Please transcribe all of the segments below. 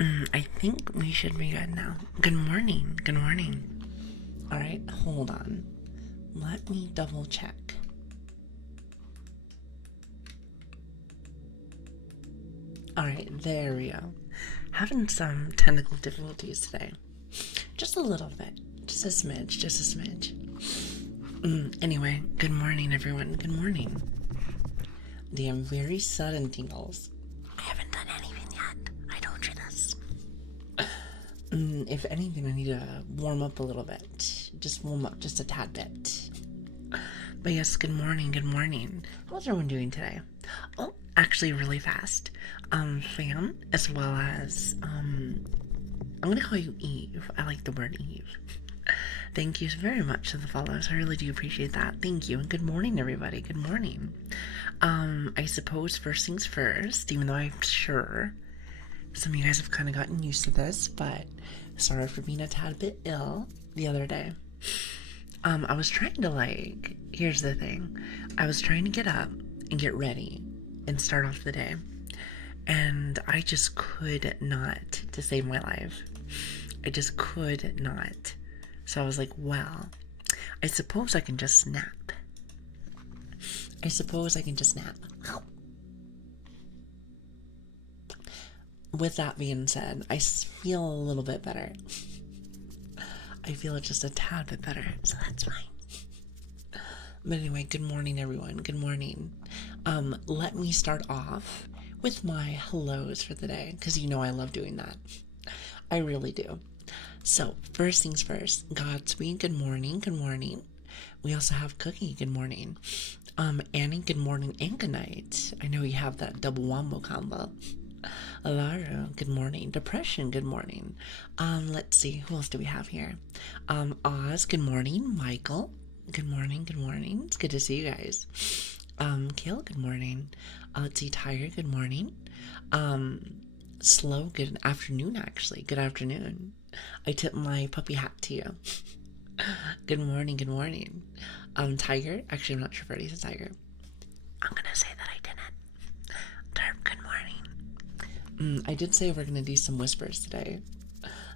I think we should be good now. Good morning. Good morning. All right, hold on. Let me double check. All right, there we go. Having some technical difficulties today. Just a little bit. Just a smidge. Just a smidge. Anyway, good morning, everyone. Good morning. Damn, very sudden tingles. I haven't done anything yet. I told you this. If anything, I need to warm up a little bit. Just warm up just a tad bit. But yes, good morning, good morning. How's everyone doing today? Oh, actually really fast. Fan, as well as, I'm gonna call you Eve. I like the word Eve. Thank you very much for the follows. I really do appreciate that. Thank you, and good morning, everybody. Good morning. I suppose first things first, even though I'm sure some of you guys have kind of gotten used to this, but sorry for being a tad bit ill the other day. I was trying to, here's the thing. I was trying to get up and get ready and start off the day, and I just could not to save my life. I just could not. So I was like, well, I suppose I can just snap. I suppose I can just snap. With that being said, I feel a little bit better. I feel just a tad bit better, so that's fine. But anyway, good morning, everyone. Good morning. Let me start off with my hellos for the day, because you know I love doing that. I really do. So, first things first, Godspeed, good morning, good morning. We also have Cookie, good morning. Annie, good morning and good night. I know you have that double wombo combo. Alara, good morning. Depression, good morning. Let's see, who else do we have here? Oz, good morning. Michael, good morning, good morning. It's good to see you guys. Kale, good morning. Let's see, Tiger, good morning. Slow, good afternoon, actually. Good afternoon. I tip my puppy hat to you. Good morning, good morning. Tiger, actually, I'm not sure if I already said Tiger. I'm gonna say that I didn't. Derp, good morning. I did say we're gonna do some whispers today,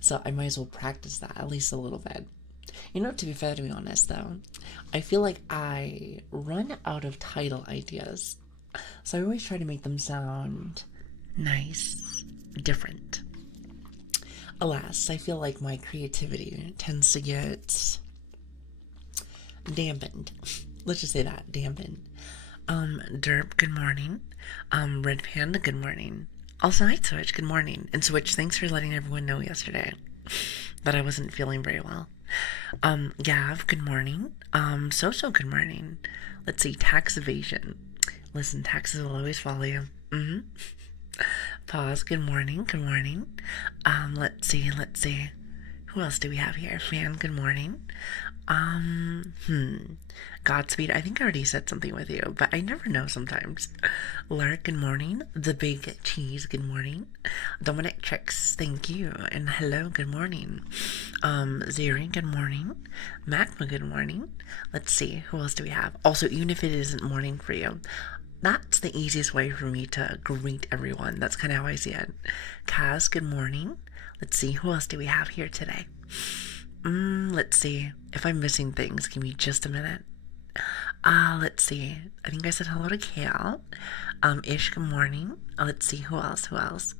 so I might as well practice that at least a little bit. You know, to be fair, to be honest, though, I feel like I run out of title ideas, so I always try to make them sound nice, different. Alas, I feel like my creativity tends to get dampened. Let's just say that, dampened. Derp, good morning. Red Panda, good morning. Also, hi Switch, good morning. And Switch, thanks for letting everyone know yesterday that I wasn't feeling very well. Gav, good morning. So good morning. Let's see, tax evasion. Listen, taxes will always follow you. Pause, good morning, good morning. Let's see. Who else do we have here? Fan, good morning. Godspeed, I think I already said something with you, but I never know sometimes. Lark, good morning. The Big Cheese, good morning. Dominic Tricks, thank you. And hello, good morning. Zeri, good morning. Macma, good morning. Let's see, who else do we have? Also, even if it isn't morning for you, that's the easiest way for me to greet everyone. That's kind of how I see it. Kaz, good morning. Let's see, who else do we have here today? Let's see. If I'm missing things, give me just a minute. Let's see. I think I said hello to Kale. Ish, good morning. Let's see, who else?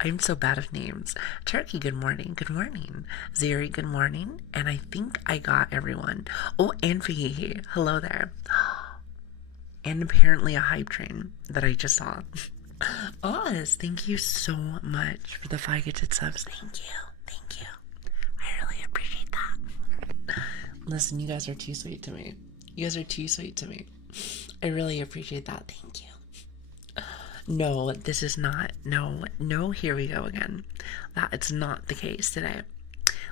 I'm so bad at names. Turkey, good morning. Good morning. Zeri, good morning. And I think I got everyone. Oh, and Fahihi, hello there. And apparently a hype train that I just saw. Oz, thank you so much for the 5 gifted subs. Thank you. I really appreciate that. Listen, you guys are too sweet to me. I really appreciate that. Thank you. No, this is not. No, here we go again. That's not the case today.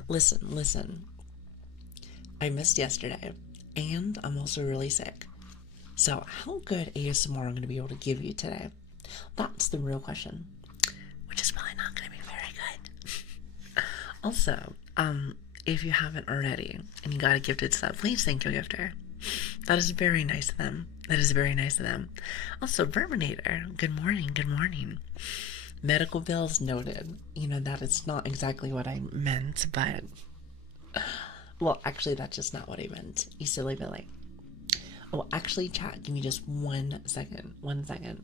Listen. I missed yesterday, and I'm also really sick. So, how good ASMR I'm going to be able to give you today? That's the real question. Which is probably not going to be very good. Also, if you haven't already, and you got a gifted sub, please thank your gifter. That is very nice of them. Also, Verminator, good morning. Medical bills noted. You know, that is not exactly what I meant, but. Well, actually, that's just not what I meant. You silly Billy. Oh, actually, chat, give me just 1 second. 1 second.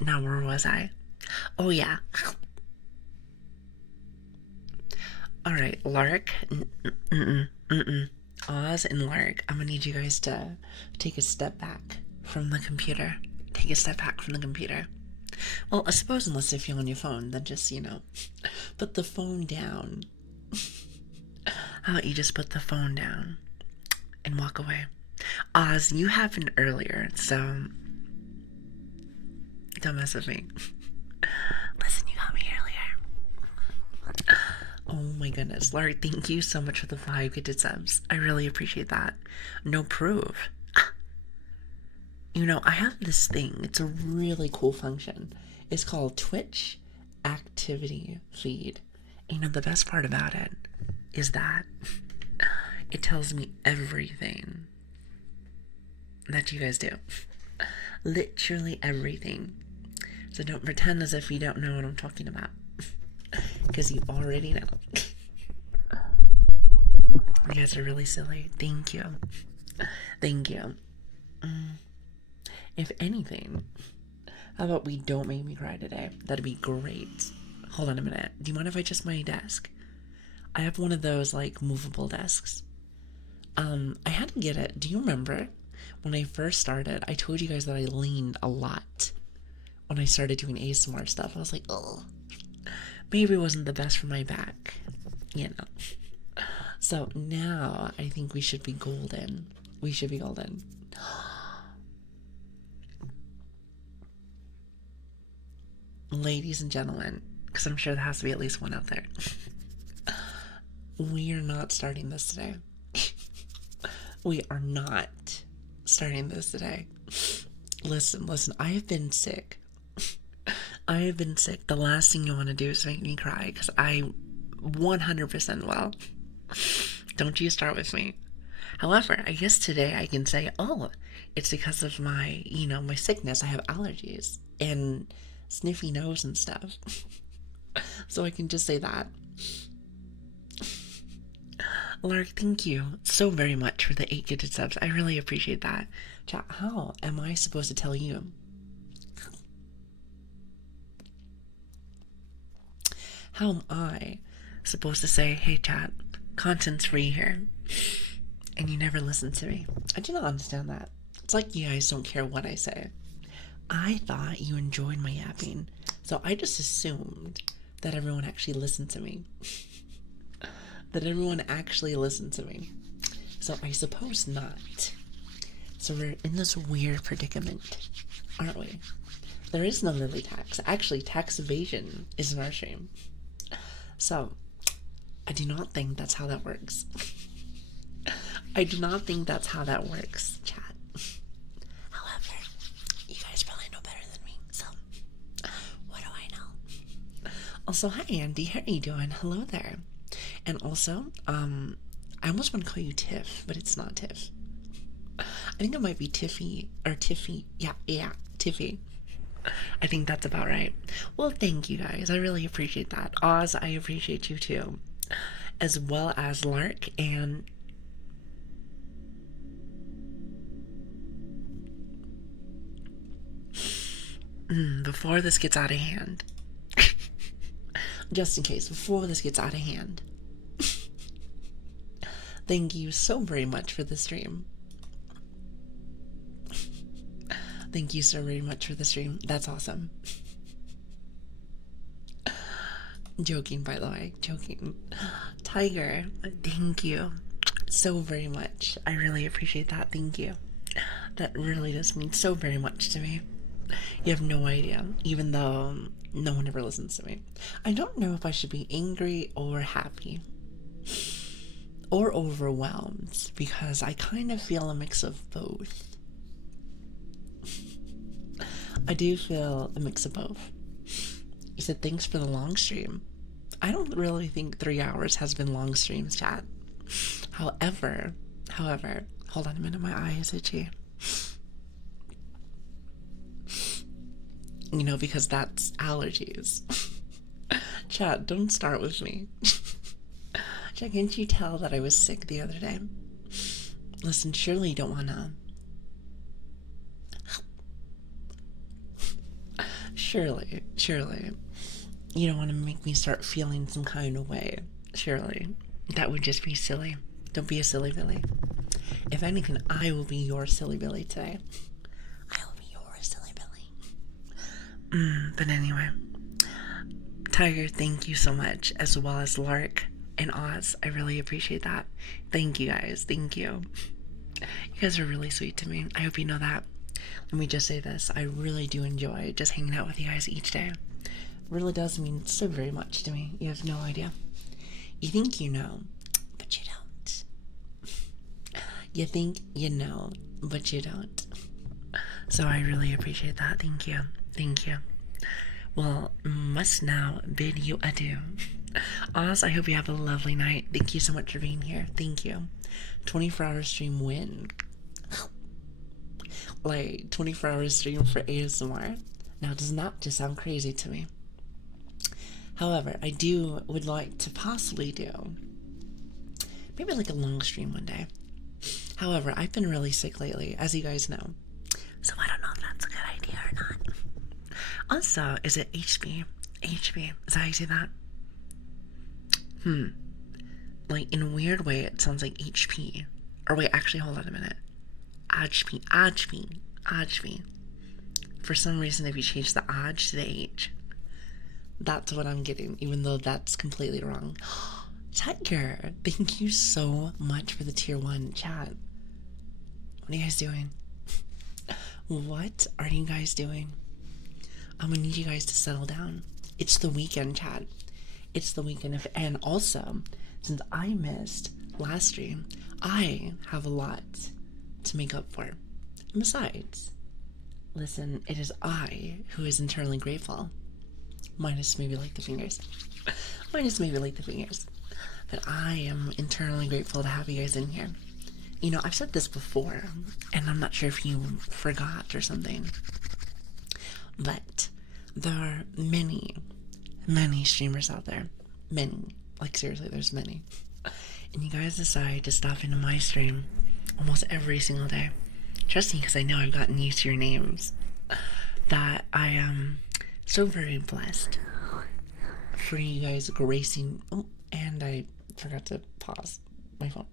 Now, where was I? Oh, yeah. Alright, Lark. Oz and Lark, I'm gonna need you guys to take a step back from the computer. Take a step back from the computer. Well, I suppose unless if you're on your phone, then just, put the phone down. How about you just put the phone down and walk away? Oz, you happened earlier, so don't mess with me. Listen, you got me earlier. Oh my goodness, Lark, thank you so much for the 5 gifted subs. I really appreciate that. No proof. I have this thing. It's a really cool function. It's called Twitch Activity Feed. The best part about it is that it tells me everything that you guys do. Literally everything. So don't pretend as if you don't know what I'm talking about. Because you already know. You guys are really silly. Thank you. Thank you. If anything, how about we don't make me cry today? That'd be great. Hold on a minute. Do you mind if I adjust my desk? I have one of those, like, movable desks. I had to get it. Do you remember when I first started, I told you guys that I leaned a lot when I started doing ASMR stuff. I was like, oh, maybe it wasn't the best for my back, So now I think we should be golden. We should be golden. Ladies and gentlemen, because I'm sure there has to be at least one out there. We are not starting this today. We are not starting this today. Listen, I have been sick. I have been sick. The last thing you want to do is make me cry because I 100% well. Don't you start with me. However, I guess today I can say, oh, it's because of my, my sickness. I have allergies and sniffy nose and stuff. So I can just say that. Lark, thank you so very much for the 8 gifted subs. I really appreciate that. Chat, how am I supposed to tell you? How am I supposed to say, hey chat, content's free here, and you never listen to me? I do not understand that. It's like you guys don't care what I say. I thought you enjoyed my yapping, so I just assumed that everyone actually listened to me. That everyone actually listened to me. So I suppose not. So we're in this weird predicament, aren't we? There is no Lili tax. Actually, tax evasion is in our stream. So, I do not think that's how that works. I do not think that's how that works, chat. However, you guys probably know better than me, so what do I know? Also, hi Andy, how are you doing? Hello there. And also, I almost want to call you Tiff, but it's not Tiff. I think it might be Tiffy, or Tiffy. Yeah, Tiffy. I think that's about right. Well, thank you guys. I really appreciate that. Oz, I appreciate you too. As well as Lark and... before this gets out of hand. Just in case, before this gets out of hand. Thank you so very much for the stream. Thank you so very much for the stream. That's awesome. Joking, by the way. Joking. Tiger, thank you so very much. I really appreciate that. Thank you. That really does mean so very much to me. You have no idea, even though no one ever listens to me. I don't know if I should be angry or happy. Or overwhelmed, because I kind of feel a mix of both. I do feel a mix of both. You said thanks for the long stream. I don't really think 3 hours has been long streams, chat. However, hold on a minute, my eye is itchy. You know, because that's allergies. Chat, don't start with me. Chat, can't you tell that I was sick the other day? Listen, surely you don't wanna. Surely, you don't want to make me start feeling some kind of way. Surely. That would just be silly. Don't be a silly Billy. If anything, I will be your silly Billy today. I will be your silly Billy. But anyway. Tiger, thank you so much, as well as Lark and Oz. I really appreciate that. Thank you guys. Thank you. You guys are really sweet to me. I hope you know that. Let me just say this. I really do enjoy just hanging out with you guys each day. It really does mean so very much to me. You have no idea. You think you know, but you don't. You think you know, but you don't. So I really appreciate that. Thank you. Thank you. Well, must now bid you adieu. Oz, I hope you have a lovely night. Thank you so much for being here. Thank you. 24-hour stream win. Like, 24-hour stream for ASMR. Now, does not just sound crazy to me. However, I would like to possibly do maybe like a long stream one day. However, I've been really sick lately, as you guys know. So I don't know if that's a good idea or not. Also, is it HB? HB. Is that how you say that? Like, in a weird way, it sounds like HP. Or wait, actually, hold on a minute. Ajmi. For some reason, if you change the Aj to the H, that's what I'm getting, even though that's completely wrong. Tiger, thank you so much for the tier 1 chat. What are you guys doing? What are you guys doing? I'm gonna need you guys to settle down. It's the weekend, chat. It's the weekend. And also, since I missed last stream, I have a lot to make up for. And besides, listen, it is I who is internally grateful. Minus maybe like the fingers. But I am internally grateful to have you guys in here. You know, I've said this before, and I'm not sure if you forgot or something. But there are many streamers out there. Many. Like, seriously, there's many. And you guys decide to stop into my stream almost every single day. Trust me, because I know I've gotten used to your names. That I am so very blessed for you guys gracing. Oh, and I forgot to pause my phone.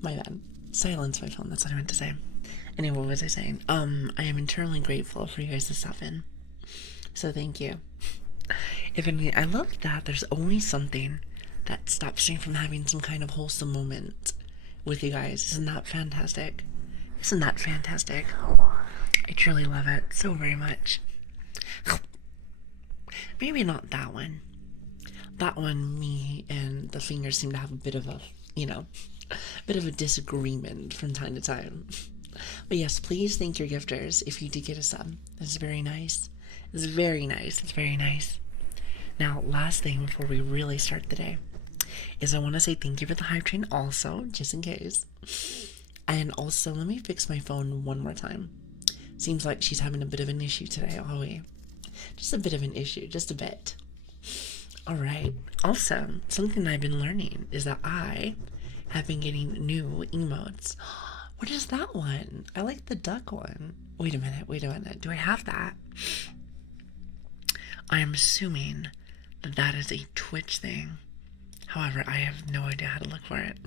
My bad. Silence my phone, that's what I meant to say. Anyway, what was I saying? I am internally grateful for you guys to stop in. So thank you. If anything, I love that there's always something that stops me from having some kind of wholesome moment with you guys. Isn't that fantastic? Isn't that fantastic? I truly love it so very much. Maybe not that one. That one, me and the fingers seem to have a bit of a, bit of a disagreement from time to time. But yes, please thank your gifters if you did get a sub. That's very nice. It's very nice. It's very nice. Now, last thing before we really start the day is I want to say thank you for the hype train also, just in case. And also, let me fix my phone one more time. Seems like she's having a bit of an issue today, are we? Just a bit of an issue, just a bit. Alright. Also, something I've been learning is that I have been getting new emotes. What is that one? I like the duck one. Wait a minute. Do I have that? I am assuming that that is a Twitch thing. However, I have no idea how to look for it.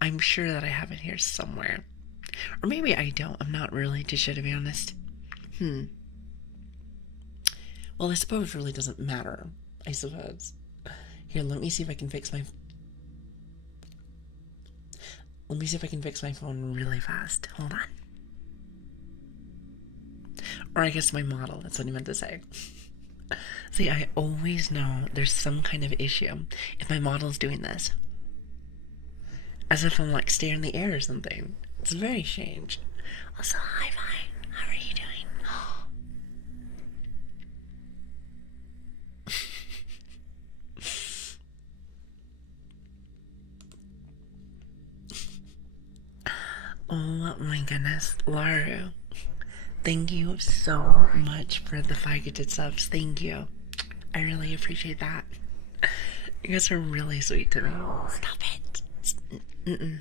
I'm sure that I have it here somewhere. Or maybe I don't. I'm not really too sure, to be honest. Well, I suppose it really doesn't matter. I suppose. Here, let me see if I can fix my... Let me see if I can fix my phone really fast. Hold on. Or I guess my model. That's what I meant to say. See, I always know there's some kind of issue if my model's doing this. As if I'm like staring in the air or something. It's very strange. Also, hi, how are you doing? Oh my goodness, Laru. Thank you so much for the 5 gifted subs. Thank you. I really appreciate that. You guys are really sweet to me. Stop it. Mm-mm.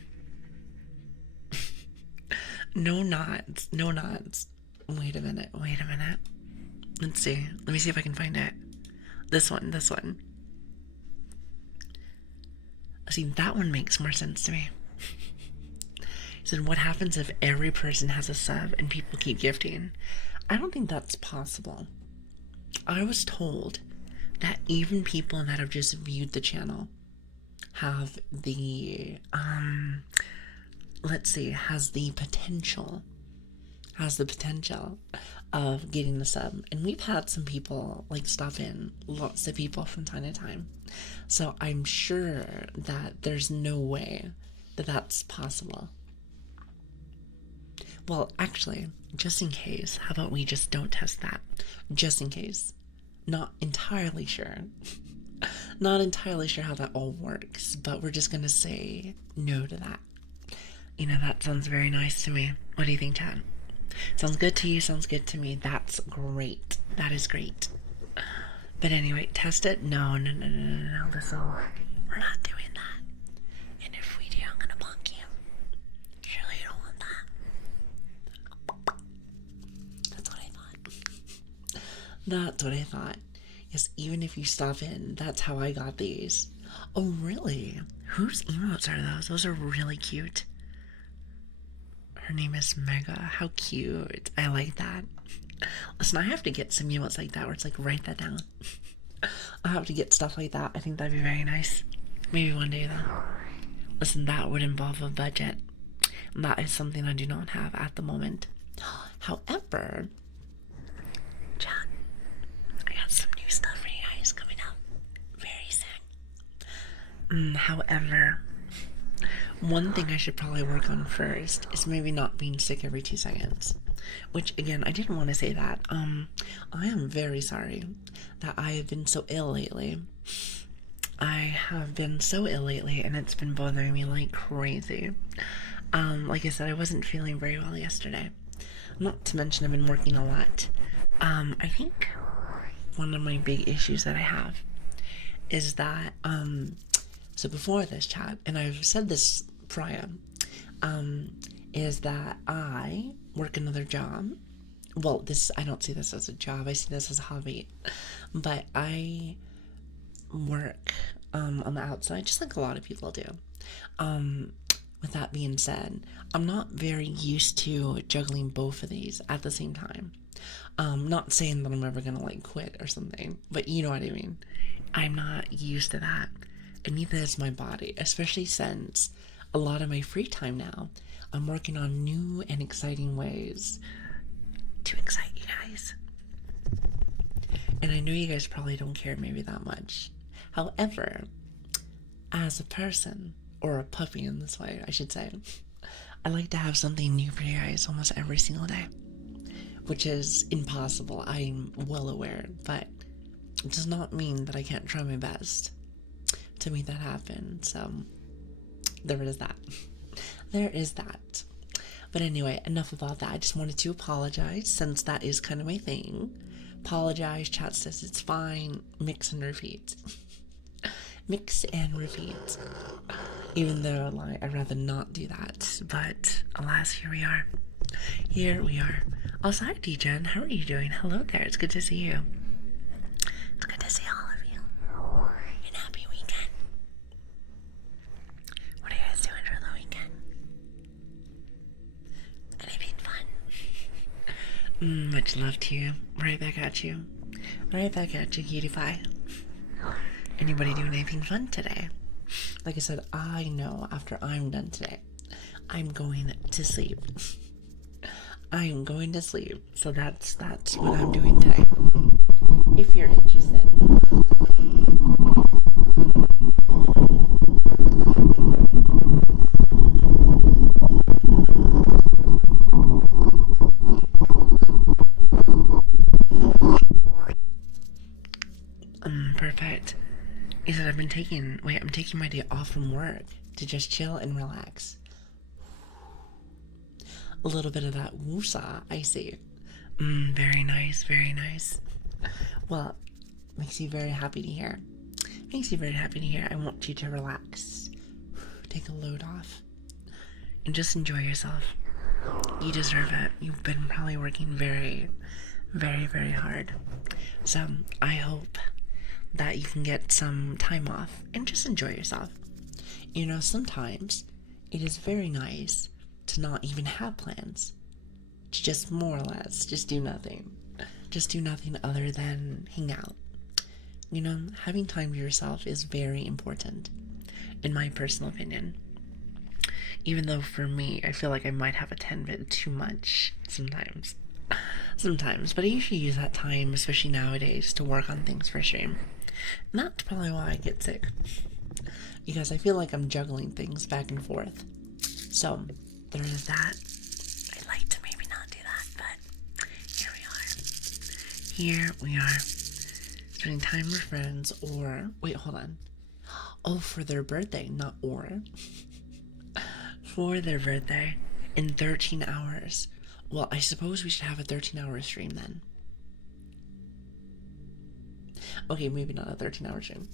No nods. No nods. Wait a minute. Wait a minute. Let's see. Let me see if I can find it. This one. This one. See, that one makes more sense to me. He said, what happens if every person has a sub and people keep gifting? I don't think that's possible. I was told that even people that have just viewed the channel have the, let's see, has the potential of getting the sub. And we've had some people like stop in, lots of people from time to time. So I'm sure that there's no way that that's possible. Well, actually, just in case, how about we just don't test that? Just in case. Not entirely sure. Not entirely sure how that all works, but we're just gonna say no to that. You know, that sounds very nice to me. What do you think, Chad? Sounds good to you, sounds good to me. That's great. That is great. But anyway, test it? No. We're not doing that. And if we do, I'm gonna bonk you. Surely you don't want that. That's what I thought. That's what I thought. Yes, even if you stop in, that's how I got these. Oh, really? Whose emotes are those? Those are really cute. Her name is Mega. How cute. I like that. Listen, I have to get some emotes like that where it's like, write that down. I'll have to get stuff like that. I think that'd be very nice. Maybe one day, though. Listen, that would involve a budget. That is something I do not have at the moment. However, chat, I got some new stuff for you guys coming up very soon. However, one thing I should probably work on first is maybe not being sick every 2 seconds. Which, again, I didn't want to say that. I am very sorry that I have been so ill lately. I have been so ill lately, and it's been bothering me like crazy. Like I said, I wasn't feeling very well yesterday. Not to mention I've been working a lot. I think one of my big issues that I have is that, so before this chat, and I've said this prior, is that I work another job. Well, I don't see this as a job, I see this as a hobby. But I work on the outside, just like a lot of people do. With that being said, I'm not very used to juggling both of these at the same time. Not saying that I'm ever gonna like quit or something, but you know what I mean. I'm not used to that, and neither is my body, especially since a lot of my free time now, I'm working on new and exciting ways to excite you guys. And I know you guys probably don't care maybe that much. However, as a person, or a puppy in this way, I should say, I like to have something new for you guys almost every single day. Which is impossible, I'm well aware, but it does not mean that I can't try my best to make that happen. So, there is that. There is that. But anyway, enough about that. I just wanted to apologize, since that is kind of my thing. Apologize, chat says it's fine, mix and repeat. Mix and repeat. Even though, like, I'd rather not do that. But, alas, here we are. Here we are. Also, hi, D-Jen. How are you doing? Hello there. It's good to see you. It's good to see all of you. And happy weekend. What are you guys doing for the weekend? Anything fun? Much love to you. Right back at you. Right back at you, cutie pie. Anybody doing anything fun today? Like I said, I know after I'm done today, I'm going to sleep. I am going to sleep. So that's what I'm doing today. If you're interested. Perfect. He said I'm taking my day off from work to just chill and relax. A little bit of that woosah, I see. Very nice, very nice. Well, makes me very happy to hear. Makes me very happy to hear. I want you to relax. Take a load off. And just enjoy yourself. You deserve it. You've been probably working very, very, very hard. So I hope that you can get some time off and just enjoy yourself. You know, sometimes it is very nice to not even have plans. To just more or less just do nothing. Just do nothing other than hang out. You know, having time to yourself is very important, in my personal opinion. Even though for me, I feel like I might have a 10-bit too much sometimes. Sometimes, but I usually use that time, especially nowadays, to work on things for stream. And that's probably why I get sick. Because I feel like I'm juggling things back and forth. So, there is that. I'd like to maybe not do that, but here we are. Here we are. Spending time with friends, or... Wait, hold on. Oh, for their birthday, not or. For their birthday. In 13 hours. Well, I suppose we should have a 13-hour stream then. Okay, maybe not a 13-hour stream.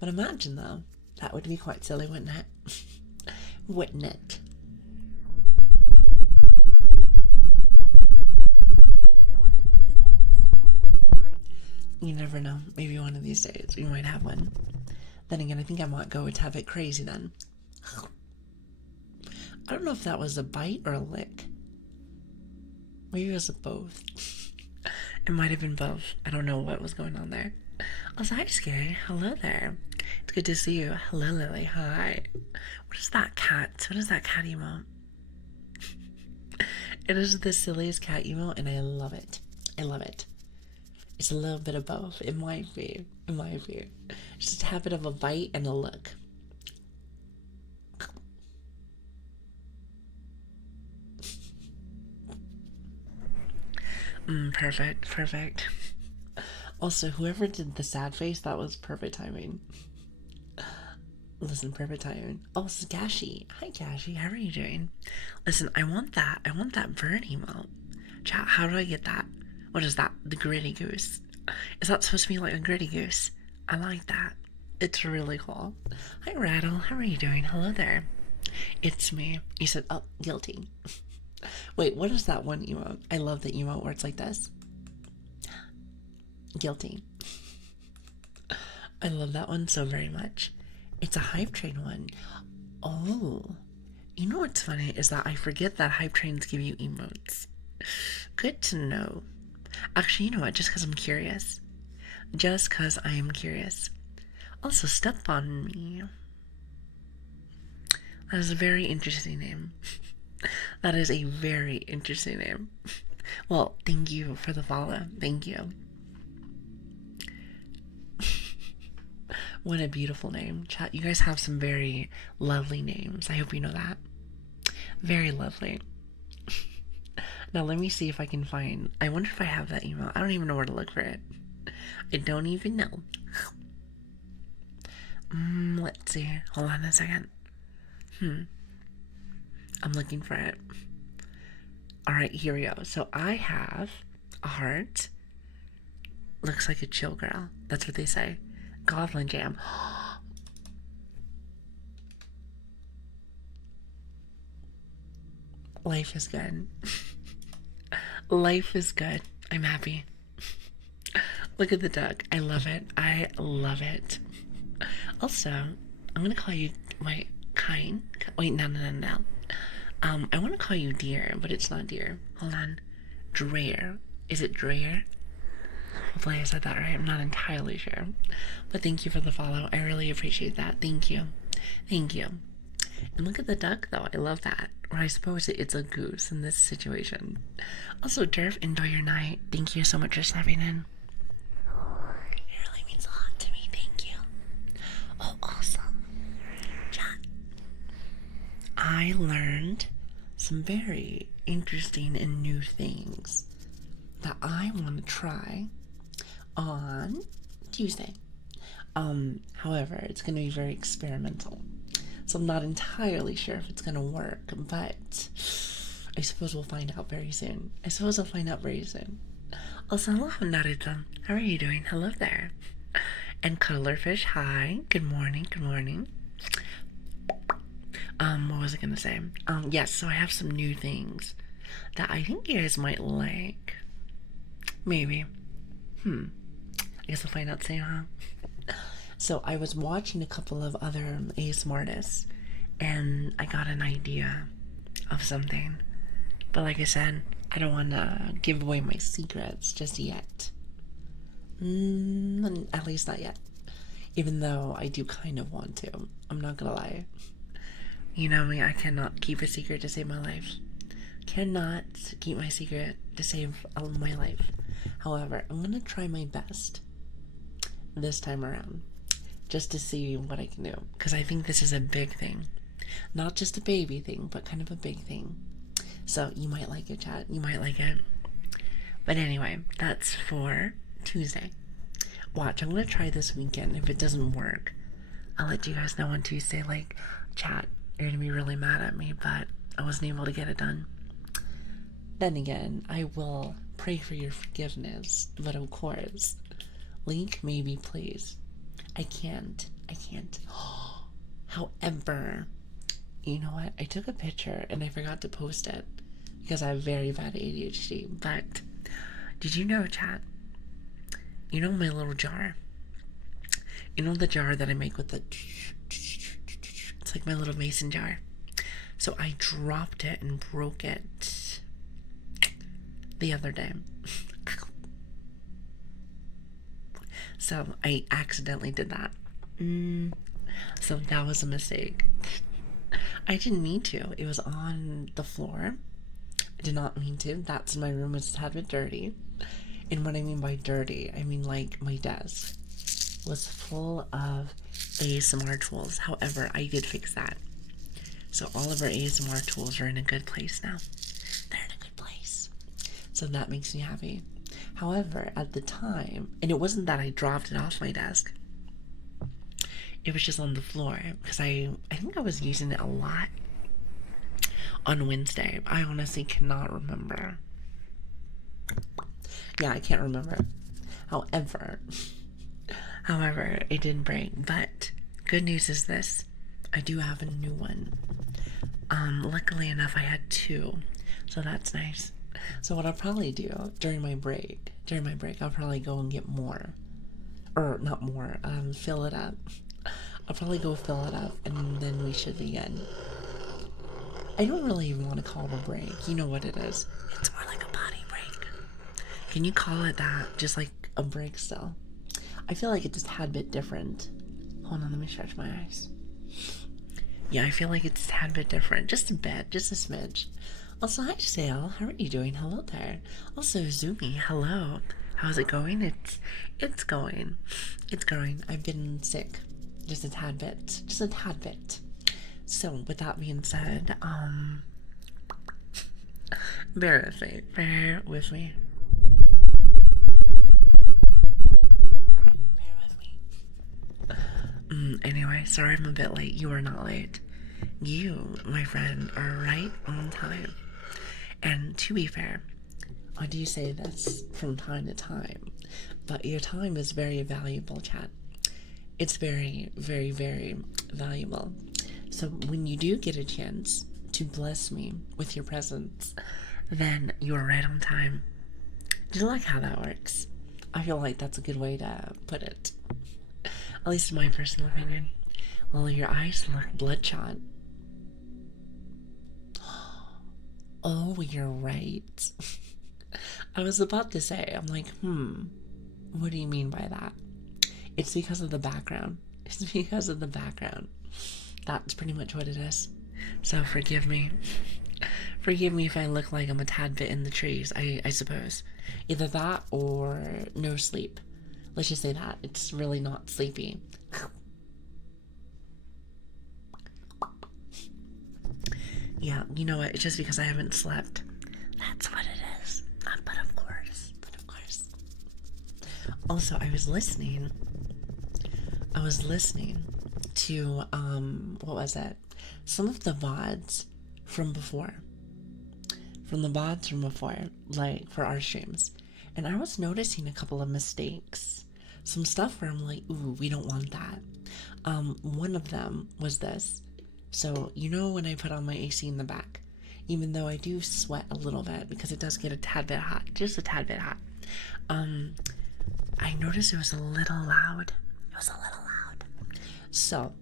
But imagine, though, that would be quite silly, wouldn't it? Wouldn't it? You never know. Maybe one of these days we might have one. Then again, I think I might go to have it crazy then. I don't know if that was a bite or a lick. Maybe it was both. It might have been both. I don't know what was going on there. Also, hi, Scary. Hello there. It's good to see you. Hello, Lili. Hi. What is that cat? What is that cat emote? It is the silliest cat emote, and I love it. I love it. It's a little bit of both. It might be. It might be. Just a habit of a bite and a look. Perfect, perfect. Also, whoever did the sad face, that was perfect timing. Listen, perfect timing. Oh, this is Gashi. Hi, Gashi. How are you doing? Listen, I want that. I want that bird emote. Chat, how do I get that? What is that? The gritty goose. Is that supposed to be like a gritty goose? I like that. It's really cool. Hi, Rattle. How are you doing? Hello there. It's me. You said, oh, guilty. Wait, what is that one emote? I love the emote where it's like this. Guilty. I love that one so very much. It's a hype train one. Oh. You know what's funny is that I forget that hype trains give you emotes. Good to know. Actually, you know what? Just because I'm curious. Just because I am curious. Also, Step on Me. That is a very interesting name. That is a very interesting name. Well, thank you for the follow. Thank you. What a beautiful name. Chat, you guys have some very lovely names. I hope you know that. Very lovely. Now let me see if I can find... I wonder if I have that email. I don't even know where to look for it. I don't even know. Let's see. Hold on a second. I'm looking for it. Alright, here we go. So I have a heart. Looks like a chill girl. That's what they say. Goblin Jam. Life is good. Life is good. I'm happy. Look at the duck. I love it. I love it. Also, I'm gonna call you my kind. Wait, no. I want to call you Deer, but it's not Deer. Hold on. Dreyer. Is it Dreyer? Hopefully I said that right. I'm not entirely sure. But thank you for the follow. I really appreciate that. Thank you. Thank you. And look at the duck, though. I love that. Or I suppose it's a goose in this situation. Also, Durf, enjoy your night. Thank you so much for stepping in. It really means a lot to me. Thank you. Oh, awesome. Chat. I learned some very interesting and new things that I want to try on Tuesday. However, it's going to be very experimental. So I'm not entirely sure if it's going to work, but I suppose we'll find out very soon. Also, hello, Narita. How are you doing? Hello there. And Colorfish, hi. Good morning, good morning. What was I gonna say? Yes, so I have some new things that I think you guys might like. Maybe. I guess we'll find out soon, huh? So I was watching a couple of other ASMR artists, and I got an idea of something. But like I said, I don't want to give away my secrets just yet. At least not yet. Even though I do kind of want to. I'm not gonna lie. You know me, I cannot keep a secret to save my life. Cannot keep my secret to save my life. However, I'm gonna try my best this time around. Just to see what I can do. Because I think this is a big thing. Not just a baby thing, but kind of a big thing. So you might like it, chat. You might like it. But anyway, that's for Tuesday. Watch, I'm going to try this weekend. If it doesn't work, I'll let you guys know on Tuesday. Like, chat, you're going to be really mad at me, but I wasn't able to get it done. Then again, I will pray for your forgiveness. But of course, link maybe, please. I can't. However, you know what? I took a picture and I forgot to post it because I have very bad ADHD. But did you know, chat? You know my little jar? You know the jar that I make with the... It's like my little mason jar. So I dropped it and broke it the other day. So I accidentally did that. So that was a mistake. I didn't mean to. It was on the floor. I did not mean to. That's in my room. It's a tad bit dirty. And what I mean by dirty, I mean like my desk was full of ASMR tools. However, I did fix that. So all of our ASMR tools are in a good place now. They're in a good place. So that makes me happy. However, at the time, and it wasn't that I dropped it off my desk. It was just on the floor because I think I was using it a lot on Wednesday. I honestly cannot remember. Yeah, I can't remember. However, it didn't break. But good news is this: I do have a new one. Luckily enough, I had two, so that's nice. So what I'll probably do during my break, I'll probably go and get more, or not more. Fill it up. I'll probably go fill it up, and then we should begin. I don't really even want to call it a break. You know what it is. It's more like a potty break. Can you call it that? Just like a break still. I feel like it's a tad bit different. Hold on, let me stretch my eyes. Yeah, I feel like it's a tad bit different. Just a bit, just a smidge. Also, hi Sale, how are you doing? Hello there. Also, Zumi, hello. How's it going? It's going. I've been sick. Just a tad bit. So, with that being said, bear with me. Anyway, sorry I'm a bit late. You are not late. You, my friend, are right on time. And to be fair, I do say this from time to time, but your time is very valuable, chat. It's very, very, very valuable. So when you do get a chance to bless me with your presence, then you're right on time. Do you like how that works? I feel like that's a good way to put it. At least in my personal opinion. Well, your eyes look bloodshot. Oh, you're right. I was about to say, I'm like, what do you mean by that? It's because of the background. That's pretty much what it is. So forgive me. Forgive me if I look like I'm a tad bit in the trees, I suppose. Either that or no sleep. Let's just say that. It's really not sleepy. Yeah, you know what? It's just because I haven't slept. That's what it is. But of course. Also, I was listening to, what was it? Some of the VODs from before. from the VODs from before, like for our streams. And I was noticing a couple of mistakes. Some stuff where I'm like, ooh, we don't want that. One of them was this. So, you know, when I put on my AC in the back, even though I do sweat a little bit because it does get a tad bit hot, just a tad bit hot, I noticed it was a little loud. It was a little loud. So,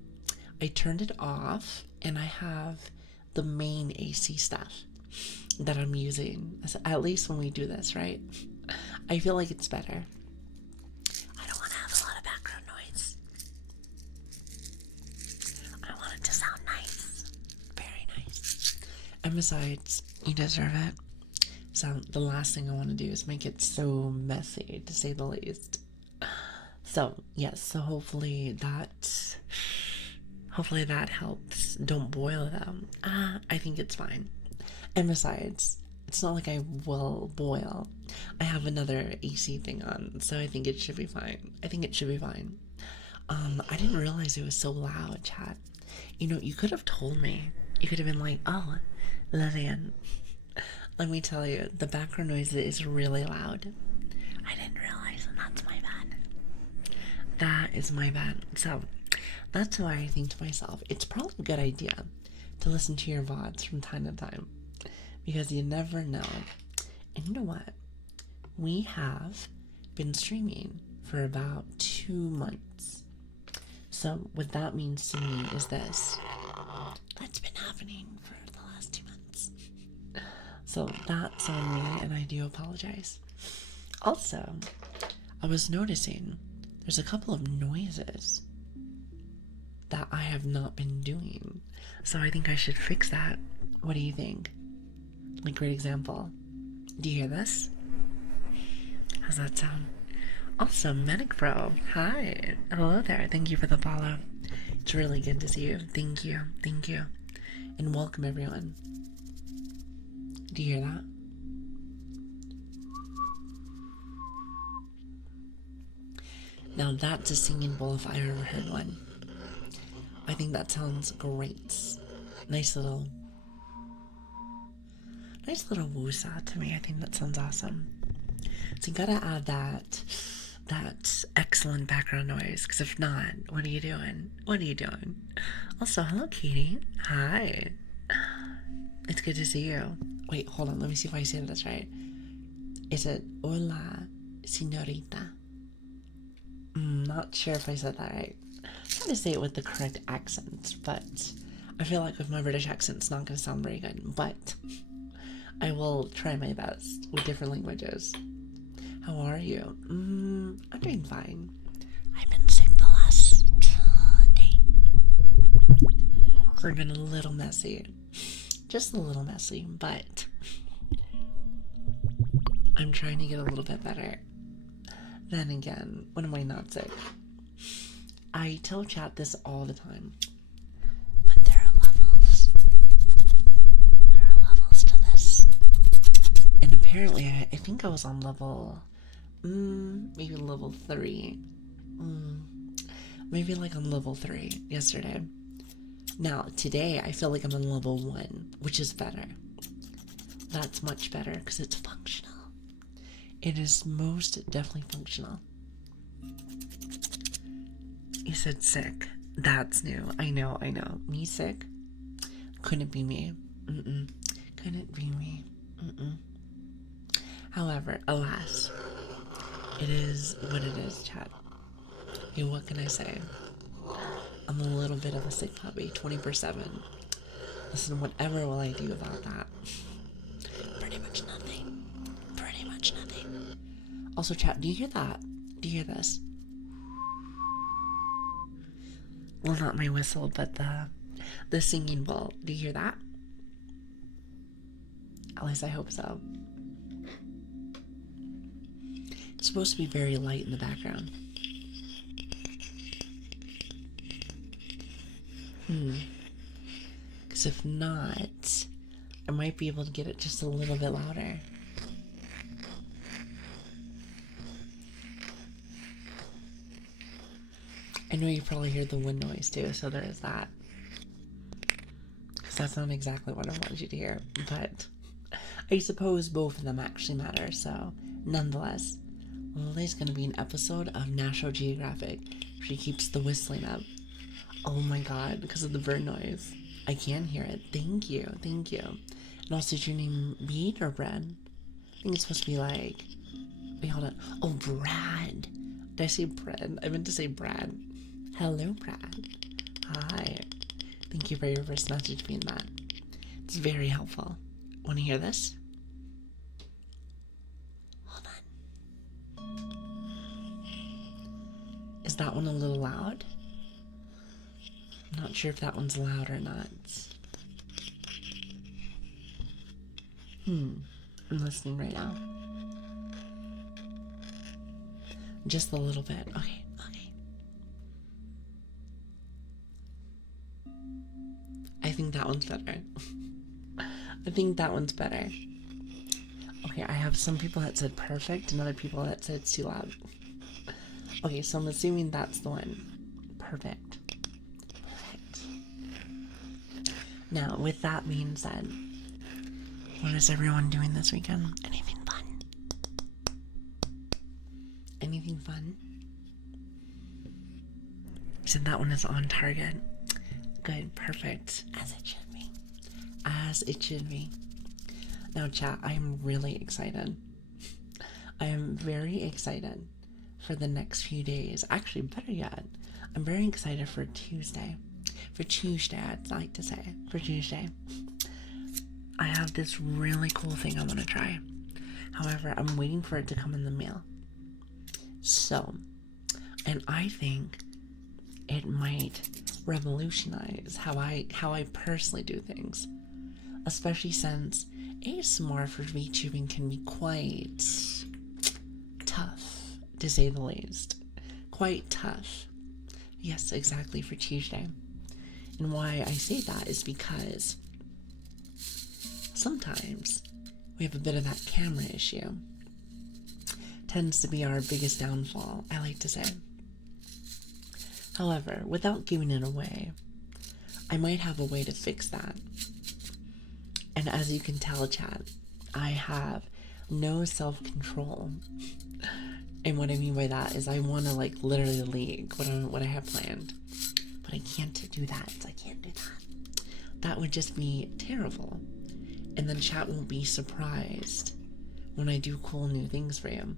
I turned it off and I have the main AC stuff that I'm using, at least when we do this, right? I feel like it's better. I don't want to have a lot of background noise. I want it to sound nice. Very nice. And besides, you deserve it. So the last thing I want to do is make it so messy, to say the least. So, yes, so hopefully that helps. Don't boil them. I think it's fine. And besides, it's not like I will boil. I have another AC thing on, so I think it should be fine. I didn't realize it was so loud, chat. You know, you could have told me. You could have been like, oh, Lilian, let me tell you, the background noise is really loud. I didn't realize, and that's my bad. That is my bad. So, that's why I think to myself, it's probably a good idea to listen to your VODs from time to time. Because you never know. And you know what? We have been streaming for about 2 months. So what that means to me is this. That's been happening for the last 2 months. So that's on me, and I do apologize. Also, I was noticing there's a couple of noises that I have not been doing. So I think I should fix that. What do you think? Like, great example. Do you hear this? How's that sound? Also, Medic Bro, hi. Hello there. Thank you for the follow. It's really good to see you. Thank you. Thank you. And welcome, everyone. Do you hear that? Now, that's a singing bowl if I ever heard one. I think that sounds great. Nice little woosa to me. I think that sounds awesome. So you gotta add that excellent background noise, because if not, what are you doing? Also, hello, Katie. Hi. It's good to see you. Wait, hold on. Let me see if I say this right. Is it hola, señorita? Not sure if I said that right. I'm trying to say it with the correct accent, but I feel like with my British accent, it's not going to sound very good. But I will try my best with different languages. How are you? I'm doing fine. I've been sick the last day. So I've been a little messy. Just a little messy, but I'm trying to get a little bit better. Then again, when am I not sick? I tell chat this all the time. But there are levels. There are levels to this. And apparently, I think I was on level, maybe level 3. Maybe like on level 3 yesterday. Now, today, I feel like I'm on level 1, which is better. That's much better, because it's functional. It is most definitely functional. You said sick. That's new. I know. Me sick? Couldn't be me. Couldn't be me. However, alas, it is what it is, chat. Hey, what can I say? I'm a little bit of a sick puppy, 24/7. Listen, whatever will I do about that? Pretty much nothing. Also, chat, do you hear that? Do you hear this? Well, not my whistle, but the singing bowl. Do you hear that? At least I hope so. It's supposed to be very light in the background. Because if not, I might be able to get it just a little bit louder. I know you probably hear the wind noise too, so there is that. Because that's not exactly what I wanted you to hear, but I suppose both of them actually matter, so nonetheless, Lili's gonna be an episode of National Geographic. She keeps the whistling up. Oh my god, because of the bird noise. I can hear it. Thank you, thank you. And also, is your name Beat or Brad? I think it's supposed to be like... Wait, hold on. Oh, Brad. Did I say Brad? I meant to say Brad. Hello, Brad. Hi. Thank you for your first message being that. It's very helpful. Want to hear this? Hold on. Is that one a little loud? I'm not sure if that one's loud or not. I'm listening right now. Just a little bit. Okay, okay. I think that one's better. I think that one's better. Okay, I have some people that said perfect and other people that said it's too loud. Okay, so I'm assuming that's the one. Perfect. Perfect. Now, with that being said, what is everyone doing this weekend? Anything fun? Anything fun? Said that one is on target. Good, perfect. As it should be. As it should be. Now, chat, I am really excited. I am very excited for the next few days. Actually, better yet, I'm very excited for Tuesday. For Tuesday, I'd like to say. For Tuesday. I have this really cool thing I want to try. However, I'm waiting for it to come in the mail. So, and I think it might revolutionize how I personally do things. Especially since ASMR for VTubing can be quite tough, to say the least. Quite tough. Yes, exactly, for Tuesday. And why I say that is because sometimes we have a bit of that camera issue. Tends to be our biggest downfall, I like to say. However, without giving it away, I might have a way to fix that. And as you can tell, chat, I have no self-control. And what I mean by that is I want to like literally leak what I have planned. But I can't do that. I can't do that. That would just be terrible. And then chat won't be surprised when I do cool new things for you.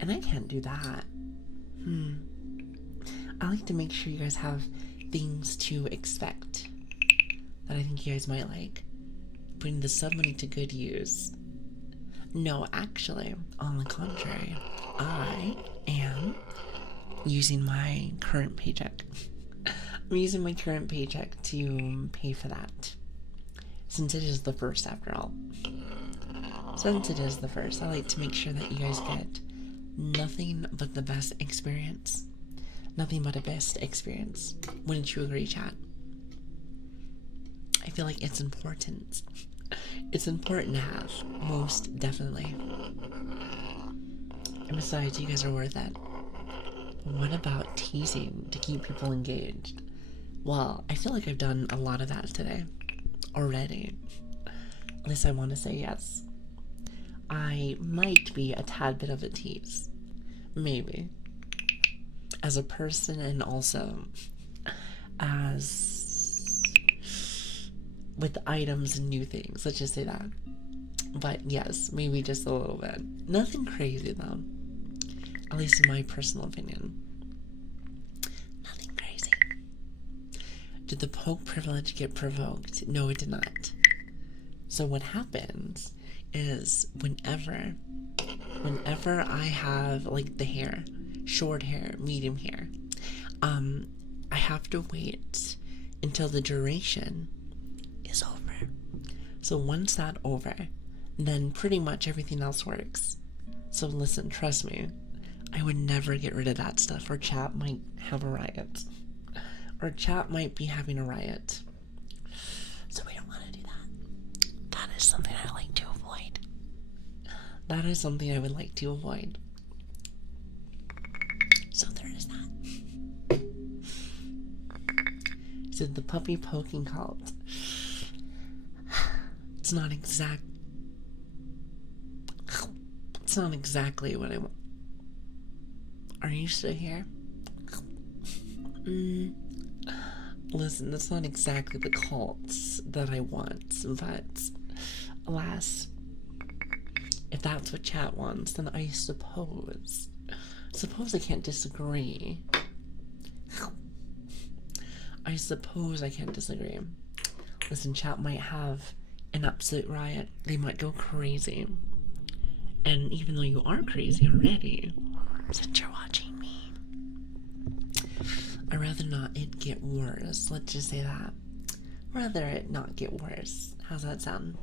And I can't do that. I like to make sure you guys have things to expect that I think you guys might like. Putting the sub money to good use. No, actually, on the contrary, I am using my current paycheck. I'm using my current paycheck to pay for that. Since it is the first, after all. Since it is the first, I like to make sure that you guys get nothing but the best experience. Nothing but a best experience. Wouldn't you agree, chat? I feel like it's important. It's important to have. Most definitely. And besides, you guys are worth it. What about teasing to keep people engaged? Well, I feel like I've done a lot of that today. Already. At least I want to say yes. I might be a tad bit of a tease. Maybe. As a person and also as with items and new things. Let's just say that. But yes, maybe just a little bit. Nothing crazy though. At least in my personal opinion. Nothing crazy. Did the poke privilege get provoked? No, it did not. So what happens is whenever I have like the hair, short hair, medium hair, I have to wait until the duration is over. So once that's over, then pretty much everything else works. So listen, trust me, I would never get rid of that stuff or chat might have a riot. Or chat might be having a riot. So we don't want to do that. That is something I like to avoid. That is something I would like to avoid. So there is that. So the puppy poking cult. It's not exact. That's not exactly what I want. Are you still here? Listen, that's not exactly the cults that I want, but alas, if that's what chat wants, then I suppose I can't disagree. I suppose I can't disagree. Listen, chat might have an absolute riot. They might go crazy. And even though you are crazy already, since you're watching me, I'd rather not it get worse. Let's just say that. Rather it not get worse. How's that sound?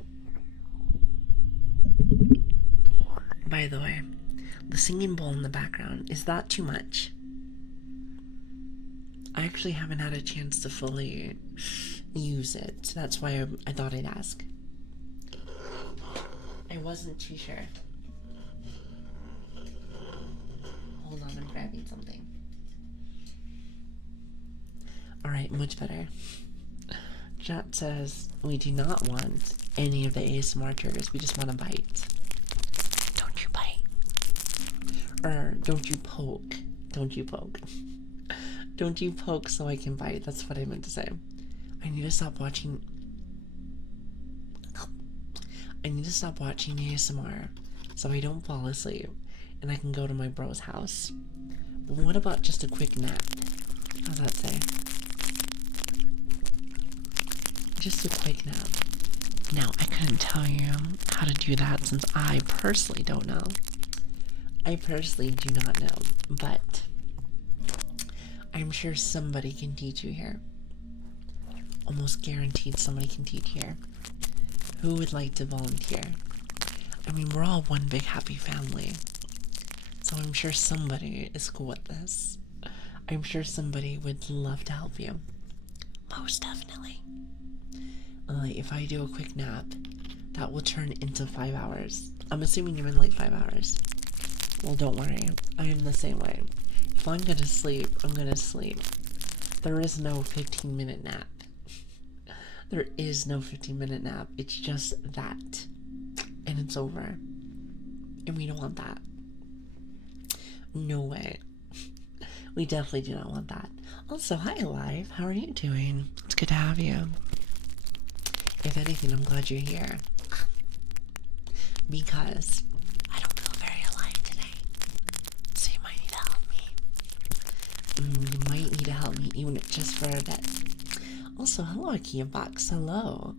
By the way, the singing bowl in the background, is that too much? I actually haven't had a chance to fully use it. That's why I thought I'd ask. I wasn't too sure. Hold on, I'm grabbing something. Alright, much better. Chat says we do not want any of the ASMR triggers. We just want to bite. Don't you bite. Or don't you poke. Don't you poke. Don't you poke so I can bite. That's what I meant to say. I need to stop watching ASMR so I don't fall asleep and I can go to my bro's house. But what about just a quick nap? How's that say? Just a quick nap. Now, I couldn't tell you how to do that since I personally don't know. I personally do not know, but I'm sure somebody can teach you here. Almost guaranteed somebody can teach here. Who would like to volunteer? I mean, we're all one big happy family. So I'm sure somebody is cool with this. I'm sure somebody would love to help you. Most definitely. If I do a quick nap, that will turn into 5 hours. I'm assuming you're in like 5 hours. Well, don't worry. I am the same way. If I'm gonna sleep, I'm gonna sleep. There is no 15-minute nap. There is no 15-minute nap. It's just that. And it's over. And we don't want that. No way. We definitely do not want that. Also, hi, Alive. How are you doing? It's good to have you. If anything, I'm glad you're here. Because I don't feel very alive today. So you might need to help me. You might need to help me, even if just for a bit. Also, hello, IKEA Box. Hello.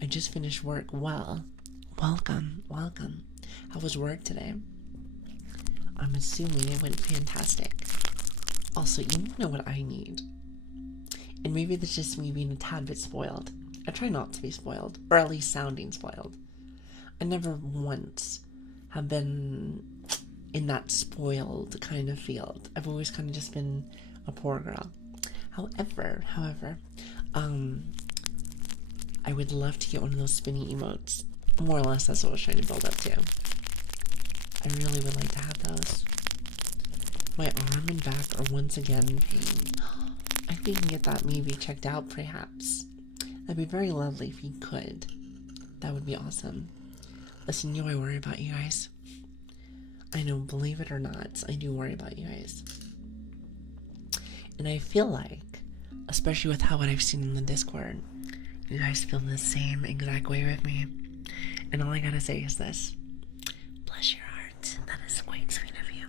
I just finished work. Well, welcome. How was work today? I'm assuming it went fantastic. Also, you know what I need. And maybe that's just me being a tad bit spoiled. I try not to be spoiled, or at least sounding spoiled. I never once have been in that spoiled kind of field. I've always kind of just been a poor girl. However, I would love to get one of those spinny emotes. More or less, that's what I was trying to build up to. I really would like to have those. My arm and back are once again in pain. I think we can get that maybe checked out, perhaps. That'd be very lovely if you could. That would be awesome. Listen, you know I worry about you guys. I know, believe it or not, I do worry about you guys. And I feel like, especially with what I've seen in the Discord, you guys feel the same exact way with me. And all I gotta say is this. Bless your heart. That is quite sweet of you.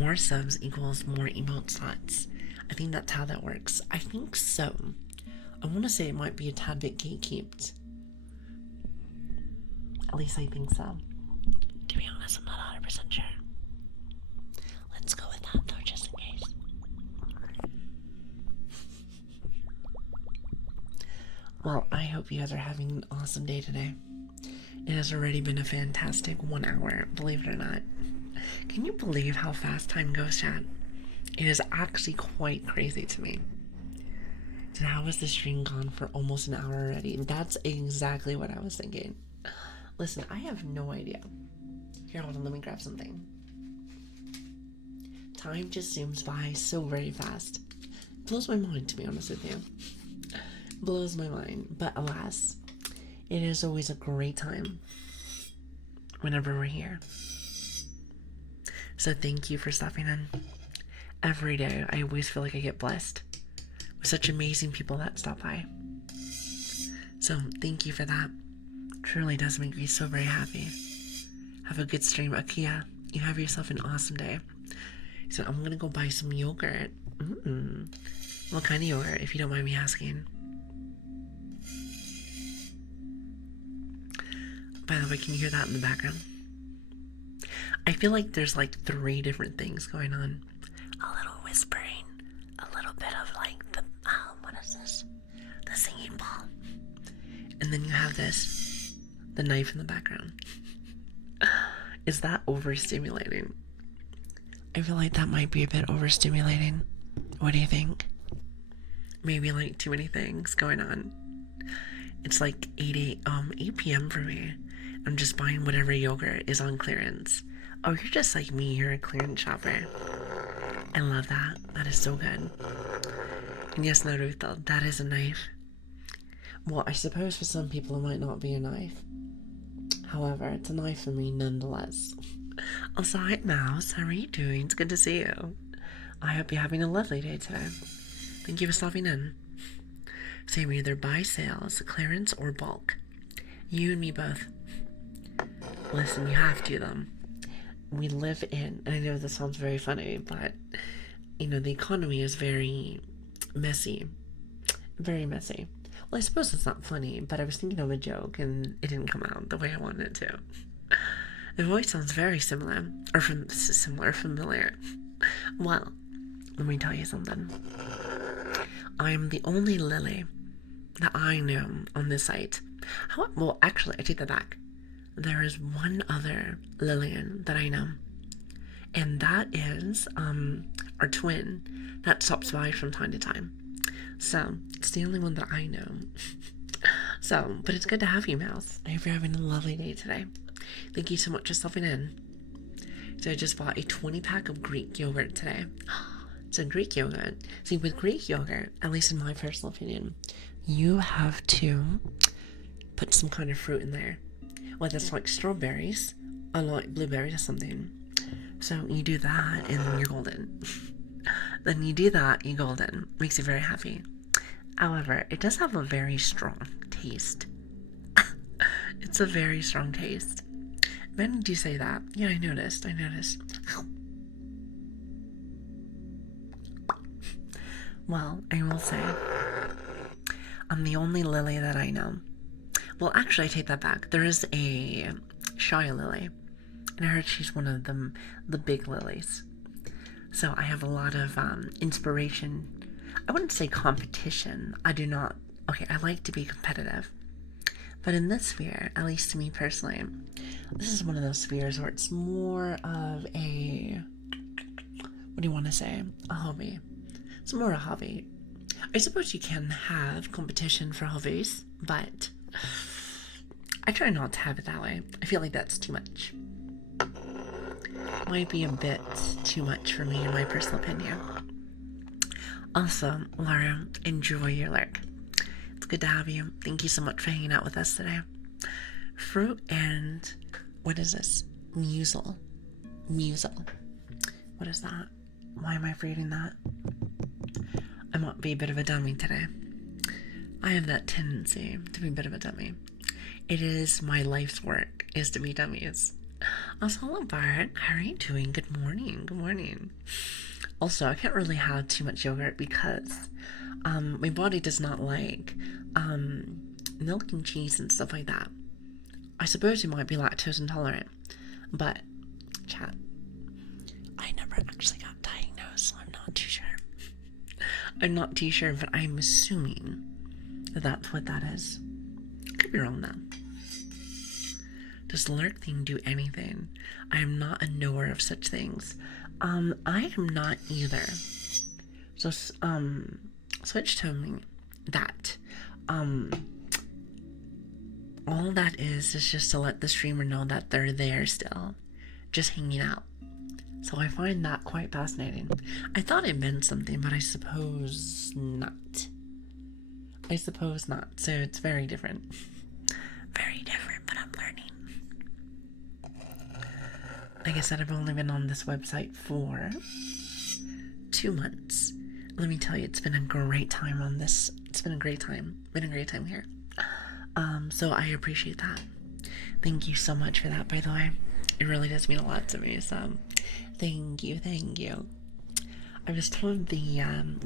More subs equals more emote slots. I think that's how that works. I think so. I want to say it might be a tad bit gatekeeped. At least I think so. To be honest, I'm not 100% sure. Let's go with that though, just in case. Well, I hope you guys are having an awesome day today. It has already been a fantastic 1 hour, believe it or not. Can you believe how fast time goes, chat? It is actually quite crazy to me. So how was the stream gone for almost an hour already? That's exactly what I was thinking. Listen, I have no idea. Here, hold on, let me grab something. Time just zooms by so very fast. It blows my mind, to be honest with you. Blows my mind. But alas, it is always a great time whenever we're here. So thank you for stopping in. Every day, I always feel like I get blessed with such amazing people that stop by. So thank you for that. Truly does make me so very happy. Have a good stream, Akia. You have yourself an awesome day. So I'm gonna go buy some yogurt. What kind of yogurt, if you don't mind me asking? By the way, can you hear that in the background? I feel like there's like 3 different things going on. A little whispering, a little bit of like the, what is this? The singing ball. And then you have this, the knife in the background. Is that overstimulating? I feel like that might be a bit overstimulating. What do you think? Maybe like too many things going on. It's like 8 p.m. for me. I'm just buying whatever yogurt is on clearance. Oh, you're just like me. You're a clearance shopper. I love that. That is so good. And yes, Naruto, that is a knife. Well, I suppose for some people it might not be a knife. However, it's a knife for me nonetheless. Also, hi Mouse, how are you doing? It's good to see you. I hope you're having a lovely day today. Thank you for stopping in. So we either buy sales, clearance, or bulk. You and me both. Listen, you have to them. We live in, and I know this sounds very funny, but you know, the economy is very messy. Very messy. Well, I suppose it's not funny, but I was thinking of a joke and it didn't come out the way I wanted it to. The voice sounds very similar, or familiar. Well, let me tell you something. I am the only Lili that I know on this site. Well, actually, I take that back. There is one other Lilian that I know, and that is our twin that stops by from time to time. So it's the only one that I know. So, but it's good to have you, Mouse. I hope you're having a lovely day today. Thank you so much for stopping in. So I just bought a 20-pack of Greek yogurt today. It's a Greek yogurt. See, with Greek yogurt, at least in my personal opinion, you have to put some kind of fruit in there. Whether it's like strawberries or like blueberries or something. So you do that and then you're golden. Then you do that, you're golden. Makes you very happy. However, it does have a very strong taste. It's a very strong taste. When did you say that? Yeah, I noticed. Well, I will say, I'm the only Lili that I know. Well, actually, I take that back. There is a shy Lili, and I heard she's one of them, the big lilies. So I have a lot of inspiration. I wouldn't say competition. I do not. Okay, I like to be competitive. But in this sphere, at least to me personally, this is one of those spheres where it's more of a, what do you want to say? A hobby. It's more a hobby. I suppose you can have competition for hobbies, but I try not to have it that way. I feel like that's too much. Might be a bit too much for me in my personal opinion. Also, Laura, enjoy your lurk. It's good to have you. Thank you so much for hanging out with us today. Fruit and, what is this? Musil. What is that? Why am I reading that? I might be a bit of a dummy today. I have that tendency to be a bit of a dummy. It is my life's work, is to be dummies. Also, hello Bart. How are you doing? Good morning. Also, I can't really have too much yogurt because my body does not like milk and cheese and stuff like that. I suppose you might be lactose intolerant, but chat, I never actually got diagnosed, so I'm not too sure. But I'm assuming that's what that is. Could be wrong though. Does lurk thing do anything? I am not a knower of such things. I am not either. So, Switch told me that, all that is just to let the streamer know that they're there still, just hanging out. So I find that quite fascinating. I thought it meant something, but I suppose not. So it's very different. But I'm learning. like I said, I've only been on this website for 2 months. Let me tell you, it's been a great time on this. It's been a great time. Been a great time here. So I appreciate that. Thank you so much for that, by the way. It really does mean a lot to me. So thank you, thank you. I was told the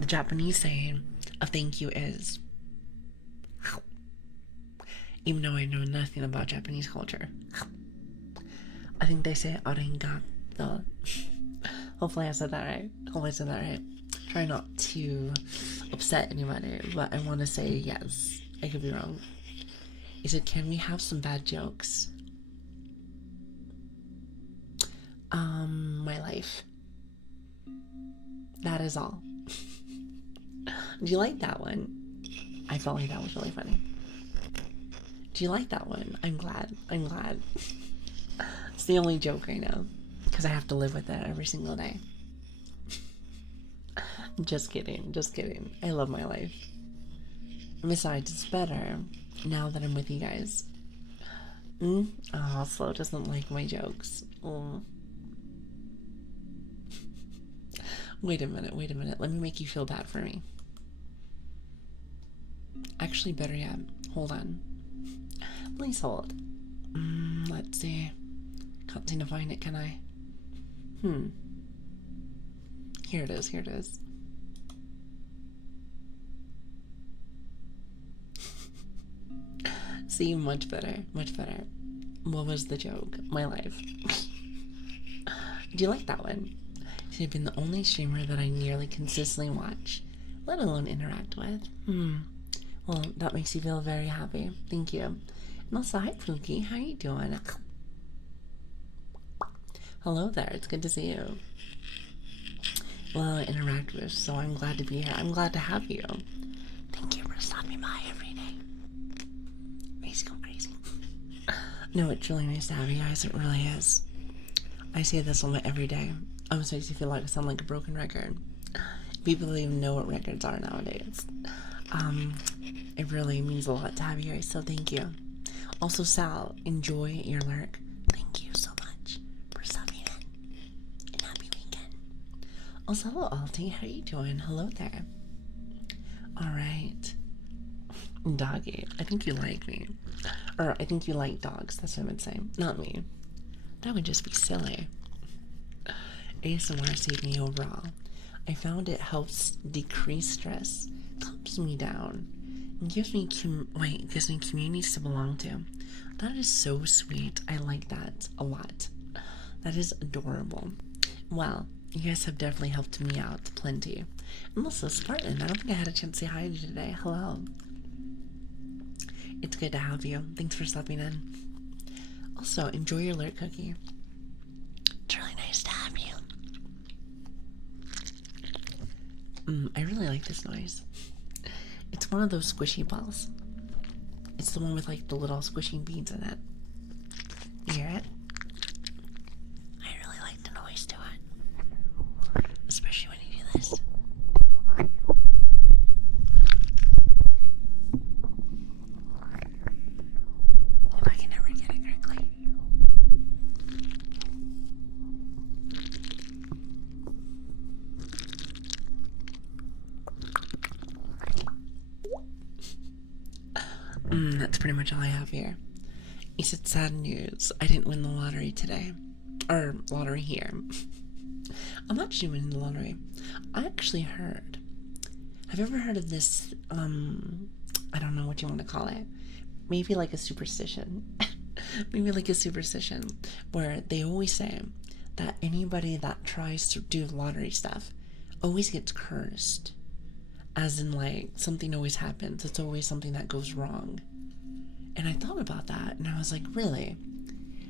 Japanese saying of thank you is, even though I know nothing about Japanese culture, I think they say arigato. Hopefully I said that right. Try not to upset anybody, but I want to say yes. I could be wrong. He said, can we have some bad jokes? My life. That is all. Do you like that one? I felt like that was really funny. Do you like that one? I'm glad. It's the only joke right now, because I have to live with it every single day. Just kidding. I love my life. And besides, it's better now that I'm with you guys. Oh, Slow doesn't like my jokes. Oh. Wait a minute. Let me make you feel bad for me. Actually, better yet, hold on. Please hold. Let's see. Can't seem to find it, can I? Here it is. See, much better. What was the joke? My life. Do you like that one? You've been the only streamer that I nearly consistently watch, let alone interact with. Well, that makes you feel very happy. Thank you. And also, hi, Fluky. How you doing? Hello there. It's good to see you. Well, I interact with, so I'm glad to be here. I'm glad to have you. Thank you for stopping by every day. Makes you go crazy. No, it's really nice to have you guys. It really is. I say this almost every day. I'm supposed to feel like I sound like a broken record. People don't even know what records are nowadays. It really means a lot to have you guys, so thank you. Also, Sal, enjoy your lurk. Thank you so much for stopping in. And happy weekend. Also, hello, Alti. How are you doing? Hello there. Alright. Doggy, I think you like me. Or, I think you like dogs. That's what I would say. Not me. That would just be silly. ASMR saved me overall. I found it helps decrease stress, calms me down, and gives me communities to belong to. That is so sweet. I like that a lot. That is adorable. Well, you guys have definitely helped me out plenty. And also, Spartan, I don't think I had a chance to say hi to you today. Hello. It's good to have you. Thanks for stopping in. Also, enjoy your alert cookie. It's really nice to have you. I really like this noise. It's one of those squishy balls. It's the one with like the little squishy beads in it. You hear it? I really like the noise to it. Especially when you do this. If I can ever get it correctly. That's pretty much all I have here. He said, sad news. I didn't win the lottery today. Or, lottery here. I'm actually winning the lottery. I actually heard. Have you ever heard of this, I don't know what you want to call it. Maybe like a superstition. Maybe like a superstition. Where they always say that anybody that tries to do lottery stuff always gets cursed. As in, like, something always happens. It's always something that goes wrong. And I thought about that, and I was like, really?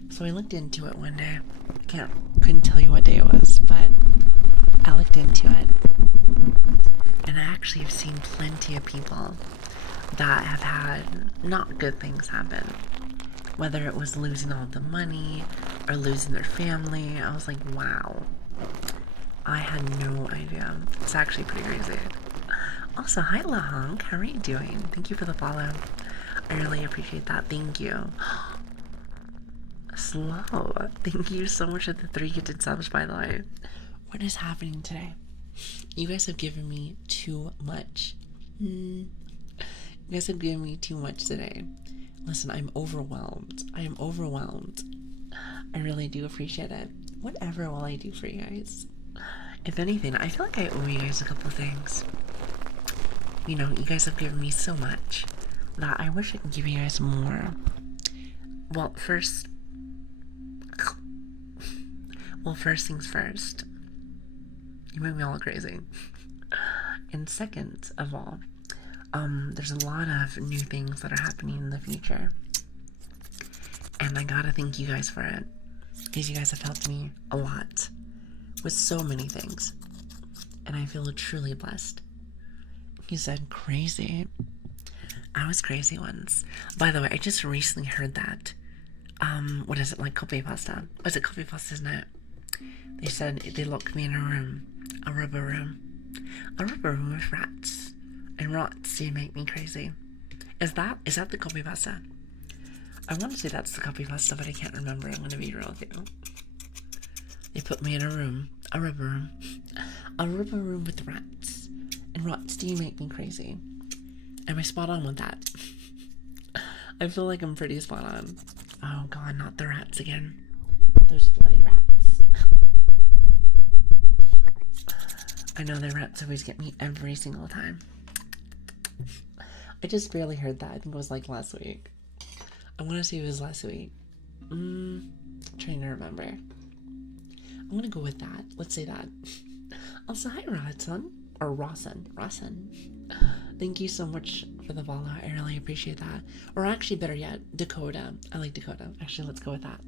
So I looked into it one day. Couldn't tell you what day it was, but I looked into it. And I actually have seen plenty of people that have had not good things happen. Whether it was losing all the money or losing their family. I was like, wow. I had no idea. It's actually pretty crazy. Also, hi Lahong, how are you doing? Thank you for the follow. I really appreciate that. Thank you. Slow. Thank you so much for the 3 gifted subs, by the way. What is happening today? You guys have given me too much. You guys have given me too much today. Listen, I'm overwhelmed. I am overwhelmed. I really do appreciate it. Whatever will I do for you guys? If anything, I feel like I owe you guys a couple things. You know, you guys have given me so much that I wish I could give you guys more. Well, first things first. You make me all crazy. And second of all, there's a lot of new things that are happening in the future. And I gotta thank you guys for it. Because you guys have helped me a lot with so many things. And I feel truly blessed. You said crazy. I was crazy once. By the way, I just recently heard that. What is it, like copy pasta? Was it copy pasta, isn't it? They said they locked me in a room. A rubber room. A rubber room with rats. And rats do make me crazy. Is that the copy pasta? I want to say that's the copy pasta, but I can't remember. I'm going to be real with you. They put me in a room. A rubber room. A rubber room with rats. And rats do make me crazy. Am I spot on with that? I feel like I'm pretty spot on. Oh god, not the rats again. Those bloody rats. I know the rats always get me every single time. I just barely heard that. I think it was like last week. I want to say it was last week. Trying to remember. I'm gonna go with that. Let's say that. Also, hi Rodson. Or Rawson. Thank you so much for the follow. I really appreciate that. Or actually, better yet, Dakota. I like Dakota. Actually, let's go with that.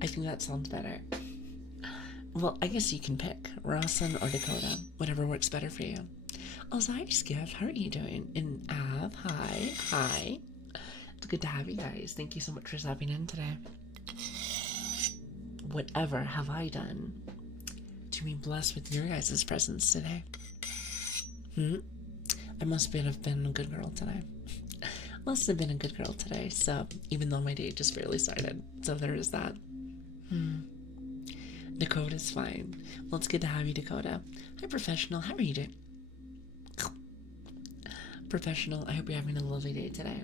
I think that sounds better. Well, I guess you can pick Rawson or Dakota. Whatever works better for you. Also, hi Skiff. How are you doing? And Av, hi. It's good to have you guys. Thank you so much for stopping in today. Whatever have I done to be blessed with your guys' presence today? I must have been a good girl today. Must have been a good girl today, so even though my day just barely started. So there is that. Dakota's fine. Well, it's good to have you, Dakota. Hi, Professional. How are you doing? Professional, I hope you're having a lovely day today.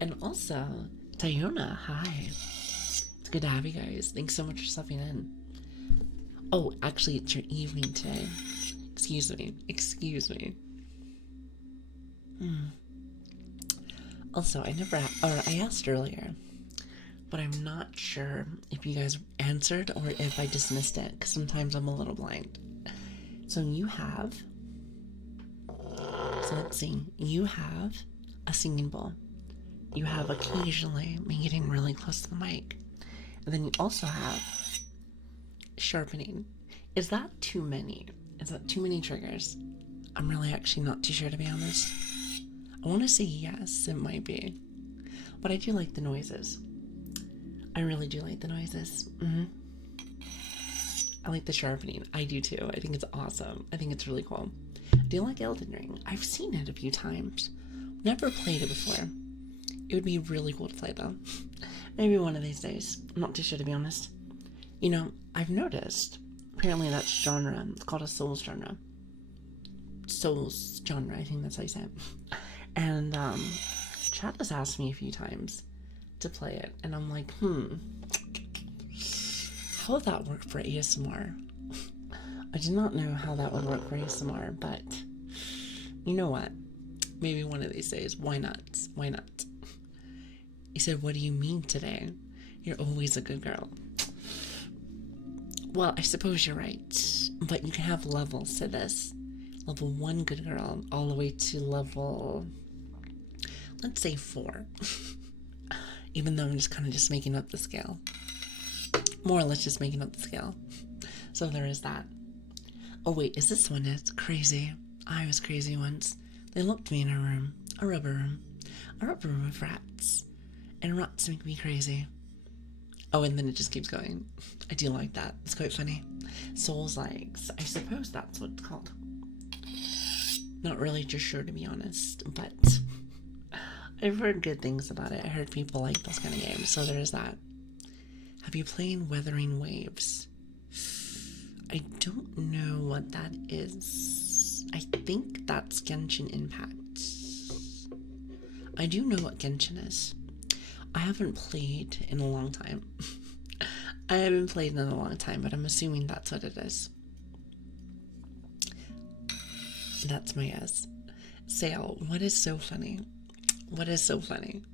And also, Tayona, hi. It's good to have you guys. Thanks so much for stopping in. Oh, actually, it's your evening today. Excuse me. Also, I asked earlier, but I'm not sure if you guys answered or if I just missed it, because sometimes I'm a little blind. So let's see. You have a singing bowl. You have occasionally me getting really close to the mic. And then you also have sharpening. Is that too many? Is that too many triggers? I'm really actually not too sure, to be honest. I want to say yes, it might be. But I do like the noises. I really do like the noises. I like the sharpening. I do too. I think it's awesome. I think it's really cool. Do you like Elden Ring? I've seen it a few times. Never played it before. It would be really cool to play though. Maybe one of these days. I'm not too sure, to be honest. You know, I've noticed, apparently that's genre. It's called a Souls genre. Souls genre, I think that's how you say it. And chat has asked me a few times to play it, and I'm like, how would that work for ASMR? I do not know how that would work for ASMR, but you know what? Maybe one of these days. Why not? He said, what do you mean today? You're always a good girl. Well, I suppose you're right, but you can have levels to this. Level 1 good girl, all the way to level, let's say 4. Even though I'm just kind of just making up the scale. More or less just making up the scale. So there is that. Oh wait, is this one it? Crazy. I was crazy once. They locked me in a room. A rubber room with rats. And rats make me crazy. Oh, and then it just keeps going. I do like that. It's quite funny. Souls likes. I suppose that's what it's called. Not really just sure, to be honest, but I've heard good things about it. I heard people like those kind of games, so there's that. Have you played Wuthering Waves? I don't know what that is. I think that's Genshin Impact. I do know what Genshin is. I haven't played in a long time. I haven't played in a long time, but I'm assuming that's what it is. That's my yes. Sale, what is so funny? What is so funny?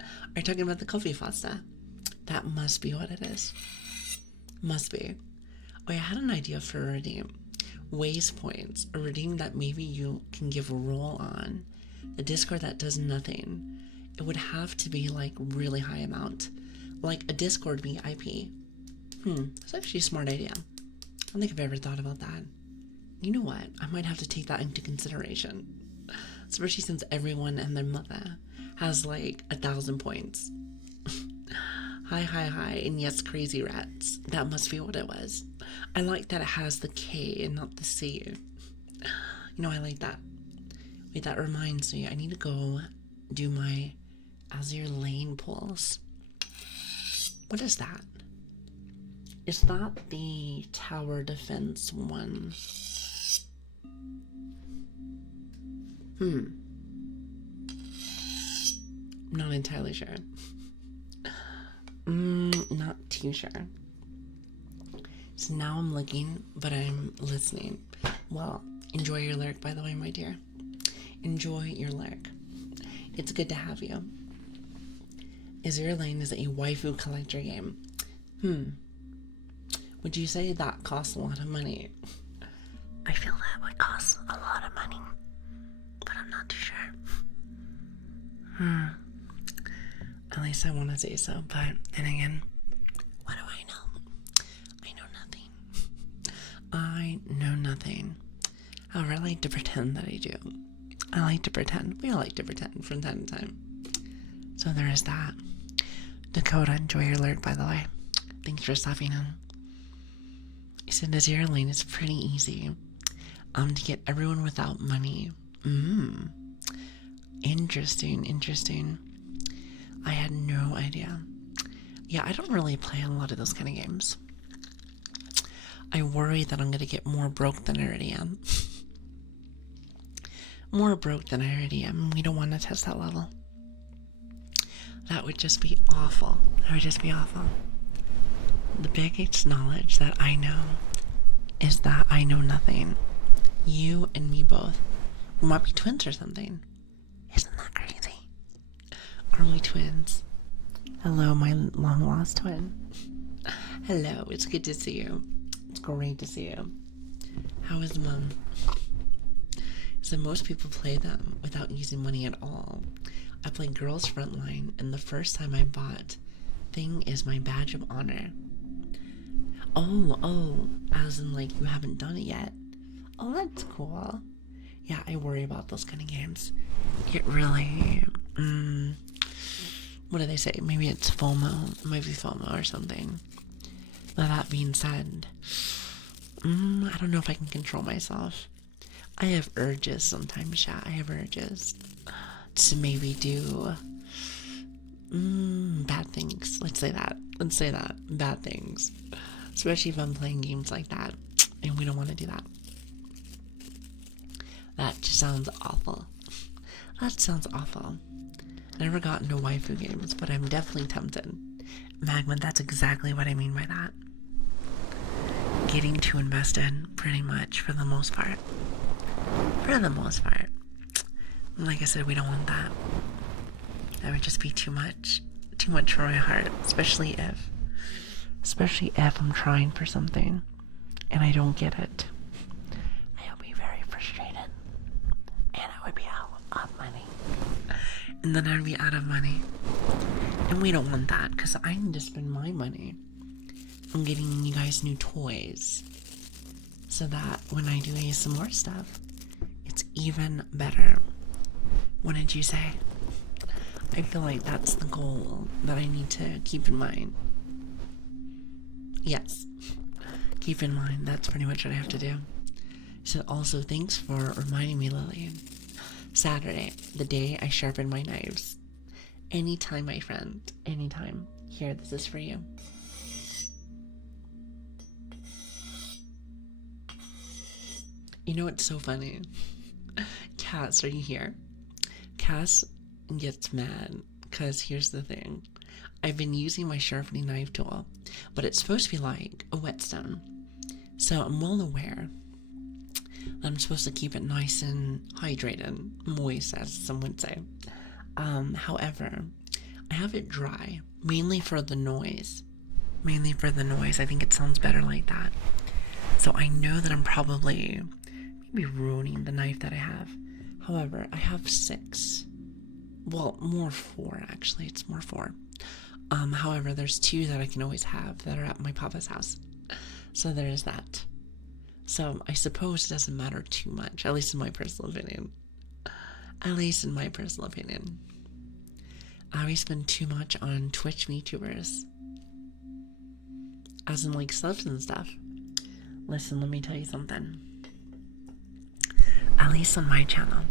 Are you talking about the coffee pasta? That must be what it is. Must be. Oh, I had an idea for a redeem. Ways points. A redeem that maybe you can give a roll on. The Discord that does nothing. It would have to be like really high amount. Like a Discord VIP. That's actually a smart idea. I don't think I've ever thought about that. You know what? I might have to take that into consideration. Especially since everyone and their mother has like 1,000 points. Hi, and yes, crazy rats. That must be what it was. I like that it has the K and not the C. You know, I like that. Wait, that reminds me. I need to go do my Azure Lane pulls. What is that? Is that the tower defense one? Not entirely sure. Not too sure. So now I'm looking, but I'm listening. Well, enjoy your lurk, by the way, my dear. Enjoy your lurk. It's good to have you. Azure Lane is a waifu collector game. Would you say that costs a lot of money? I feel that would cost a lot of money, but I'm not too sure. At least I want to say so, but then again, what do I know? I know nothing. I know nothing. However, I like to pretend that I do. I like to pretend. We all like to pretend from time to time. So there is that. Dakota, enjoy your alert, by the way. Thanks for stopping in. He said Azure Lane is pretty easy. To get everyone without money. Interesting. I had no idea. Yeah, I don't really play a lot of those kind of games. I worry that I'm going to get more broke than I already am. More broke than I already am. We don't want to test that level. That would just be awful. That would just be awful. The biggest knowledge that I know is that I know nothing. You and me both. We might be twins or something. Isn't that crazy? Are we twins? Hello, my long-lost twin. Hello, it's good to see you. It's great to see you. How is Mom? So most people play them without using money at all. I play Girls Frontline, and the first time I bought thing is my badge of honor. Oh, as in like you haven't done it yet. Oh, that's cool. Yeah, I worry about those kind of games. It really, what do they say? Maybe it's FOMO. It might be FOMO or something. But that being said, I don't know if I can control myself. I have urges sometimes, yeah. I have urges to maybe do bad things. Let's say that. Bad things. Especially if I'm playing games like that. And we don't want to do that. That just sounds awful. That sounds awful. I never got into waifu games, but I'm definitely tempted. Magma, that's exactly what I mean by that. Getting too invested, pretty much, for the most part. For the most part. Like I said, we don't want that. That would just be too much. Too much for my heart. Especially if I'm trying for something and I don't get it. I'll be very frustrated. And I would be out of money. And then I'd be out of money. And we don't want that, because I need to spend my money on getting you guys new toys. So that when I do ASMR stuff, it's even better. What did you say? I feel like that's the goal that I need to keep in mind. Yes. Keep in mind, that's pretty much what I have to do. So also, thanks for reminding me, Lilian. Saturday, the day I sharpen my knives. Anytime, my friend. Anytime. Here, this is for you. You know what's so funny? Cass, are you here? Cass gets mad because here's the thing. I've been using my sharpening knife tool, but it's supposed to be like a whetstone. So I'm well aware that I'm supposed to keep it nice and hydrated, moist, as some would say. However, I have it dry, mainly for the noise. Mainly for the noise. I think it sounds better like that. So I know that I'm probably maybe ruining the knife that I have. However, I have 6. Well, more 4 actually. It's more 4. However, there's 2 that I can always have that are at my papa's house. So there is that. So I suppose it doesn't matter too much, at least in my personal opinion. At least in my personal opinion. We spend too much on Twitch VTubers. As in like subs and stuff. Listen, let me tell you something. At least on my channel.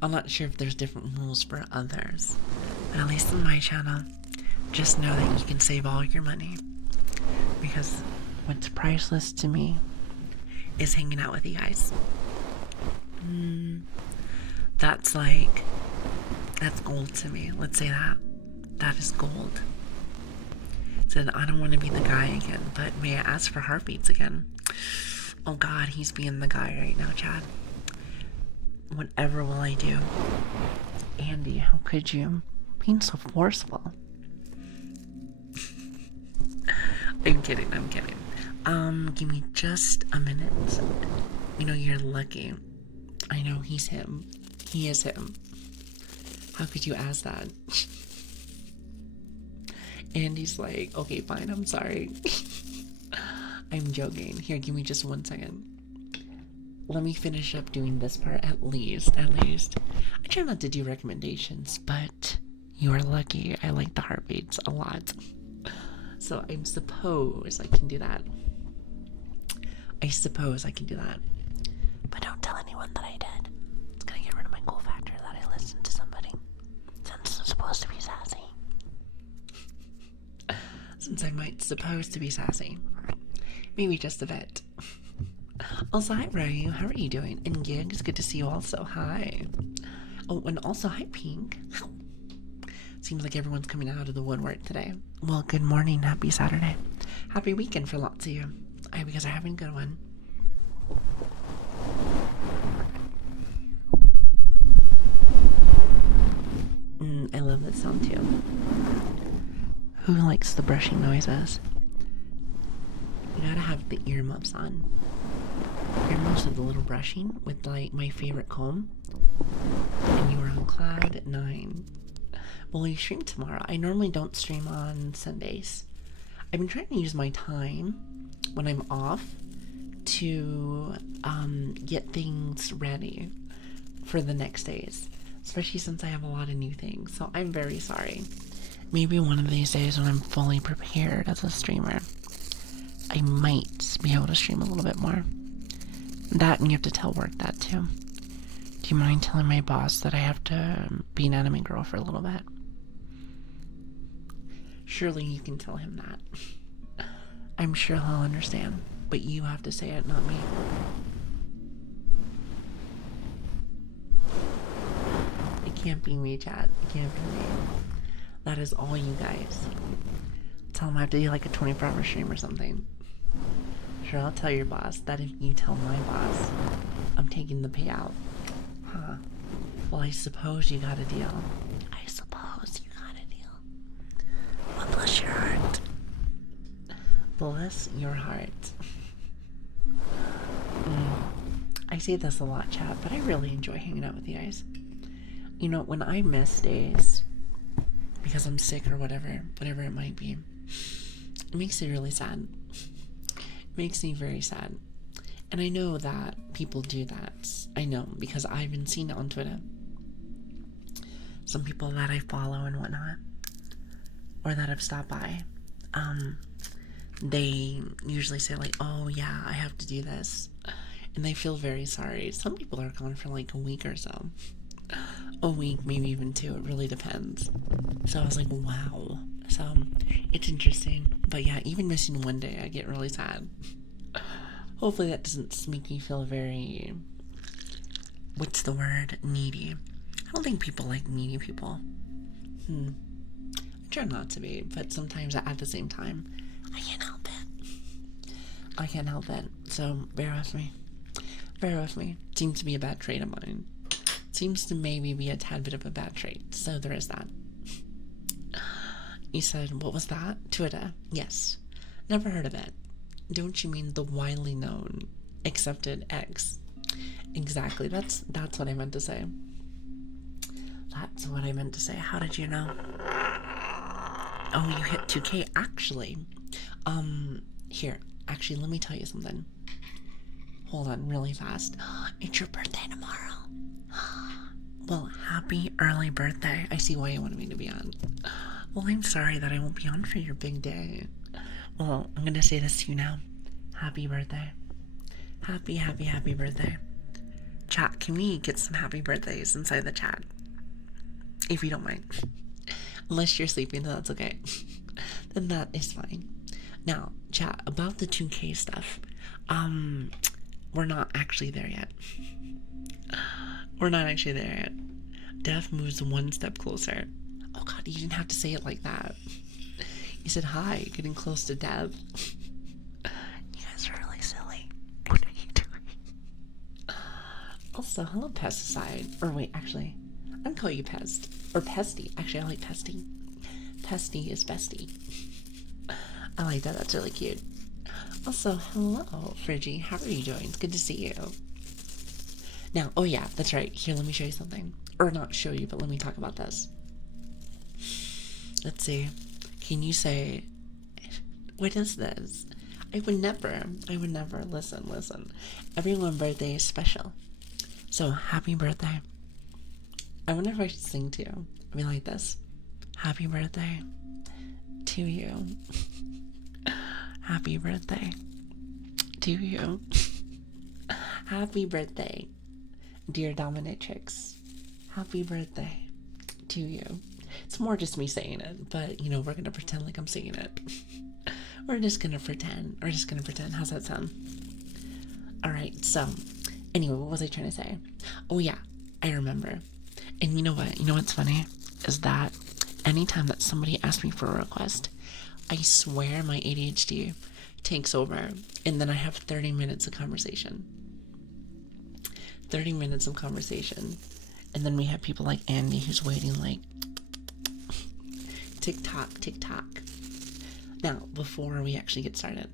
I'm not sure if there's different rules for others. But at least on my channel, just know that you can save all your money. Because what's priceless to me is hanging out with you guys. That's gold to me. Let's say that. That is gold. Said, I don't want to be the guy again, but may I ask for heartbeats again? Oh God, he's being the guy right now, Chad. Whatever will I do? Andy, how could you? Being so forceful. I'm kidding. Give me just a minute. You know, you're lucky. I know he's him. He is him. How could you ask that? Andy's like, okay, fine, I'm sorry. I'm joking. Here, give me just 1 second. Let me finish up doing this part at least. I try not to do recommendations, but you are lucky. I like the heartbeats a lot. So I suppose I can do that. But don't tell anyone that I did. It's gonna get rid of my cool factor that I listened to somebody. Since I'm supposed to be sassy. Since I might supposed to be sassy. Maybe just a bit. Also, hi Ryu, how are you doing? And Gig, it's good to see you also. Hi. Oh, and also hi Pink. Seems like everyone's coming out of the woodwork today. Well, good morning, happy Saturday. Happy weekend for lots of you. I hope you guys are having a good one. I love this song too. Who likes the brushing noises? You gotta have the earmuffs on. Earmuffs with the little brushing with like my favorite comb. And you were on cloud 9. Well, you stream tomorrow. I normally don't stream on Sundays. I've been trying to use my time when I'm off to get things ready for the next days. Especially since I have a lot of new things. So I'm very sorry. Maybe one of these days when I'm fully prepared as a streamer, I might be able to stream a little bit more. That, and you have to tell work that too. Do you mind telling my boss that I have to be an anime girl for a little bit? Surely you can tell him that. I'm sure he'll understand, but you have to say it, not me. It can't be me, chat. It can't be me. That is all you guys. Tell him I have to do like a 24-hour stream or something. Sure, I'll tell your boss that if you tell my boss, I'm taking the payout. Huh. Well, I suppose you got a deal. Well, bless your heart. Bless your heart. I say this a lot, chat, but I really enjoy hanging out with you guys. You know, when I miss days, because I'm sick or whatever it might be, it makes me really sad. It makes me very sad. And I know that people do that. I know, because I've been seeing it on Twitter. Some people that I follow and whatnot, or that have stopped by, they usually say like, oh yeah, I have to do this. and I feel very sorry. Some people are gone for like a week or so. A week, maybe even two. It really depends. So I was like, wow. So it's interesting. But yeah, even missing one day, I get really sad. Hopefully that doesn't make me feel very, what's the word? Needy. I don't think people like needy people. I try not to be, but sometimes at the same time, I can't help it. I can't help it. So bear with me. Bear with me. Seems to be a bad trait of mine. Seems to maybe be a tad bit of a bad trait. So there is that. You said, what was that? Twitter. Yes. Never heard of it. Don't you mean the widely known, accepted X? Exactly. That's what I meant to say. That's what I meant to say. How did you know? Oh, you hit 2K. Actually, here. Actually, let me tell you something. Hold on, really fast. It's your birthday tomorrow. Well, happy early birthday. I see why you wanted me to be on. Well, I'm sorry that I won't be on for your big day. Well, I'm gonna say this to you now. Happy birthday. Happy birthday. Chat, can we get some happy birthdays inside the chat? If you don't mind. Unless you're sleeping, then that's okay. Then that is fine. Now, chat, about the 2K stuff. We're not actually there yet. We're not actually there yet. Death moves one step closer. Oh god, you didn't have to say it like that. You said, hi, getting close to death. You guys are really silly. What are you doing? Also, hello, pesticide. Or wait, actually, I'm calling you pest. Or pesty. Actually, I like pesty. Pesty is bestie. I like that. That's really cute. Also, hello, Friggy. How are you doing? It's good to see you. Now, oh yeah, that's right. Here, let me show you something. Or not show you, but let me talk about this. Let's see. Can you say, what is this? I would never. Listen. Everyone's birthday is special. So, happy birthday. I wonder if I should sing to you. I mean, like this. Happy birthday to you. Happy birthday to you. Happy birthday, dear dominatrix. Happy birthday to you. It's more just me saying it, but you know, we're gonna pretend like I'm singing it. We're just gonna pretend. How's that sound? Alright, so anyway, what was I trying to say? Oh yeah, I remember. And you know what? You know what's funny? Is that anytime that somebody asks me for a request, I swear my ADHD takes over, and then I have 30 minutes of conversation. 30 minutes of conversation. And then we have people like Andy who's waiting like, tick tock. Now, before we actually get started,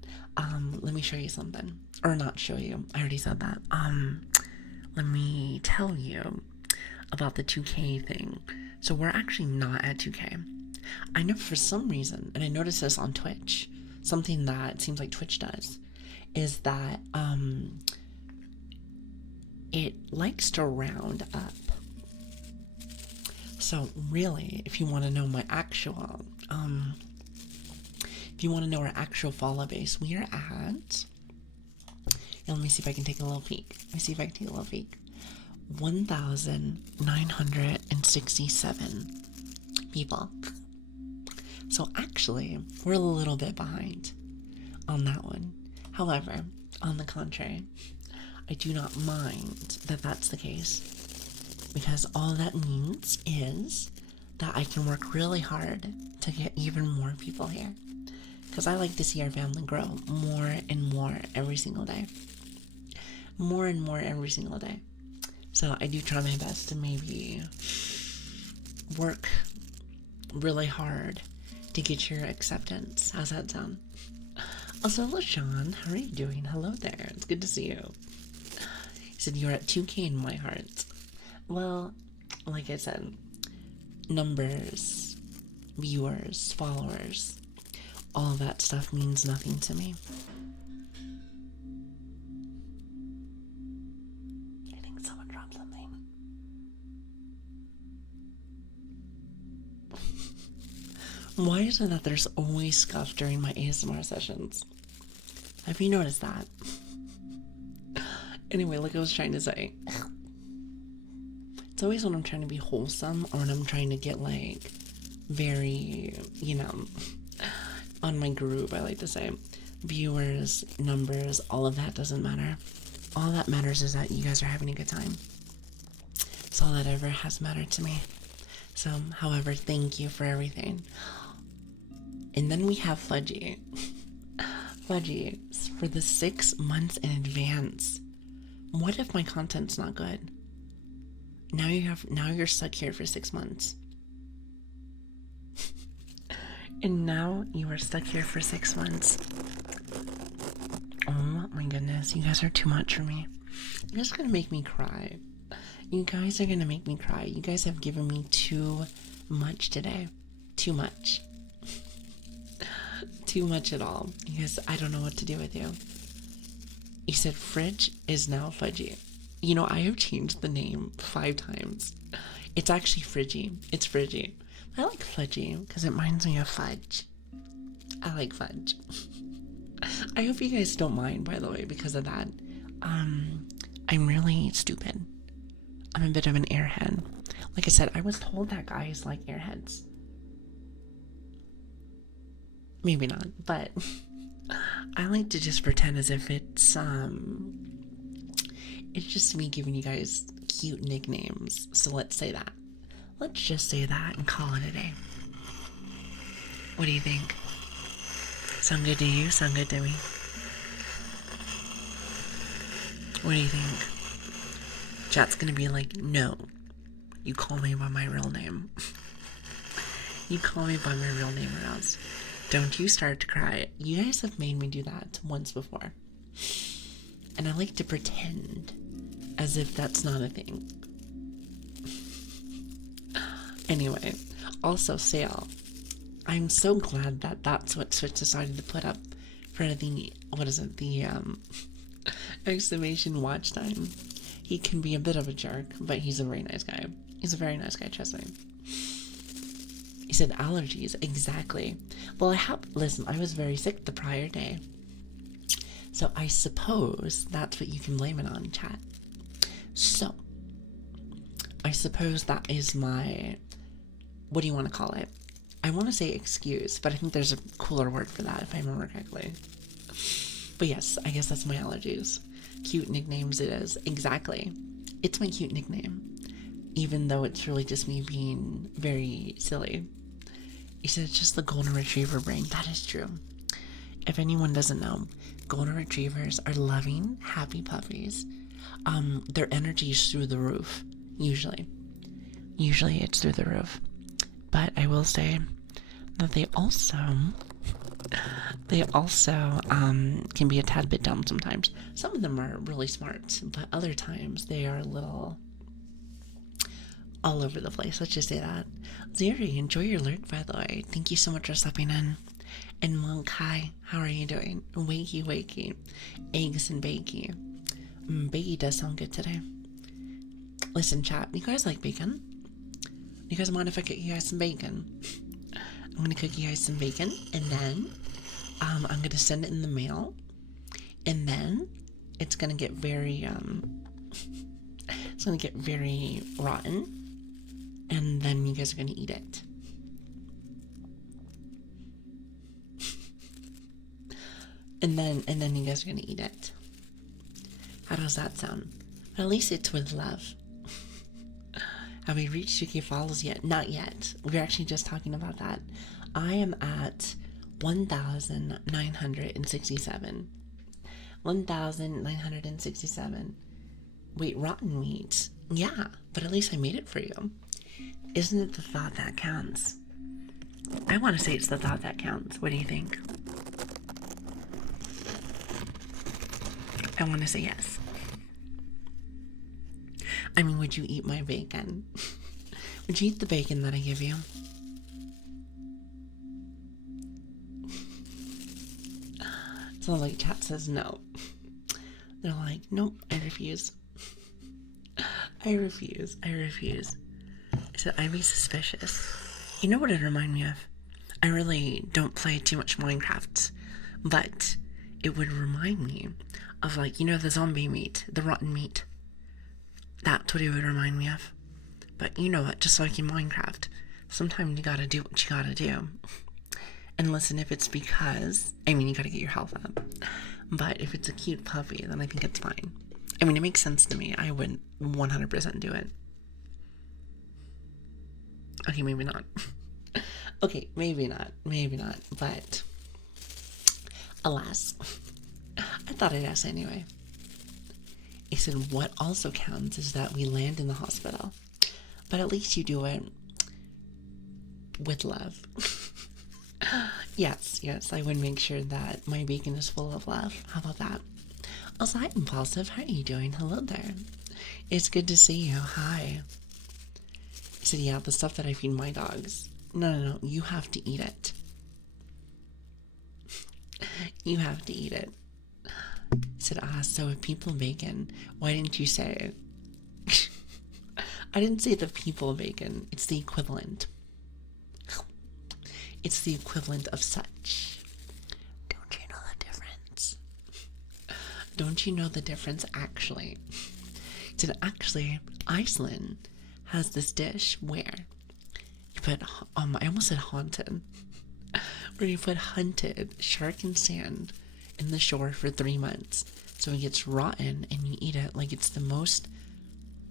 let me show you something. Or not show you. I already said that. Let me tell you about the 2K thing. So we're actually not at 2K. I know for some reason, and I noticed this on Twitch, something that it seems like Twitch does, is that it likes to round up. So really, if you want to know my actual, if you want to know our actual follow base, we are at, and let me see if I can take a little peek. 1,967 people. So actually, we're a little bit behind on that one. However, on the contrary, I do not mind that that's the case, because all that means is that I can work really hard to get even more people here, because I like to see our family grow more and more every single day. So I do try my best to maybe work really hard to get your acceptance. How's that sound? Also, hello, Sean. How are you doing? Hello there. It's good to see you. He said you're at 2K in my heart. Well, like I said, numbers, viewers, followers, all that stuff means nothing to me. I think someone dropped something. Why is it that there's always scuff during my ASMR sessions? Have you noticed that? Anyway, like I was trying to say, it's always when I'm trying to be wholesome or when I'm trying to get like very, on my group, I like to say, viewers, numbers, all of that doesn't matter. All that matters is that you guys are having a good time. It's all that ever has mattered to me. So, however, thank you for everything. And then we have Fudgy. Fudgy, for the 6 months in advance. What if my content's not good? Now you're stuck here for 6 months. And now you are stuck here for 6 months. Oh my goodness, you guys are too much for me. You guys are gonna make me cry. You guys are gonna make me cry. You guys have given me too much today. Too much. Too much at all. Because I don't know what to do with you. You said fridge is now Fudgy. I have changed the name 5 times. It's actually Fridgy. It's Fridgy. I like Fudgy because it reminds me of fudge. I like fudge. I hope you guys don't mind, by the way, because of that. I'm really stupid. I'm a bit of an airhead. Like I said, I was told that guys like airheads. Maybe not, but I like to just pretend as if it's just me giving you guys cute nicknames. So let's say that. Let's just say that and call it a day. What do you think? Sound good to you? Sound good to me? What do you think? Chat's gonna be like, no. You call me by my real name. You call me by my real name or else. Don't you start to cry. You guys have made me do that once before. And I like to pretend as if that's not a thing. Anyway, also sale. I'm so glad that that's what Switch decided to put up for the, exclamation watch time. He can be a bit of a jerk, but he's a very nice guy. He's a very nice guy, trust me. He said allergies, exactly. Well, listen, I was very sick the prior day. So I suppose that's what you can blame it on, chat. So, I suppose that is my, what do you want to call it? I want to say excuse, but I think there's a cooler word for that if I remember correctly. But yes, I guess that's my allergies. Cute nicknames it is. Exactly. It's my cute nickname. Even though it's really just me being very silly. You said it's just the golden retriever brain. That is true. If anyone doesn't know, golden retrievers are loving, happy puppies. Their energy is through the roof. Usually it's through the roof. But I will say that they also can be a tad bit dumb sometimes. Some of them are really smart, but other times they are a little all over the place. Let's just say that. Ziri, enjoy your lurk, by the way. Thank you so much for stepping in. And Monk, hi, how are you doing? Wakey. Eggs and bakey. Bakey does sound good today. Listen, chat, you guys like bacon? You guys mind if I cook you guys some bacon? I'm gonna cook you guys some bacon, and then I'm gonna send it in the mail, and then it's gonna get very rotten, and then you guys are gonna eat it. and then you guys are gonna eat it. How does that sound? But at least it's with love. Have we reached 2K follows yet? Not yet. We're actually just talking about that. I am at 1,967. 1,967. Wait, rotten meat? Yeah, but at least I made it for you. Isn't it the thought that counts? I want to say it's the thought that counts. What do you think? I want to say yes. I mean, would you eat my bacon? Would you eat the bacon that I give you? So like chat says no. They're like, nope, I refuse. I refuse. So I'd be suspicious. You know what it reminded me of? I really don't play too much Minecraft, but it would remind me of, like, the zombie meat, the rotten meat. That's what it would remind me of. But you know what? Just like in Minecraft, sometimes you gotta do what you gotta do. And listen, if it's because, you gotta get your health up. But if it's a cute puppy, then I think it's fine. It makes sense to me. I would 100% do it. Okay, maybe not. Okay, maybe not. But alas, I thought I'd ask anyway. He said what also counts is that we land in the hospital. But at least you do it with love. Yes, I would make sure that my bacon is full of love. How about that? Also, hi, Impulsive. How are you doing? Hello there. It's good to see you. Hi. He said, yeah, the stuff that I feed my dogs. No. You have to eat it. You have to eat it. He said, so if people bacon, why didn't you say it? I didn't say the people bacon. It's the equivalent. It's the equivalent of such. Don't you know the difference? Don't you know the difference, actually? He said, actually, Iceland has this dish where you put, I almost said haunted, where you put hunted shark and sand in the shore for 3 months. So it gets rotten and you eat it like it's the most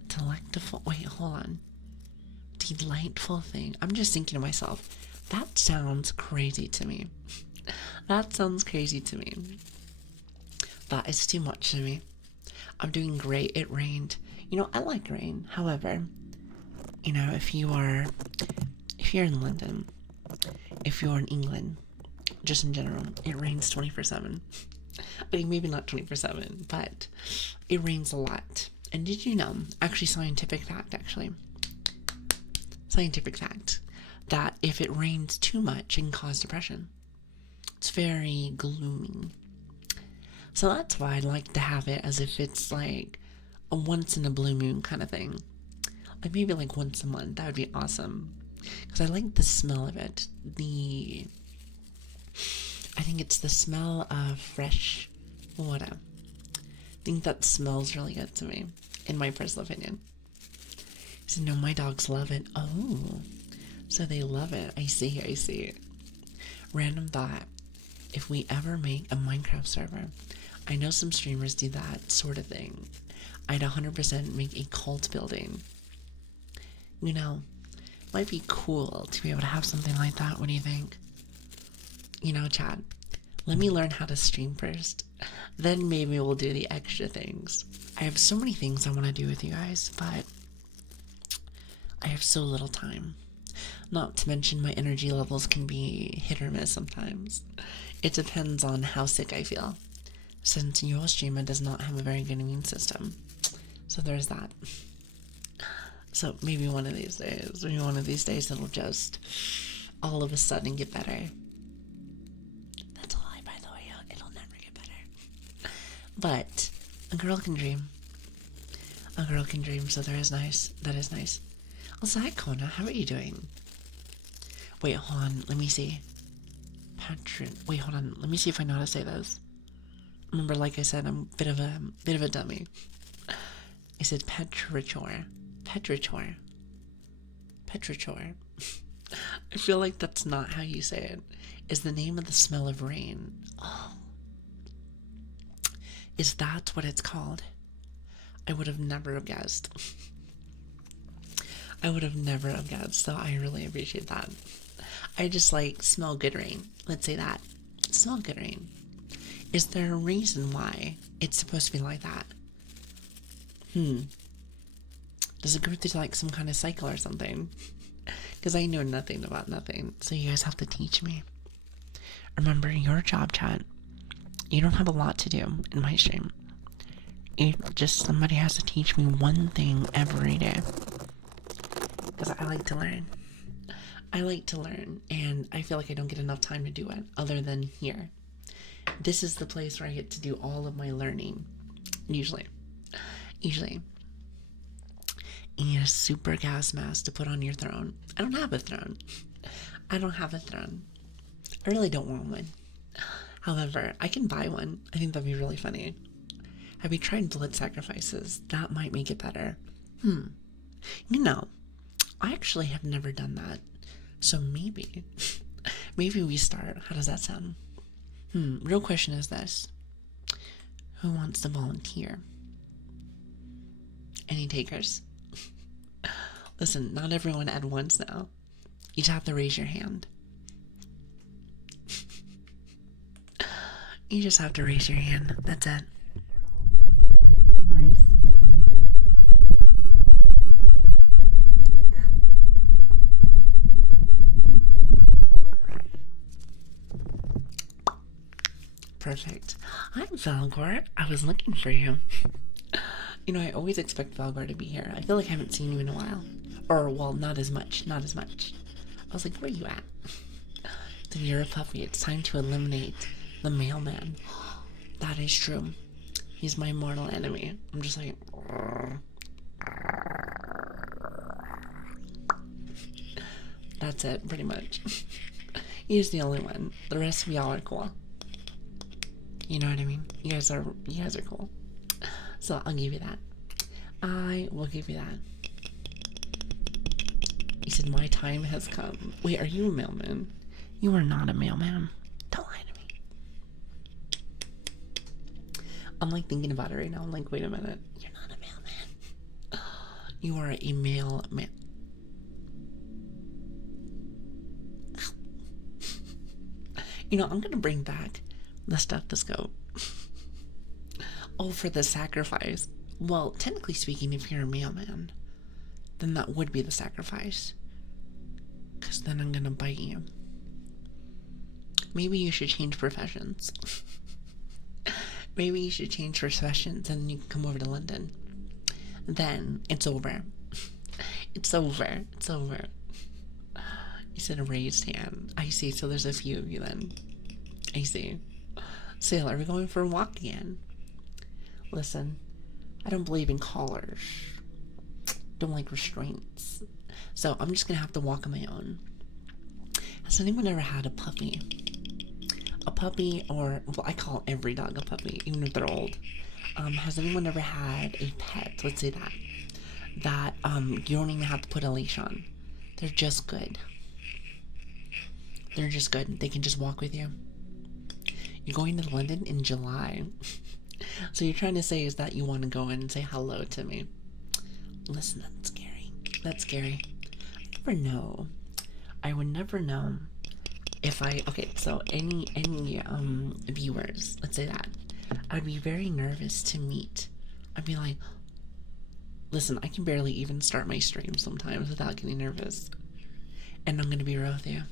delectful, delightful thing. I'm just thinking to myself, that sounds crazy to me. That sounds crazy to me. That is too much to me. I'm doing great. It rained. I like rain. However, if you're in London, if you're in England, just in general, it rains 24/7. Maybe not 24/7, but it rains a lot. And did you know, scientific fact, that if it rains too much, it can cause depression. It's very gloomy. So that's why I like to have it as if it's like a once in a blue moon kind of thing. Like maybe like once a month. That would be awesome. Because I like the smell of it. I think it's the smell of fresh water. I think that smells really good to me, in my personal opinion. He said, no, my dogs love it. Oh, so they love it. I see. Random thought. If we ever make a Minecraft server, I know some streamers do that sort of thing. I'd 100% make a cult building. Might be cool to be able to have something like that. What do you think? Chad, let me learn how to stream first. Then maybe we'll do the extra things. I have so many things I want to do with you guys, but I have so little time. Not to mention my energy levels can be hit or miss sometimes. It depends on how sick I feel, since your streamer does not have a very good immune system. So there's that. So maybe one of these days it'll just all of a sudden get better. That's a lie, by the way. It'll never get better. But a girl can dream. So that is nice. Also, hi, Kona. How are you doing? Wait, hold on. Let me see. Wait, hold on. Let me see if I know how to say those. Remember, like I said, I'm a bit of a dummy. I said petrichor. I feel like that's not how you say it. Is the name of the smell of rain. Oh. Is that what it's called? I would have never guessed. So I really appreciate that. I just smell good rain. Let's say that. Smell good rain. Is there a reason why it's supposed to be like that? Does it go through some kind of cycle or something? Because I know nothing about nothing. So you guys have to teach me. Remember, your job, chat. You don't have a lot to do in my stream. Somebody has to teach me one thing every day. Because I like to learn. And I feel like I don't get enough time to do it other than here. This is the place where I get to do all of my learning. Usually. You need a super gas mask to put on your throne. I don't have a throne. I really don't want one. However, I can buy one. I think that'd be really funny. Have you tried blood sacrifices? That might make it better. You know, I actually have never done that. So maybe we start. How does that sound? Real question is this. Who wants to volunteer? Any takers? Listen, not everyone at once now. You just have to raise your hand. You just have to raise your hand. That's it. Nice and easy. Perfect. Hi, Valgor. I was looking for you. You know, I always expect Valgor to be here. I feel like I haven't seen you in a while. Or, well, not as much. I was like, where are you at? Then you're a puppy. It's time to eliminate the mailman. That is true. He's my mortal enemy. I'm just like... That's it, pretty much. He's the only one. The rest of y'all are cool. You know what I mean? You guys are cool. So I'll give you that. I will give you that. He said, my time has come. Wait, are you a mailman? You are not a mailman. Don't lie to me. I'm like thinking about it right now. I'm like, wait a minute. You're not a mailman. You are a mailman. You know, I'm going to bring back the stethoscope. Oh, for the sacrifice. Well, technically speaking, if you're a mailman, then that would be the sacrifice. Because then I'm going to bite you. Maybe you should change professions. Maybe you should change professions and you can come over to London. Then it's over. It's over. It's over. You said a raised hand. I see. So there's a few of you then. I see. So are we going for a walk again? Listen, I don't believe in collars. Don't like restraints. So I'm just gonna have to walk on my own. Has anyone ever had a puppy? A puppy, or, well, I call every dog a puppy, even if they're old. Has anyone ever had a pet, let's say that you don't even have to put a leash on? They're just good. They're just good. They can just walk with you. You're going to London in July. So you're trying to say is that you want to go in and say hello to me. Listen, that's scary. That's scary. I never know. I would never know if okay, so any viewers, let's say that, I'd be very nervous to meet. I'd be like, listen, I can barely even start my stream sometimes without getting nervous. And I'm gonna be real with you.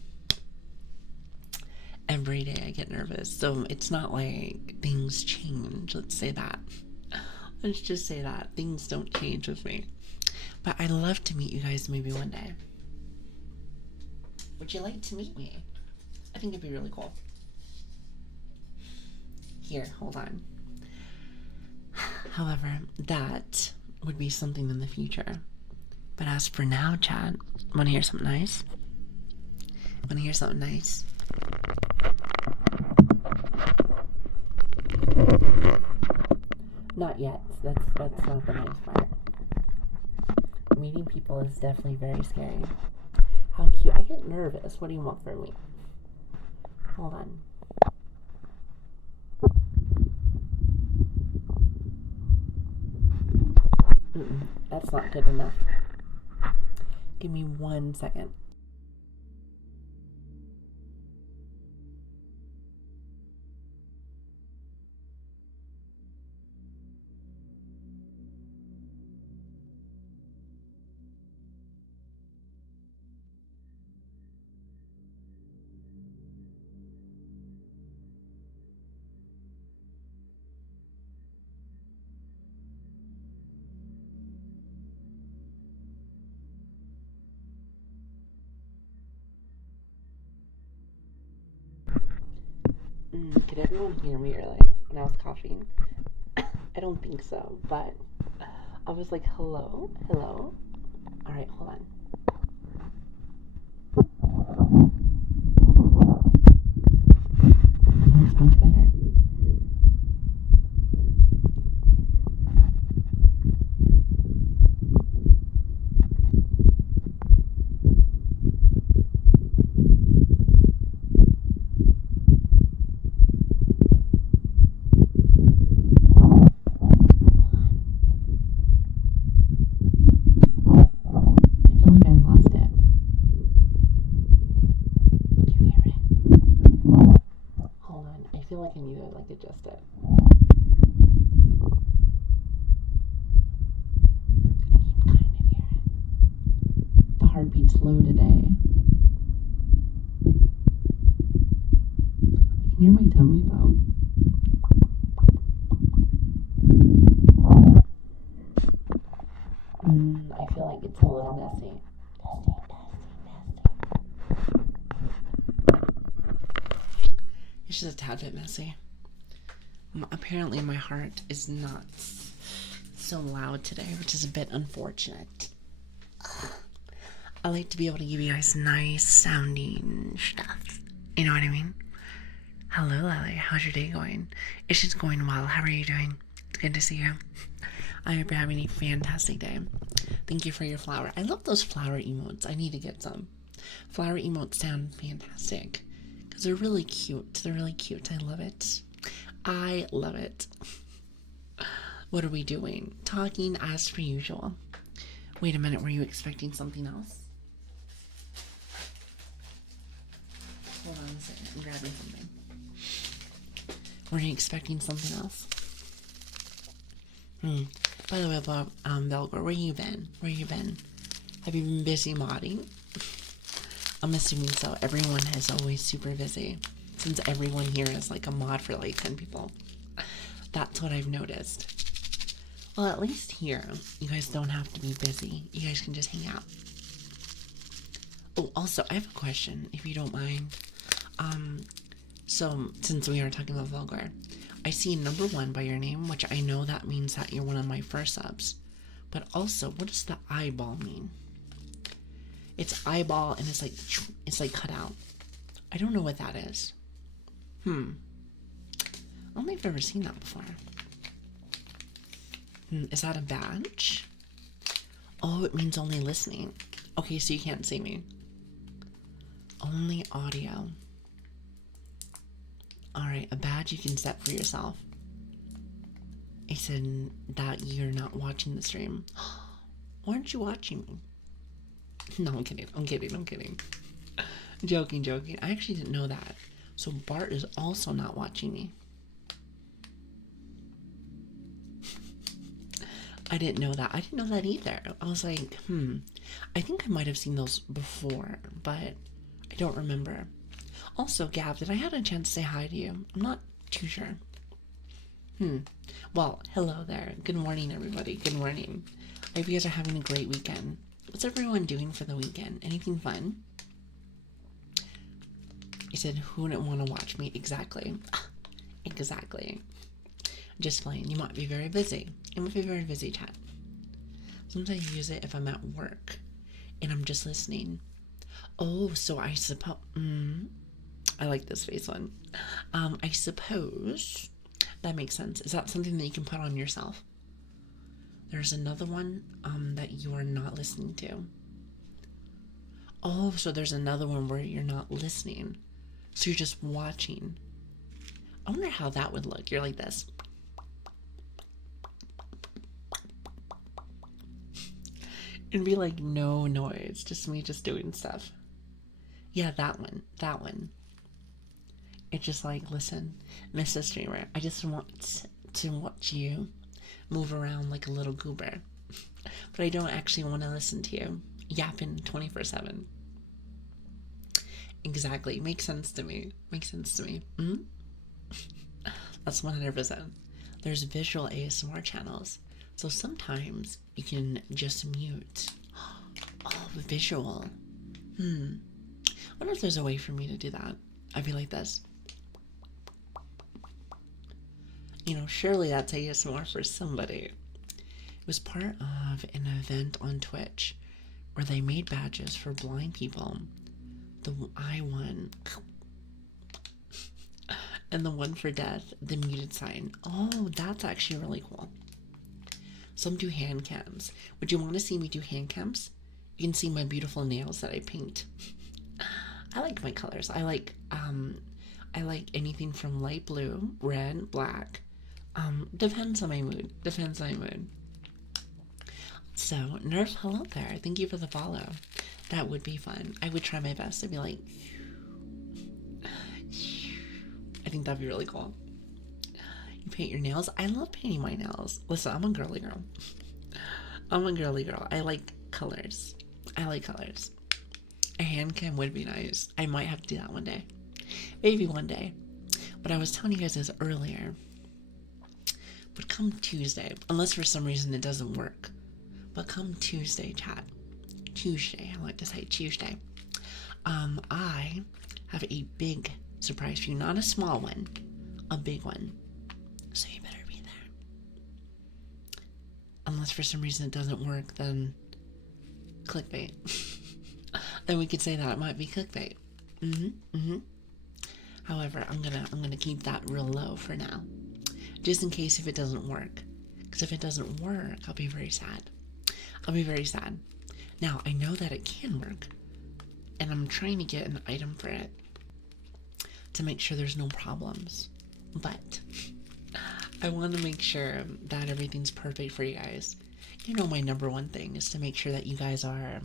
Every day I get nervous, so it's not like things change, let's say that. Let's just say that. Things don't change with me. But I'd love to meet you guys maybe one day. Would you like to meet me? I think it'd be really cool. Here, hold on. However, that would be something in the future. But as for now, Chad, wanna hear something nice? Wanna hear something nice? Not yet. That's not the nice part. Meeting people is definitely very scary. How cute. I get nervous. What do you want from me? Hold on. That's not good enough. Give me 1 second. Could everyone hear me earlier when I was coughing? I don't think so, but I was like, hello, hello. Alright, hold on. That's much better. can you like adjust it? I can kind of hear it. The heartbeat's low today. I can hear my tummy though. I feel like it's a little messy. It's just a tad bit messy. Apparently my heart is not so loud today, which is a bit unfortunate. I like to be able to give you guys nice sounding stuff. You know what I mean? Hello, Lili. How's your day going? It's just going well. How are you doing? It's good to see you. I hope you're having a fantastic day. Thank you for your flower. I love those flower emotes. I need to get some. Flower emotes sound fantastic. Because they're really cute. They're really cute. I love it. I love it. What are we doing? Talking as per usual. Wait a minute. Were you expecting something else? Hold on a second. I'm grabbing something. Were you expecting something else? By the way, Velgor, where you been? Where you been? Have you been busy modding? I'm assuming so. Everyone is always super busy. Since everyone here is like a mod for like 10 people. That's what I've noticed. Well, at least here, you guys don't have to be busy. You guys can just hang out. Oh, also, I have a question, if you don't mind. So, since we are talking about Velgor, I see number 1 by your name, which I know that means that you're one of my first subs. But also, what does the eyeball mean? It's eyeball and it's like cut out. I don't know what that is. I don't think I've ever seen that before. Is that a badge? Oh, it means only listening. Okay, so you can't see me. Only audio. Alright, a badge you can set for yourself. It said that you're not watching the stream. Why aren't you watching me? No, I'm kidding. Joking. I actually didn't know that. So Bart is also not watching me. I didn't know that. I didn't know that either. I was like, I think I might have seen those before, but I don't remember. Also, Gav, did I have a chance to say hi to you? I'm not too sure. Well, hello there. Good morning, everybody. Good morning. I hope you guys are having a great weekend. What's everyone doing for the weekend? Anything fun? I said, who wouldn't want to watch me? Exactly. Exactly. Just playing. You might be very busy. It might be very busy, chat. Sometimes I use it if I'm at work and I'm just listening. Oh, so I suppose... I like this face one. I suppose that makes sense. Is that something that you can put on yourself? There's another one that you are not listening to. Oh, so there's another one where you're not listening. So you're just watching. I wonder how that would look. You're like this. It'd be like no noise. Just me just doing stuff. Yeah, that one. It's just like, listen, Mr. Streamer, I just want to watch you move around like a little goober. But I don't actually want to listen to you yapping 24/7. Exactly. Makes sense to me. That's 100%. There's visual ASMR channels. So sometimes you can just mute. Oh, visual. I wonder if there's a way for me to do that. I'd be like this. You know, surely that's ASMR for somebody. It was part of an event on Twitch where they made badges for blind people. The eye one. And the one for death, the muted sign. Oh, that's actually really cool. Some do hand cams. Would you want to see me do hand cams? You can see my beautiful nails that I paint. I like my colors. I like anything from light blue, red, black. Depends on my mood. So, Nerf, hello there. Thank you for the follow. That would be fun. I would try my best to be like... I think that'd be really cool. paint your nails? I love painting my nails. Listen, I'm a girly girl. I'm a girly girl. I like colors. A hand cam would be nice. I might have to do that one day. Maybe one day. But I was telling you guys this earlier. But come Tuesday, unless for some reason it doesn't work. But come Tuesday, chat. Tuesday, I like to say Tuesday. I have a big surprise for you. Not a small one. A big one. So you better be there. Unless for some reason it doesn't work, then clickbait. Then we could say that it might be clickbait. However, I'm gonna keep that real low for now, just in case if it doesn't work. Because if it doesn't work, I'll be very sad. I'll be very sad. Now I know that it can work, and I'm trying to get an item for it to make sure there's no problems. But I want to make sure that everything's perfect for you guys. You know, my number one thing is to make sure that you guys are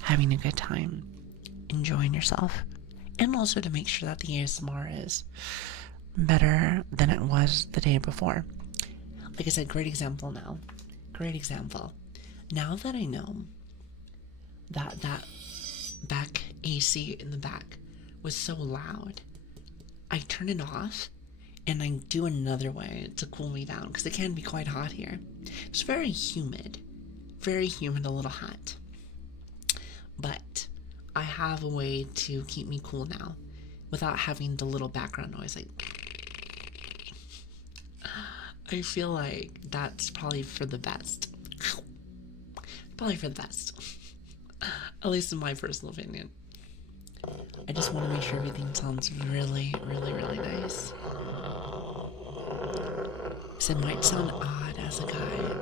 having a good time, enjoying yourself, and also to make sure that the ASMR is better than it was the day before. Like I said, great example now. Great example. Now that I know that back AC in the back was so loud, I turn it off and I do another way to cool me down, because it can be quite hot here. It's very humid, a little hot. But I have a way to keep me cool now without having the little background noise. Like, I feel like that's probably for the best. At least in my personal opinion. I just want to make sure everything sounds really, really, really nice. So it might sound odd as a guy,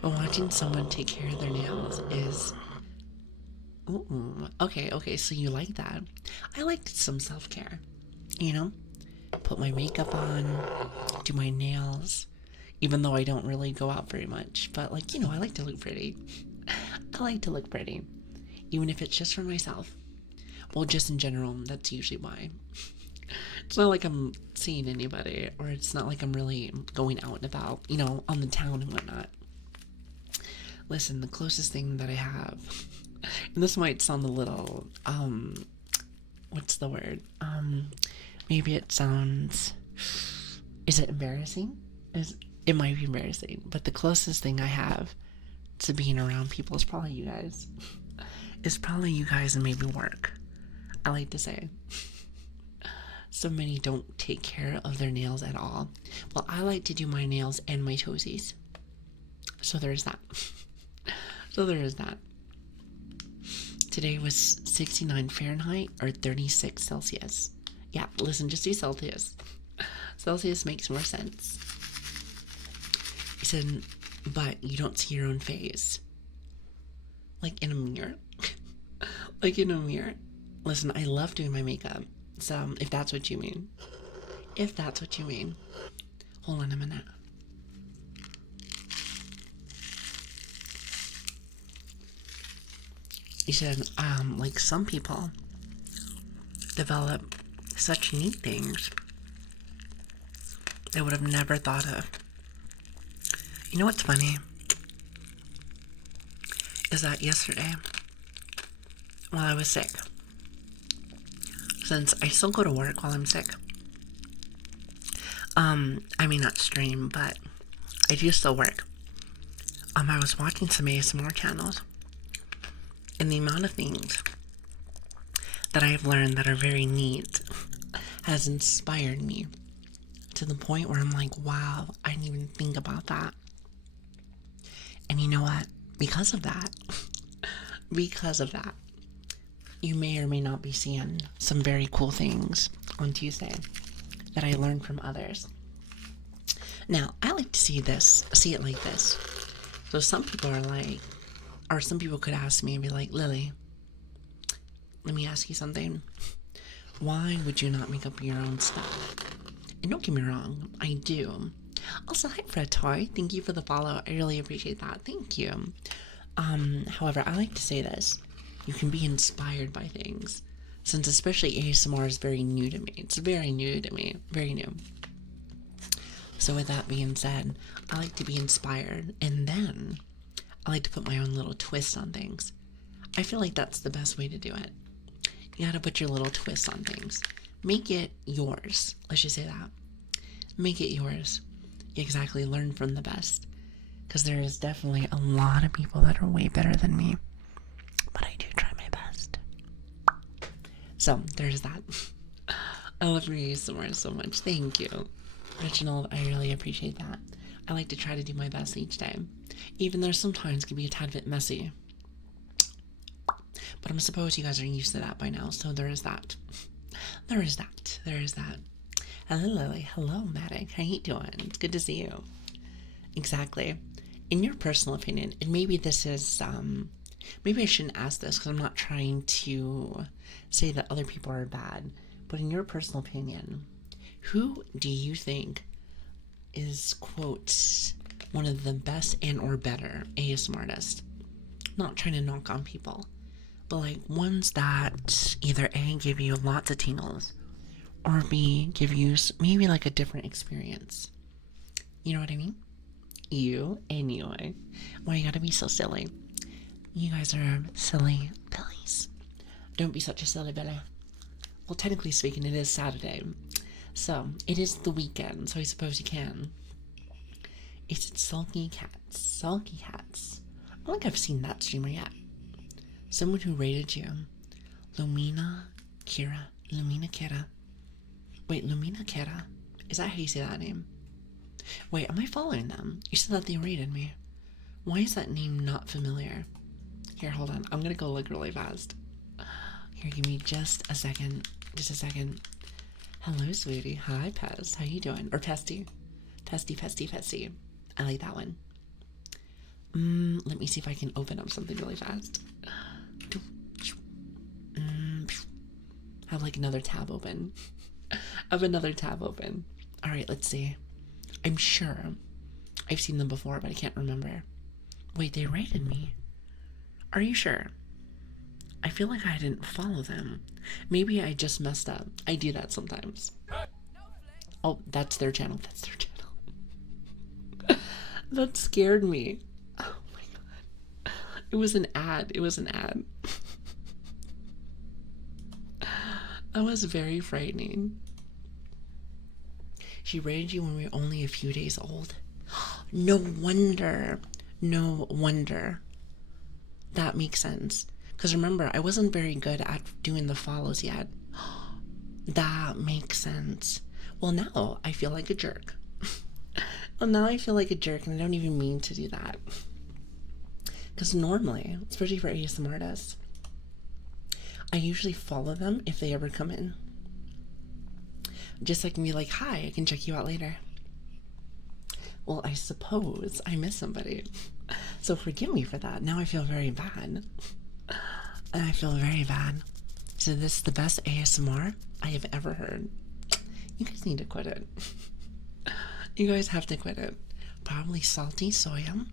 but watching someone take care of their nails is... Ooh, okay, so you like that. I like some self-care, you know? Put my makeup on, do my nails, even though I don't really go out very much. But, like, you know, I like to look pretty. Even if it's just for myself. Well, just in general, that's usually why. It's not like I'm seeing anybody, or it's not like I'm really going out and about, you know, on the town and whatnot. Listen, the closest thing that I have... And this might sound a little, what's the word? Maybe it sounds, is it embarrassing? It might be embarrassing, but the closest thing I have to being around people is probably you guys. It's probably you guys and maybe work, I like to say. So many don't take care of their nails at all. Well, I like to do my nails and my toesies. So there's that. Today was 69 Fahrenheit or 36 Celsius. Yeah, listen, just do Celsius. Celsius makes more sense. He said, but you don't see your own face. Like in a mirror. Listen, I love doing my makeup. So, if that's what you mean. Hold on a minute. He said, like some people develop such neat things they would have never thought of. You know what's funny? Is that yesterday, while I was sick, since I still go to work while I'm sick, I may not stream, but I do still work. I was watching some ASMR channels, and the amount of things that I have learned that are very neat has inspired me to the point where I'm like, wow, I didn't even think about that. And you know what? Because of that, you may or may not be seeing some very cool things on Tuesday that I learned from others. Now, I like to see it like this. So some people are like, or some people could ask me and be like, Lily, let me ask you something. Why would you not make up your own stuff? And don't get me wrong, I do. Also, hi Fred Toy, thank you for the follow. I really appreciate that. Thank you. However, I like to say this. You can be inspired by things. Since especially ASMR is very new to me. It's very new to me. Very new. So with that being said, I like to be inspired, and then I like to put my own little twist on things. I feel like that's the best way to do it. You gotta put your little twist on things. Make it yours. Let's just say that. Make it yours. Exactly. Learn from the best. Because there is definitely a lot of people that are way better than me. But I do try my best. So, there's that. I love your ASMR so much. Thank you. Reginald, I really appreciate that. I like to try to do my best each time. Even though sometimes it can be a tad bit messy. But I suppose you guys are used to that by now, so there is that. There is that. There is that. Hello, Lili. Hello, Matic. How you doing? It's good to see you. Exactly. In your personal opinion, and maybe this is, maybe I shouldn't ask this because I'm not trying to say that other people are bad, but in your personal opinion, who do you think is, quote, one of the best and or better ASMR artists? Not trying to knock on people, but like ones that either A, give you lots of tingles, or B, give you maybe like a different experience. You know what I mean? You, anyway. Why you gotta be so silly? You guys are silly billies. Don't be such a silly billy. Well, technically speaking, it is Saturday. So, it is the weekend, so I suppose you can. Is it Sulky Cats? Sulky Cats. I don't think I've seen that streamer yet. Someone who rated you. Lumina Kira. Wait, Lumina Kira? Is that how you say that name? Wait, am I following them? You said that they rated me. Why is that name not familiar? Here, hold on. I'm gonna go look really fast. Here, give me just a second. Just a second. Hello, sweetie. Hi, Pez. How you doing? Or Pesty. Pesty. I like that one. Let me see if I can open up something really fast. I have like another tab open. Alright, let's see. I'm sure I've seen them before, but I can't remember. Wait, they rated me. Are you sure? I feel like I didn't follow them. Maybe I just messed up. I do that sometimes. Oh, that's their channel. That scared me. Oh my god. It was an ad. That was very frightening. She rated you when we were only a few days old. No wonder. That makes sense. Because remember, I wasn't very good at doing the follows yet. That makes sense. Well, now I feel like a jerk. And I don't even mean to do that. Because normally, especially for ASMR artists, I usually follow them if they ever come in. Just so I can be like, hi, I can check you out later. Well, I suppose I miss somebody. So forgive me for that. Now I feel very bad. So this is the best ASMR I have ever heard. You guys need to quit it. You guys have to quit it. Probably Salty Soya.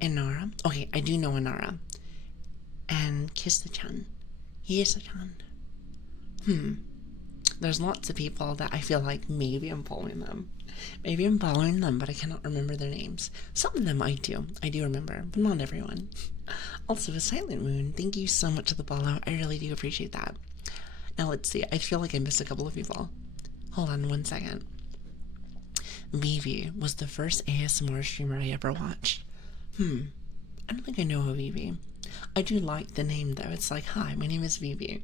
Inara. Okay, I do know Inara. And Kiss the Chan. Yes, the Chan. There's lots of people that I feel like maybe I'm following them. But I cannot remember their names. Some of them I do remember, but not everyone. Also, a Silent Moon, thank you so much for the follow. I really do appreciate that. Now let's see, I feel like I missed a couple of people. Hold on one second. Vivi was the first ASMR streamer I ever watched. I don't think I know a Vivi. I do like the name though. It's like, hi, my name is Vivi.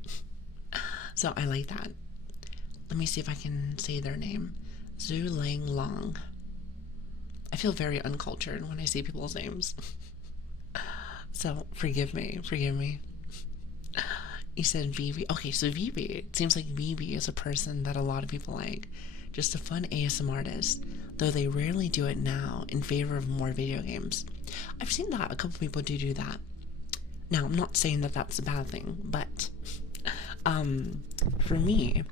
So I like that. Let me see if I can say their name. Zhu Lang Long. I feel very uncultured when I say people's names. So forgive me. You said Vivi. Okay, so Vivi. It seems like Vivi is a person that a lot of people like. Just a fun ASMR artist, though they rarely do it now in favor of more video games. I've seen that a couple people do that. Now, I'm not saying that that's a bad thing, but for me,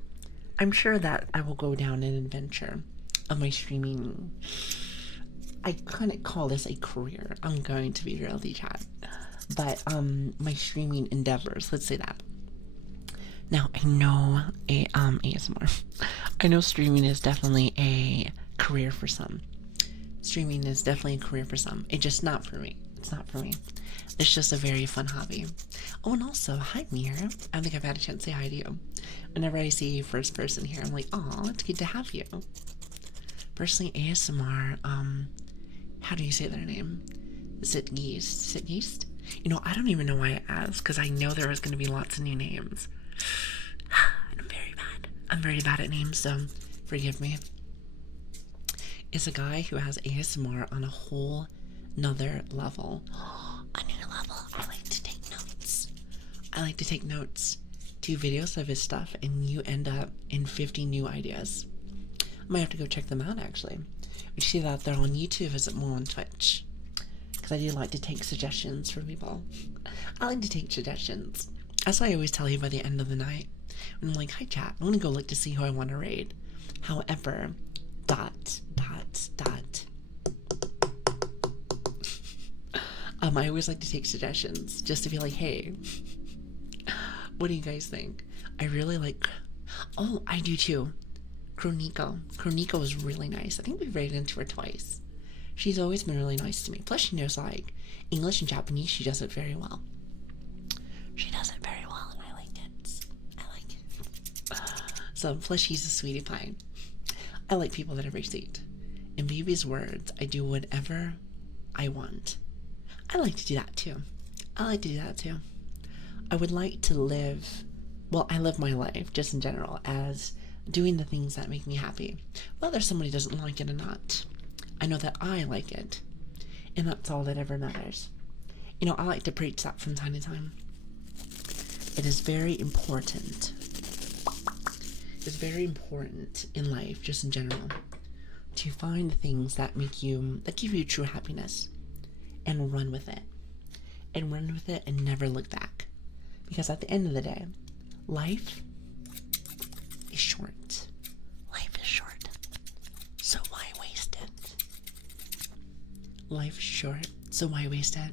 I'm sure that I will go down an adventure of my streaming. I couldn't call this a career. I'm going to be reality chat. But my streaming endeavors, let's say that. Now I know ASMR. I know streaming is definitely a career for some. Streaming is definitely a career for some. It's just not for me. It's not for me. It's just a very fun hobby. Oh, and also, hi Mir. I don't think I've had a chance to say hi to you. Whenever I see you first person here, I'm like, oh, it's good to have you. Personally, ASMR, how do you say their name? Is it Yeast? Is it Yeast? You know, I don't even know why I asked, because I know there was going to be lots of new names. I'm very bad. I'm very bad at names, so forgive me. Is a guy who has ASMR on a whole nother level. A new level. I like to take notes. I like to take notes, do videos of his stuff, and you end up in 50 new ideas. I might have to go check them out, actually. We see that they're on YouTube, is it more on Twitch? Because I do like to take suggestions from people. I like to take suggestions. That's why I always tell you by the end of the night. When I'm like, hi chat, I'm gonna go look to see who I want to raid. However, ... I always like to take suggestions just to be like, hey, what do you guys think? I really like. Oh, I do too. Chroniko. Chroniko is really nice. I think we've raided into her twice. She's always been really nice to me. Plus, she knows like English and Japanese. She does it very well. She does it very well, and I like it. I like it. So, plus, she's a sweetie pie. I like people that are very sweet. In Baby's words, I do whatever I want. I like to do that too. I like to do that too. I would like to live, well, I live my life just in general as doing the things that make me happy. Whether somebody doesn't like it or not, I know that I like it. And that's all that ever matters. You know, I like to preach that from time to time. It is very important. It's very important in life, just in general, to find things that make you, that give you true happiness, and run with it. And run with it and never look back. Because at the end of the day, life is short. Life is short. So why waste it? Life is short, so why waste it?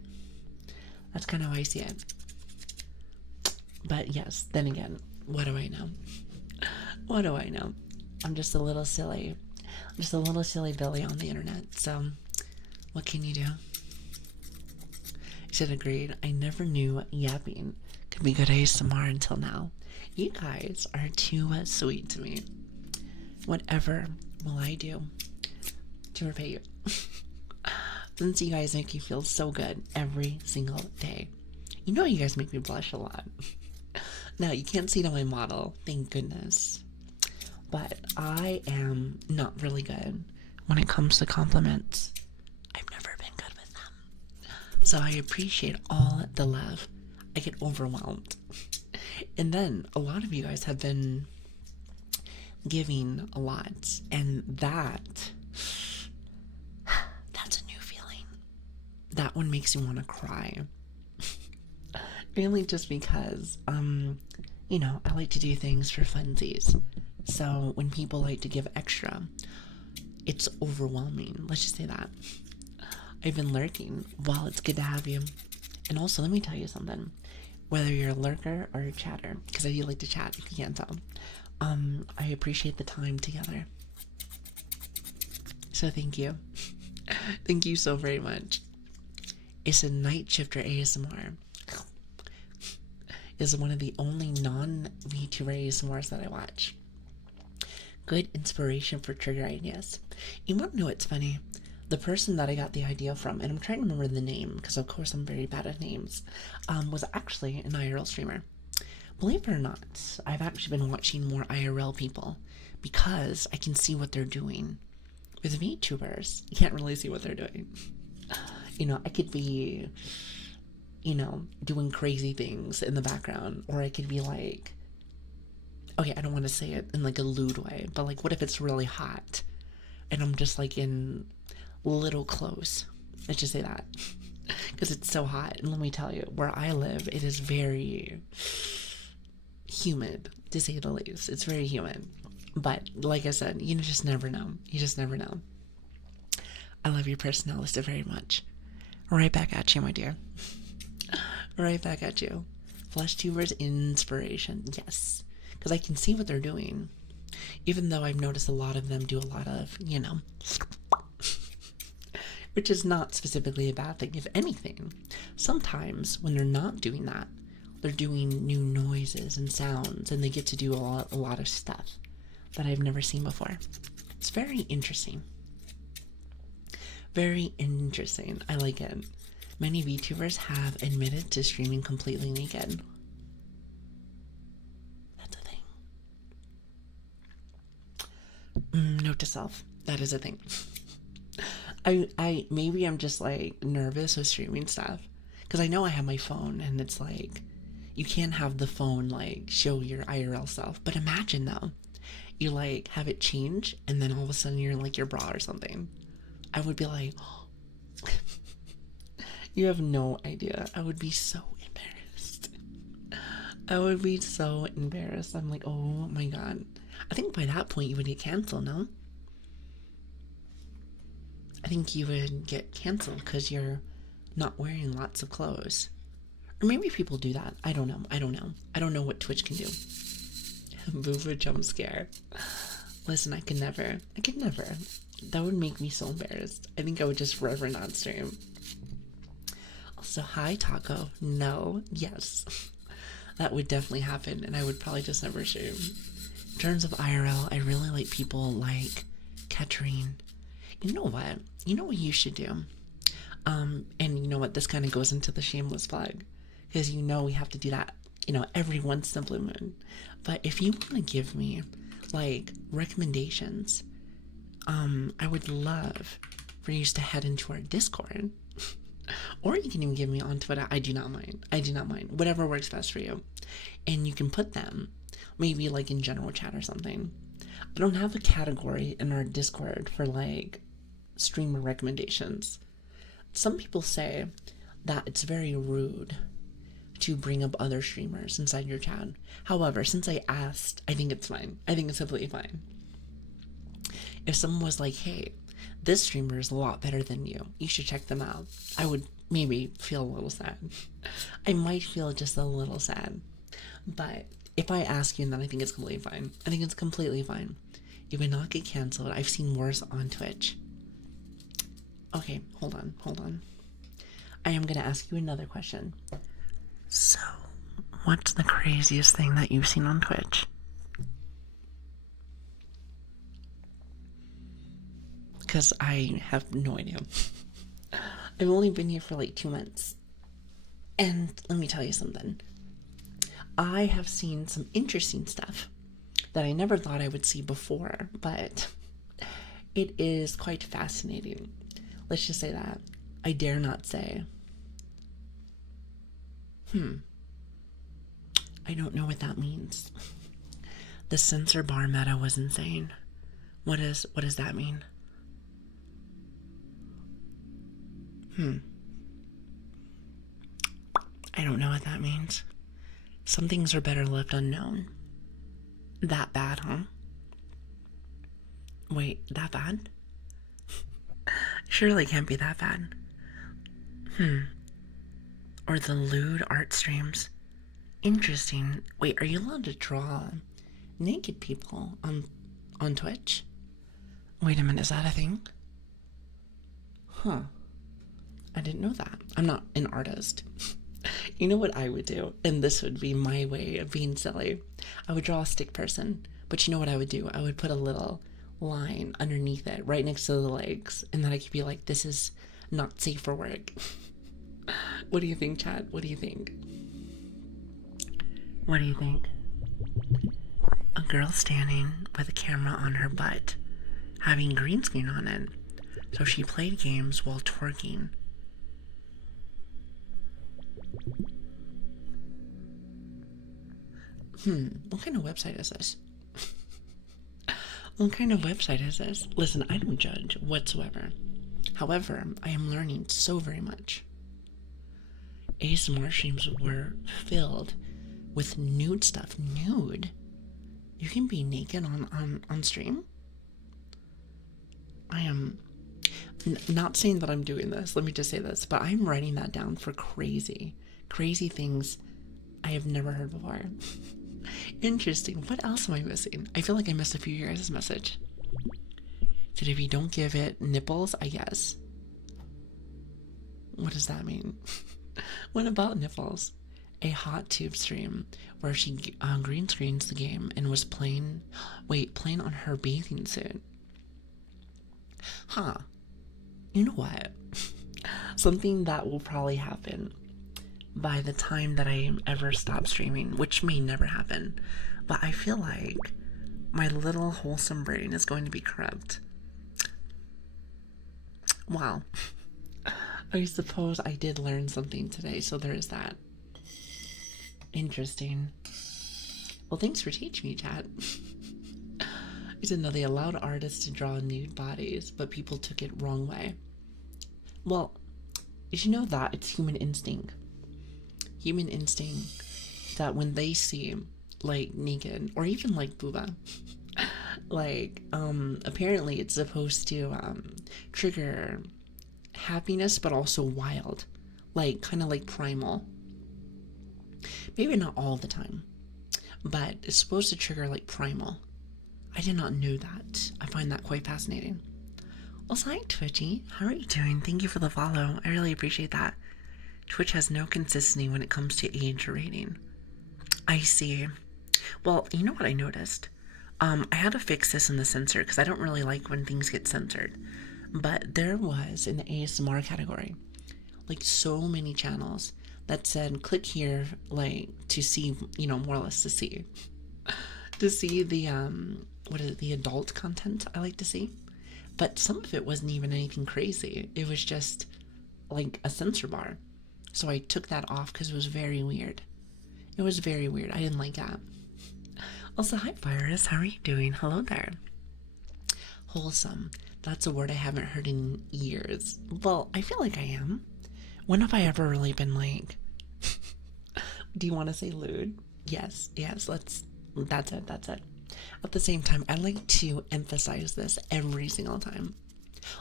That's kind of how I see it. But yes, then again, what do I know? What do I know? I'm just a little silly. I'm just a little silly Billy on the internet. So, what can you do? He said, agreed. I never knew yapping could be good ASMR until now. You guys are too sweet to me. Whatever will I do to repay you? Since you guys make me feel so good every single day. You know you guys make me blush a lot. Now, you can't see it on my model, thank goodness. But I am not really good when it comes to compliments. I've never been good with them. So I appreciate all the love. I get overwhelmed. And then a lot of you guys have been giving a lot. And that's a new feeling. That one makes you want to cry. Mainly just because, you know, I like to do things for funsies. So when people like to give extra, it's overwhelming. Let's just say that. I've been lurking. Well, it's good to have you. And also, let me tell you something. Whether you're a lurker or a chatter, because I do like to chat if you can't tell, I appreciate the time together. So thank you. Thank you so very much. It's a night shifter ASMR. Is one of the only non-VTuber ASMRs that I watch. Good inspiration for trigger ideas. You want to know what's funny? The person that I got the idea from, and I'm trying to remember the name, because of course I'm very bad at names, was actually an IRL streamer. Believe it or not, I've actually been watching more IRL people, because I can see what they're doing. With VTubers, you can't really see what they're doing. You know, I could be, you know, doing crazy things in the background, or I could be like, okay, I don't want to say it in like a lewd way, but like, what if it's really hot and I'm just like in little clothes? Let's just say that, because it's so hot. And let me tell you, where I live, it is very humid, to say the least. It's very humid. But like I said, you just never know. You just never know. I love your personality very much. Right back at you, my dear. Right back at you. Flesh tubers inspiration, yes. Because I can see what they're doing. Even though I've noticed a lot of them do a lot of, which is not specifically a bad thing. If anything, sometimes when they're not doing that, they're doing new noises and sounds, and they get to do a lot of stuff that I've never seen before. It's very interesting. Very interesting. I like it. Many VTubers have admitted to streaming completely naked. That's a thing. Note to self. That is a thing. I maybe I'm just like nervous with streaming stuff because I know I have my phone and it's like you can't have the phone like show your IRL self. But imagine though, you like have it change and then all of a sudden you're in like your bra or something. I would be like, oh. You have no idea. I would be so embarrassed. I would be so embarrassed. I'm like, oh my god. I think by that point you would get canceled, no? I think you would get canceled because you're not wearing lots of clothes. Or maybe people do that. I don't know. I don't know what Twitch can do. Booba jump scare. Listen, I could never. That would make me so embarrassed. I think I would just forever not stream. Also, hi Taco. No, yes. That would definitely happen, and I would probably just never stream. In terms of IRL, I really like people like Katrine. You know what? You know what you should do? And you know what? This kind of goes into the shameless plug. Because we have to do that, every once in a blue moon. But if you want to give me, like, recommendations, I would love for you to head into our Discord. Or you can even give me on Twitter. I do not mind. Whatever works best for you. And you can put them, maybe, like, in general chat or something. I don't have a category in our Discord for, like, streamer recommendations. Some people say that it's very rude to bring up other streamers inside your chat. However, since I asked, I think it's fine. I think it's completely fine. If someone was like, hey, this streamer is a lot better than you should check them out, I would maybe feel a little sad. I might feel just a little sad. But if I ask you, then I think it's completely fine. I think it's completely fine. You would not get canceled. I've seen worse on Twitch. Okay, hold on. I am going to ask you another question. So, what's the craziest thing that you've seen on Twitch? Because I have no idea. I've only been here for like 2 months. And let me tell you something. I have seen some interesting stuff that I never thought I would see before, but it is quite fascinating. Let's just say that. I dare not say. I don't know what that means. The censor bar meta was insane. What does that mean? I don't know what that means. Some things are better left unknown. That bad, huh? Wait, that bad? Surely can't be that bad. Or the lewd art streams. Interesting. Wait, are you allowed to draw naked people on Twitch? Wait a minute, is that a thing? Huh. I didn't know that. I'm not an artist. You know what I would do? And this would be my way of being silly. I would draw a stick person. But you know what I would do? I would put a little line underneath it, right next to the legs. And then I could be like, this is not safe for work. What do you think, Chad? What do you think? What do you think? A girl standing with a camera on her butt, having green screen on it. So she played games while twerking. What kind of website is this? What kind of website is this? Listen, I don't judge whatsoever. However, I am learning so very much. ASMR streams were filled with nude stuff. Nude? You can be naked on stream? I am not saying that I'm doing this. Let me just say this. But I'm writing that down for crazy things I have never heard before. Interesting. What else am I missing? I feel like I missed a few of your guys' message. That if you don't give it nipples, I guess. What does that mean? What about nipples? A hot tube stream where she green screens the game and was playing on her bathing suit. Huh. You know what? Something that will probably happen by the time that I ever stop streaming, which may never happen, but I feel like my little wholesome brain is going to be corrupt. Wow. I suppose I did learn something today, so there is that. Interesting. Well, thanks for teaching me, chat. I said, no, they allowed artists to draw nude bodies, but people took it wrong way. Well, did you know that it's human instinct? Human instinct that when they see, like, naked, or even, like, booba, like, apparently it's supposed to, trigger happiness, but also wild. Like, kind of like primal. Maybe not all the time, but it's supposed to trigger, like, primal. I did not know that. I find that quite fascinating. Also, hi, Twitchy. How are you doing? Thank you for the follow. I really appreciate that. Twitch has no consistency when it comes to age rating. I see. Well, you know what I noticed? I had to fix this in the censor because I don't really like when things get censored. But there was in the ASMR category, like, so many channels that said click here, like, to see, you know, more or less to see the the adult content I like to see. But some of it wasn't even anything crazy. It was just like a censor bar. So I took that off because it was very weird. It was very weird. I didn't like that. Also, hi, Virus. How are you doing? Hello there. Wholesome. That's a word I haven't heard in years. Well, I feel like I am. When have I ever really been like, do you want to say lewd? Yes, that's it. At the same time, I like to emphasize this every single time.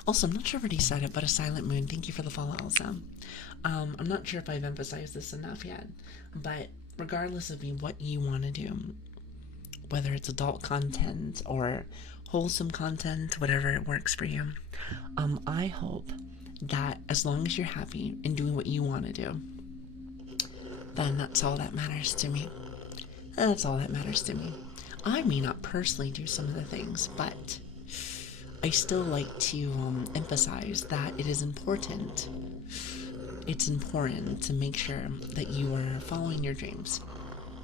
Also, I'm not sure if I already said it, but a silent moon, thank you for the follow, Elsa. I'm not sure if I've emphasized this enough yet, but regardless of what you want to do, whether it's adult content or wholesome content, whatever works for you, I hope that as long as you're happy and doing what you want to do, then that's all that matters to me. That's all that matters to me. I may not personally do some of the things, but I still like to emphasize that it is important. It's important to make sure that you are following your dreams,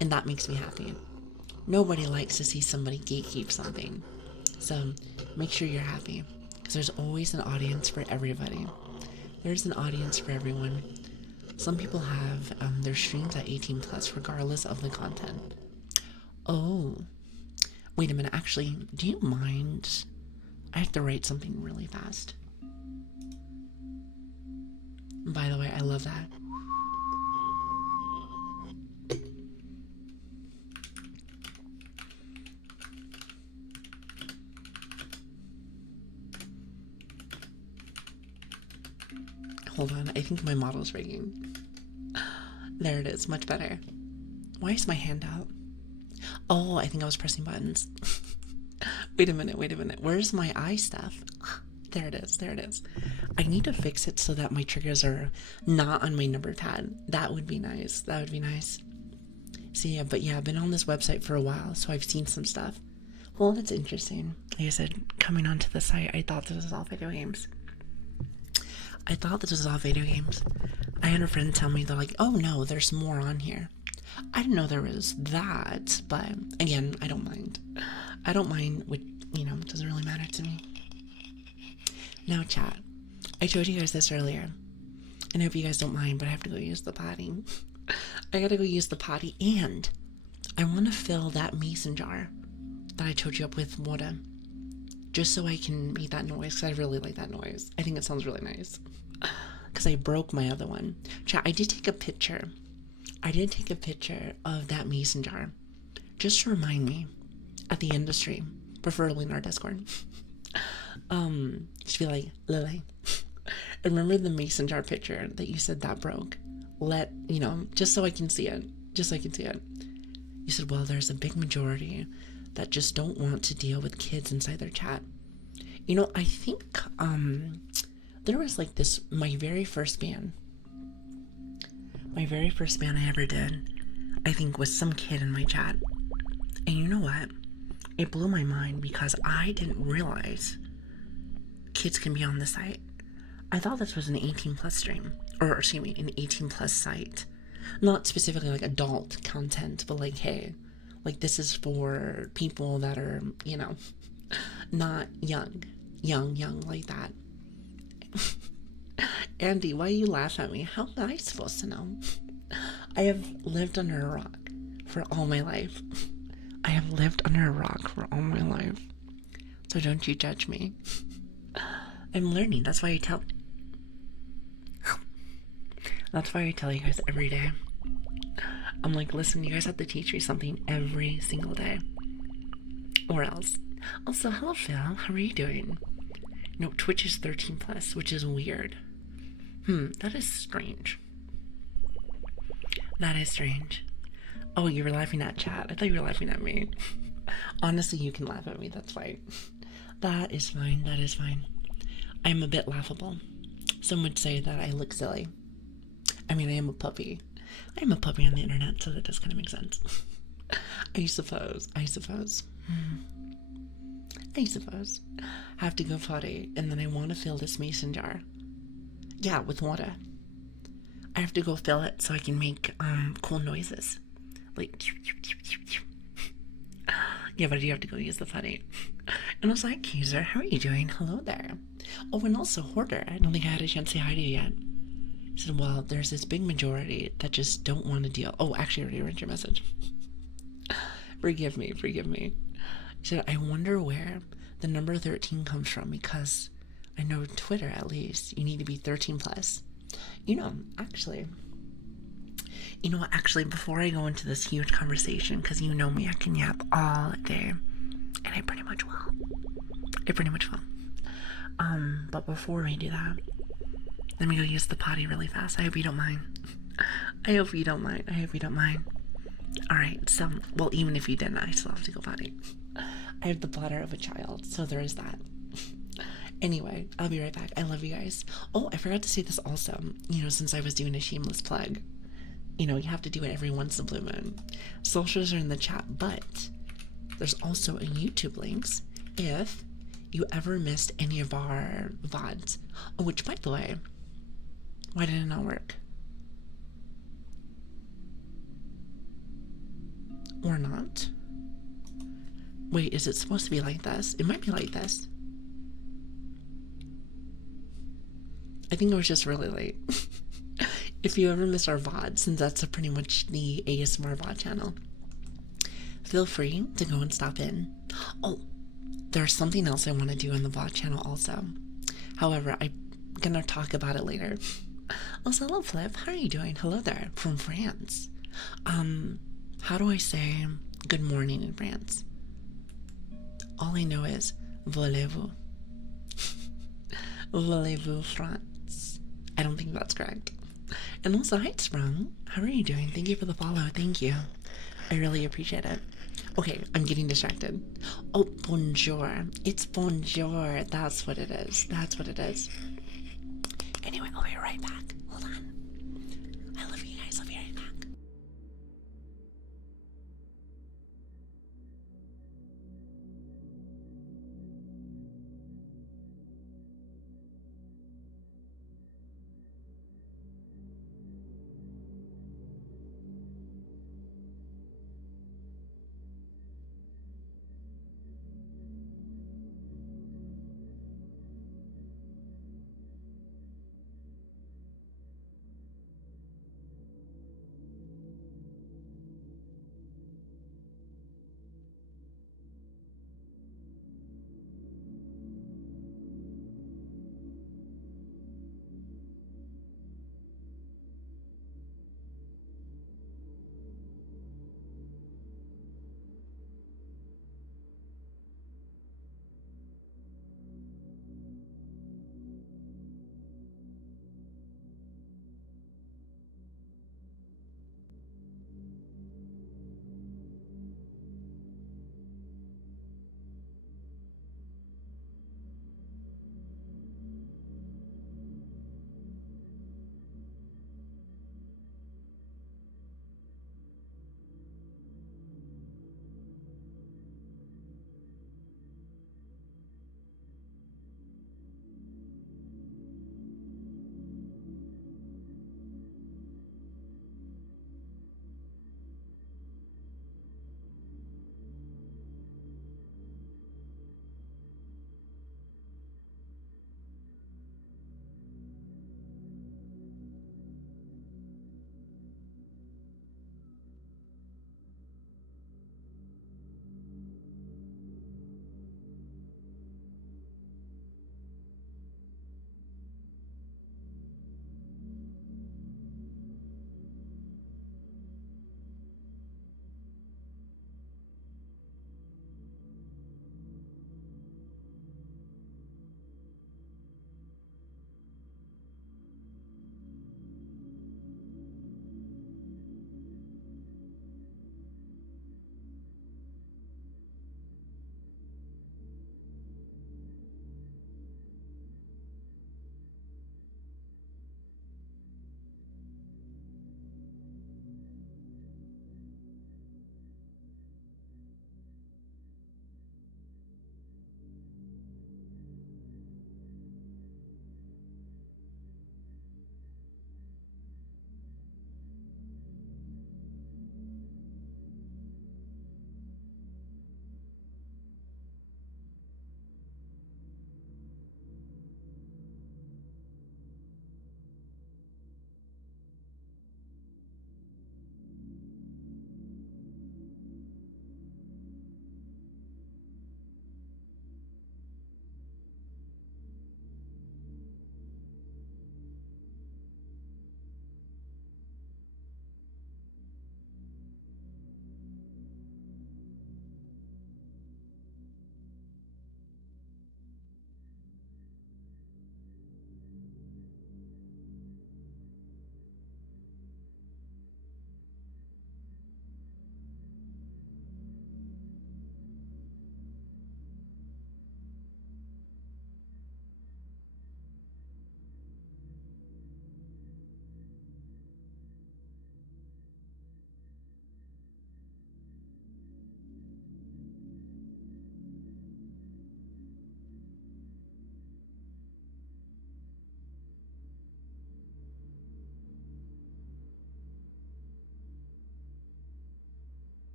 and that makes me happy. Nobody likes to see somebody gatekeep something, so make sure you're happy, because there's always an audience for everybody. There's an audience for everyone. Some people have their streams at 18 plus regardless of the content. Oh, wait a minute, actually, do you mind? I have to write something really fast. By the way, I love that. Hold on, I think my model's rigging. There it is, much better. Why is my hand out? Oh, I think I was pressing buttons. Wait a minute. Where's my eye stuff? There it is. I need to fix it so that my triggers are not on my number pad. That would be nice. So yeah, I've been on this website for a while, so I've seen some stuff. Well, that's interesting. Like I said, coming onto the site, I thought this was all video games. I had a friend tell me, they're like, oh no, there's more on here. I didn't know there was that, but again, I don't mind. It doesn't really matter to me. Now, chat, I told you guys this earlier, and I hope you guys don't mind, but I have to go use the potty. I gotta go use the potty, and I want to fill that mason jar that I told you up with water, just so I can make that noise, because I really like that noise. I think it sounds really nice, because I broke my other one. Chat, I did take a picture of that mason jar, just to remind me at the end of stream, preferably in our Discord. Just be like, Lili, remember the mason jar picture that you said that broke? Just so I can see it. just so I can see it. You said, well, there's a big majority that just don't want to deal with kids inside their chat. You know, I think there was like this, my very first ban I ever did, I think, was some kid in my chat. And you know what? It blew my mind because I didn't realize kids can be on the site. I thought this was an 18 plus stream, or excuse me, an 18 plus site. Not specifically like adult content, but like, hey, like this is for people that are, you know, not young like that. Andy, why you laugh at me? How am I supposed to know? I have lived under a rock for all my life. I have lived under a rock for all my life. So don't you judge me. I'm learning. That's why I tell you guys every day. I'm like, listen, you guys have to teach me something every single day. Or else. Also, hello Phil, how are you doing? No, Twitch is 13 plus, which is weird. That is strange. That is strange. Oh, you were laughing at chat. I thought you were laughing at me. Honestly, you can laugh at me, that's fine. That is fine, that is fine. I'm a bit laughable. Some would say that I look silly. I mean, I am a puppy. I'm a puppy on the internet, so that does kind of make sense. I suppose. I suppose. Have to go potty, and then I want to fill this mason jar. Yeah, with water. I have to go fill it so I can make cool noises. Like, yeah, but you have to go use the potty. And I was like, Kaiser, how are you doing? Hello there. Oh, and also Hoarder. I don't think I had a chance to say hi to you yet. He said, well, there's this big majority that just don't want to deal. Oh, actually, I already read your message. Forgive me. He said, I wonder where the number 13 comes from, because I know Twitter, at least, you need to be 13 plus. You know, actually, before I go into this huge conversation, because you know me, I can yap all day, and I pretty much will. But before we do that, let me go use the potty really fast. I hope you don't mind. Alright, so, well, even if you didn't, I still have to go potty. I have the bladder of a child, so there is that. Anyway, I'll be right back. I love you guys. Oh, I forgot to say this also. You know, since I was doing a shameless plug, you know, you have to do it every once in a blue moon. Socials are in the chat, but there's also a YouTube links if you ever missed any of our VODs. Oh, which, by the way, why did it not work? Or not? Wait, is it supposed to be like this? It might be like this. I think it was just really late. If you ever miss our VOD, since that's pretty much the ASMR VOD channel, feel free to go and stop in. Oh, there's something else I want to do on the VOD channel also. However, I'm gonna talk about it later. Also, hello Flip, how are you doing? Hello there, from France. How do I say good morning in France? All I know is voulez-vous. Voulez-vous, France? I don't think that's correct. And also, hi Sprung, how are you doing? Thank you for the follow, thank you. I really appreciate it. Okay, I'm getting distracted. Oh, bonjour. It's bonjour. That's what it is. Anyway, I'll be right back. Hold on. I love you guys. I'll be right back.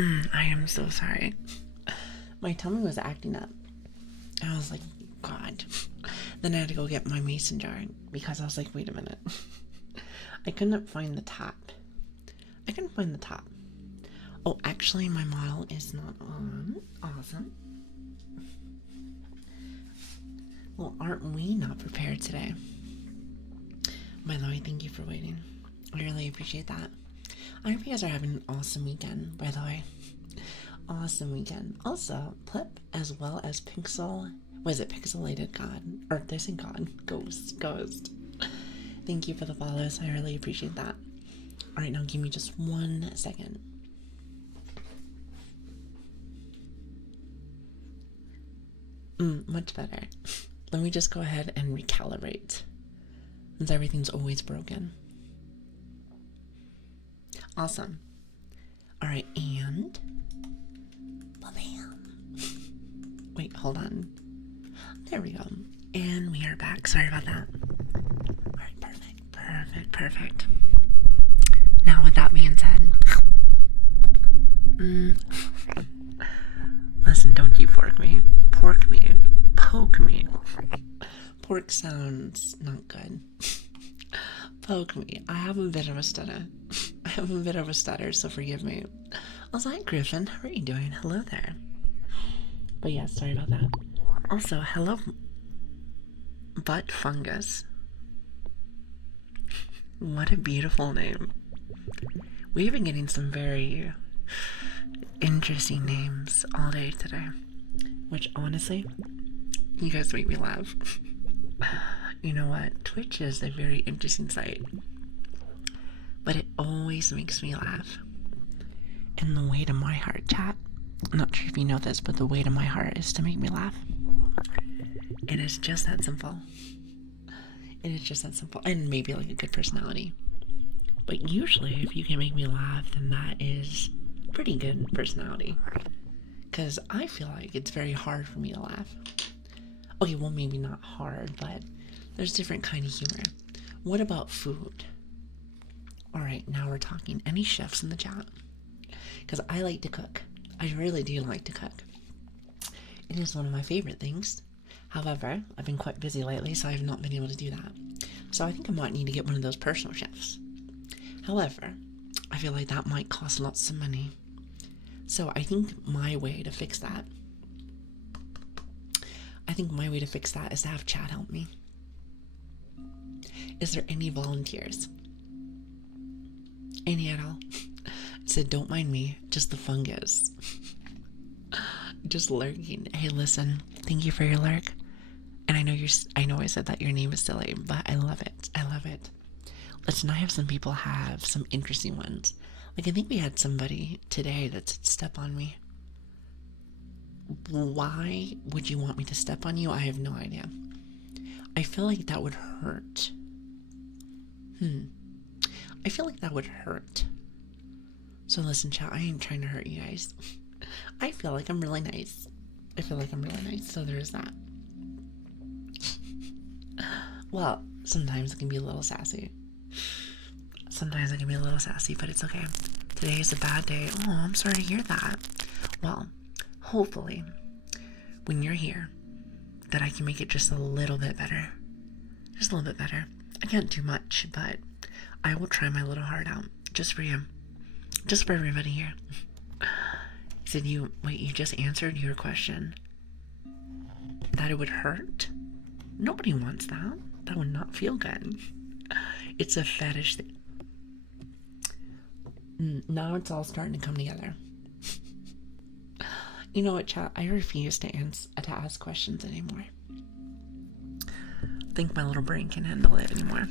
I am so sorry. My tummy was acting up. I was like, God. Then I had to go get my mason jar because I was like, wait a minute. I couldn't find the top. I couldn't find the top. Oh, actually, my model is not on. Awesome. Well, aren't we not prepared today? By the way, thank you for waiting. I really appreciate that. I hope you guys are having an awesome weekend, by the way. Awesome weekend. Also, Plip as well as Pixel. Was it Pixelated God? Or did I say God? Ghost. Thank you for the follows. I really appreciate that. Alright, now give me just 1 second. Much better. Let me just go ahead and recalibrate, since everything's always broken. Awesome. Alright, and bam. Wait, hold on. There we go. And we are back. Sorry about that. Alright, perfect. Now with that being said, listen, don't you fork me. Poke me. Pork sounds not good. Poke me. I have a bit of a stutter. So forgive me. I was like, Griffin, how are you doing? Hello there. But yeah, sorry about that. Also, hello, butt fungus. What a beautiful name. We've been getting some very interesting names all day today, which honestly, you guys make me laugh. You know what? Twitch is a very interesting site, but it always makes me laugh. And the way to my heart, chat, I'm not sure if you know this, but the way to my heart is to make me laugh. It is just that simple. It is just that simple. And maybe like a good personality. But usually if you can make me laugh, then that is pretty good personality. Because I feel like it's very hard for me to laugh. Okay, well maybe not hard, but there's different kind of humor. What about food? Alright, now we're talking. Any chefs in the chat? Because I like to cook. I really do like to cook. It is one of my favorite things. However, I've been quite busy lately, so I have not been able to do that. So I think I might need to get one of those personal chefs. However, I feel like that might cost lots of money. So I think my way to fix that is to have Chad help me. Is there any volunteers? Any at all? So don't mind me, just the fungus. Just lurking. Hey, listen, thank you for your lurk. And I know I said that your name is silly, but I love it. Listen, I have some people have some interesting ones. Like, I think we had somebody today that said step on me. Why would you want me to step on you? I have no idea. I feel like that would hurt. I feel like that would hurt. So listen, chat, I ain't trying to hurt you guys. I feel like I'm really nice. So there is that. Well, sometimes it can be a little sassy. But it's okay. Today is a bad day. Oh, I'm sorry to hear that. Well, hopefully, when you're here, that I can make it just a little bit better. I can't do much, but I will try my little heart out. Just for you. Just for everybody here. He said you just answered your question. That it would hurt? Nobody wants that. That would not feel good. It's a fetish thing. Now it's all starting to come together. You know what, chat? I refuse to ask questions anymore. I think my little brain can handle it anymore.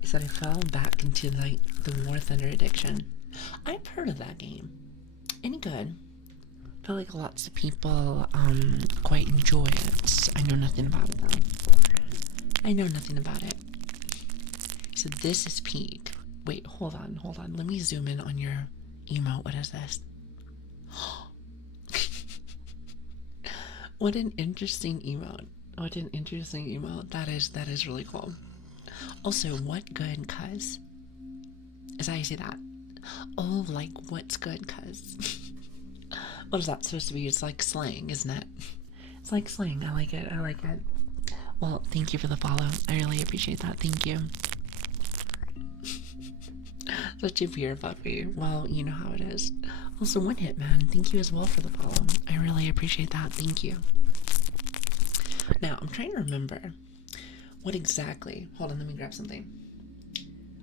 He said I fell back into the War Thunder addiction. I've heard of that game. Any good? I feel like lots of people quite enjoy it. I know nothing about it though. He said this is peak. Wait, hold on. Let me zoom in on your emote. What is this? What an interesting emote. That is really cool. Also, what good cuz? Is how you say that. Oh, like what's good, cuz? What is that supposed to be? It's like slang, isn't it? It's like slang. I like it. I like it. Well, thank you for the follow. I really appreciate that. Thank you. Such a pure puppy. Well, you know how it is. Also, one hit man. Thank you as well for the follow. I really appreciate that. Thank you. Now, I'm trying to remember what exactly. Hold on, let me grab something.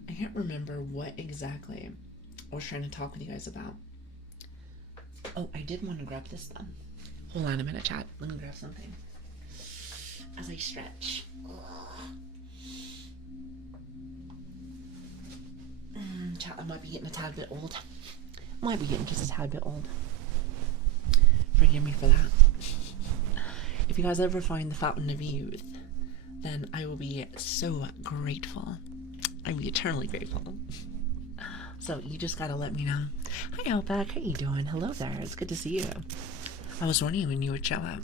I can't remember what exactly I was trying to talk with you guys about. Oh, I did want to grab this though. Hold on a minute, chat. Let me grab something. As I stretch. Chat, I might be getting a tad bit old. Might be getting just a tad bit old. Forgive me for that. If you guys ever find the fountain of youth, then I will be so grateful. I'll be eternally grateful. So you just gotta let me know. Hi Outback, how you doing? Hello there, it's good to see you. I was wondering when you would show up.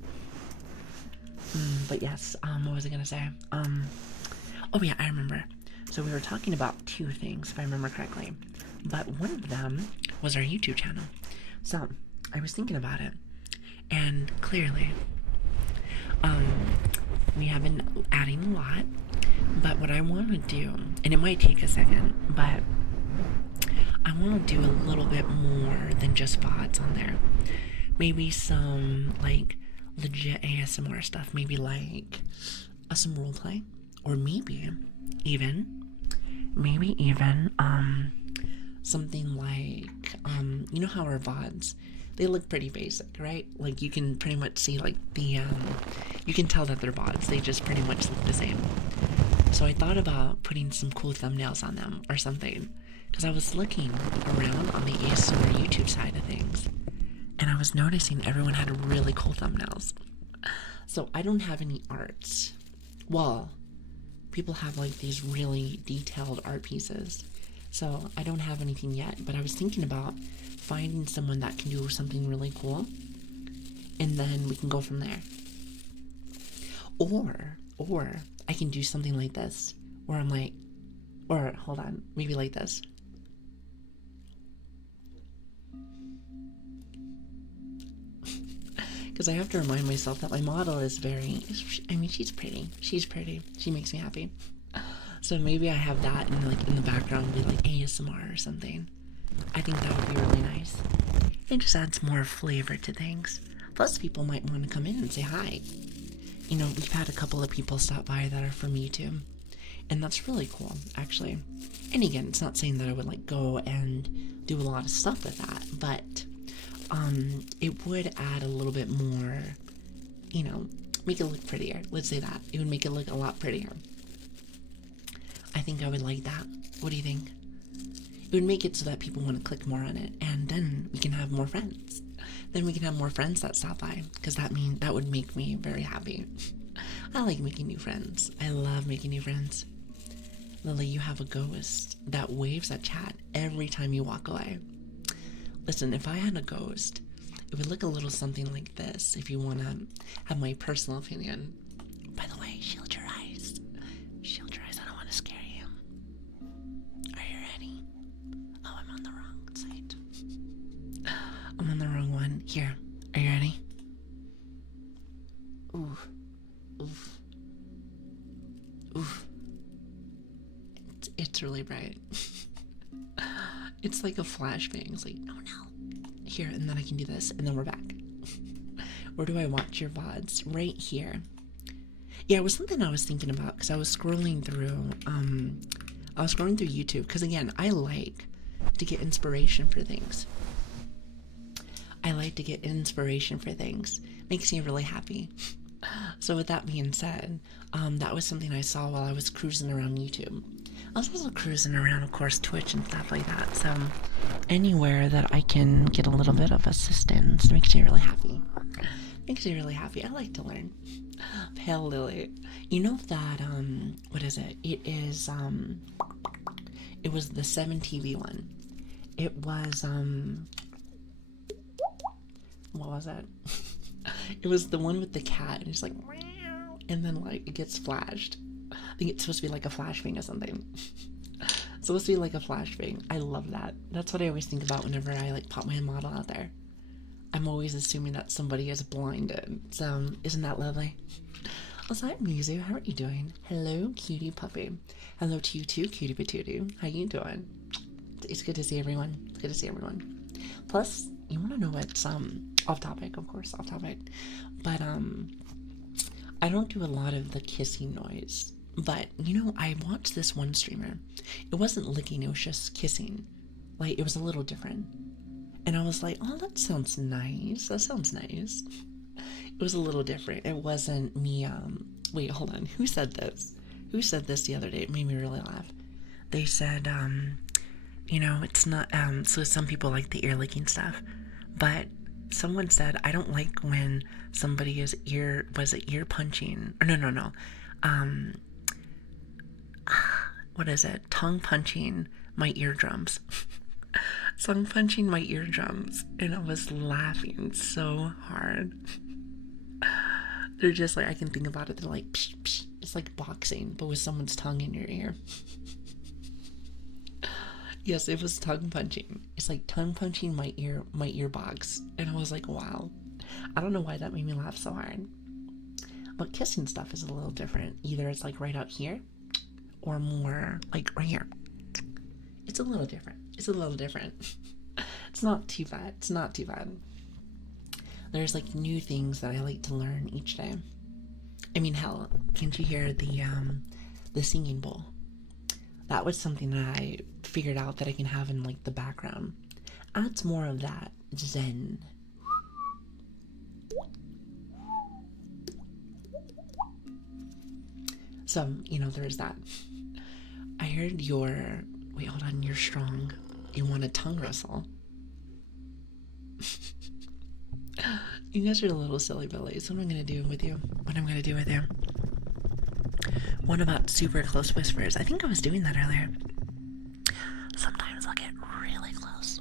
But yes, what was I gonna say? Oh yeah, I remember. So we were talking about two things, if I remember correctly. But one of them was our YouTube channel. So I was thinking about it, and clearly, we have been adding a lot. But what I want to do, and it might take a second, but I want to do a little bit more than just VODs on there. Maybe some like legit ASMR stuff. Maybe like some roleplay, or maybe even something like you know how our VODs, they look pretty basic, right? Like you can pretty much see like the you can tell that they're VODs. They just pretty much look the same. So I thought about putting some cool thumbnails on them or something, because I was looking around on the ASMR YouTube side of things, and I was noticing everyone had really cool thumbnails. So I don't have any arts. Well, people have like these really detailed art pieces. So I don't have anything yet, but I was thinking about finding someone that can do something really cool, and then we can go from there. Or I can do something like this, where I'm like, or hold on, maybe like this. Because I have to remind myself that my model is she's pretty. She's pretty. She makes me happy. So maybe I have that and like in the background be like ASMR or something. I think that would be really nice. It just adds more flavor to things. Plus people might want to come in and say hi. You know, we've had a couple of people stop by that are from YouTube, and that's really cool, actually. And again, it's not saying that I would like go and do a lot of stuff with that, but it would add a little bit more, you know, make it look prettier. Let's say that. It would make it look a lot prettier. I think I would like that. What do you think? It would make it so that people want to click more on it, and then we can have more friends. Then we can have more friends that stop by, because that would make me very happy. I like making new friends. I love making new friends. Lili, you have a ghost that waves at chat every time you walk away. Listen, if I had a ghost, it would look a little something like this, if you want to have my personal opinion. By the way, shield your eyes. Shield your eyes, I don't want to scare you. Are you ready? Oh, I'm on the wrong side. I'm on the wrong one. Here, are you ready? Oof. Oof. Oof. It's really bright. It's like a flashbang. It's like, oh no. Here, and then I can do this, and then we're back. Where do I watch your VODs? Right here. Yeah, it was something I was thinking about, because I was scrolling through YouTube, because again, I like to get inspiration for things. Makes me really happy. So with that being said, that was something I saw while I was cruising around YouTube. I was also cruising around, of course, Twitch and stuff like that. So anywhere that I can get a little bit of assistance makes me really happy. I like to learn. Pale Lily. You know that, what is it? It was the 7TV one. It was, what was that? It was the one with the cat, and it's like, and then like it gets flashed. I think it's supposed to be like a flashbang or something. supposed to be like a flashbang. I love that. That's what I always think about whenever I like pop my model out there. I'm always assuming that somebody is blinded. So isn't that lovely? Also, hi Mizu, how are you doing? Hello, cutie puppy. Hello to you too, cutie patootie. How you doing? It's good to see everyone. It's good to see everyone. Plus, you want to know what's off topic, of course, off topic. But I don't do a lot of the kissing noise. But you know, I watched this one streamer. It wasn't licking, it was just kissing. Like it was a little different. And I was like, oh, that sounds nice. That sounds nice. It was a little different. It wasn't me, wait, hold on. Who said this? Who said this the other day? It made me really laugh. They said, you know, it's not, so some people like the ear licking stuff, but someone said, I don't like when somebody is ear punching, or no, what is it? Tongue punching my eardrums. Tongue punching my eardrums, and I was laughing so hard. They're just like, I can think about it, they're like, psh, psh. It's like boxing, but with someone's tongue in your ear. Yes, it was tongue punching. It's like tongue punching my ear box. And I was like, wow. I don't know why that made me laugh so hard. But kissing stuff is a little different. Either it's like right out here, or more like right here. It's a little different. It's a little different. It's not too bad. It's not too bad. There's like new things that I like to learn each day. I mean, hell, can't you hear the singing bowl? That was something that I figured out that I can have in like the background. Adds more of that zen. So, you know, there's that. I heard wait, hold on, you're strong. You want a tongue wrestle. You guys are little silly billies. What am I going to do with you? What am I going to do with you? What about super close whispers? I think I was doing that earlier. Sometimes I'll get really close.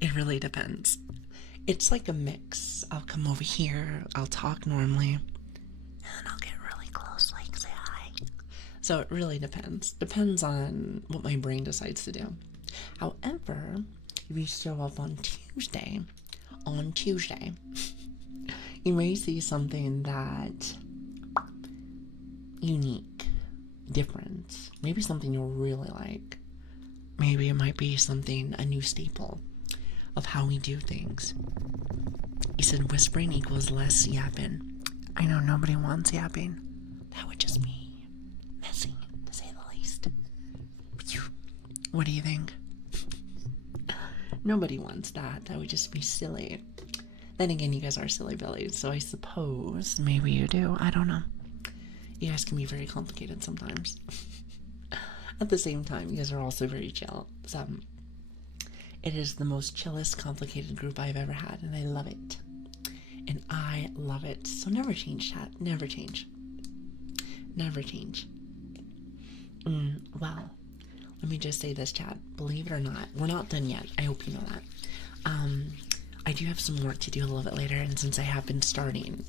It really depends. It's like a mix. I'll come over here, I'll talk normally, and then I'll get really close, like say hi. So it really depends. Depends on what my brain decides to do. However, if you show up on Tuesday, you may see something that unique, different, maybe something you'll really like. Maybe it might be something, a new staple of how we do things. You said whispering equals less yapping. I know nobody wants yapping. That would just be messy, to say the least. What do you think? Nobody wants that. That would just be silly. Then again, you guys are silly billies, so I suppose maybe you do. I don't know. You guys can be very complicated sometimes. At the same time, you guys are also very chill. So, it is the most chillest, complicated group I've ever had, and I love it. And I love it. So never change, chat. Never change. Never change. Well, let me just say this, chat. Believe it or not, we're not done yet. I hope you know that. I do have some work to do a little bit later, and since I have been starting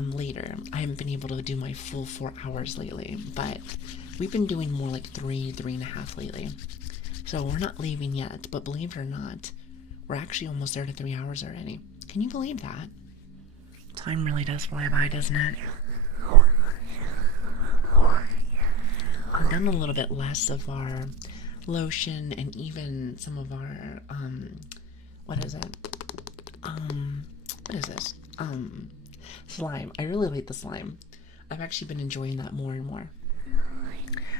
later, I haven't been able to do my full 4 hours lately, but we've been doing more like 3.5 lately. So we're not leaving yet, but believe it or not, we're actually almost there to 3 hours already. Can you believe that? Time really does fly by, doesn't it? I've done a little bit less of our lotion and even some of our, what is it? What is this? Slime. I really like the slime. I've actually been enjoying that more and more.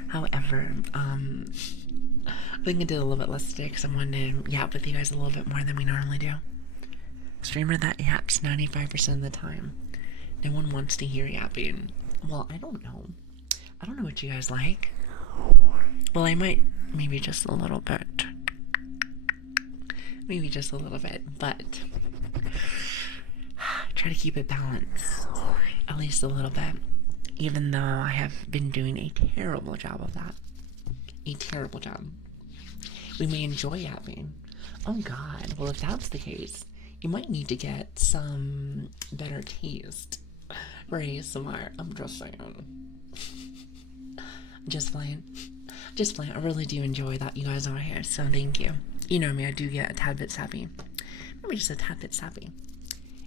However, I think I did a little bit less today because I wanted to yap with you guys a little bit more than we normally do. Streamer that yaps 95% of the time. No one wants to hear yapping. Well, I don't know. I don't know what you guys like. Well, I might, maybe just a little bit. Maybe just a little bit, but try to keep it balanced. At least a little bit. Even though I have been doing a terrible job of that. A terrible job. We may enjoy yapping. Oh god, well if that's the case, you might need to get some better taste for ASMR. I'm just saying. Just playing. Just playing. I really do enjoy that you guys are here, so thank you. You know me, I do get a tad bit sappy. Maybe just a tad bit sappy.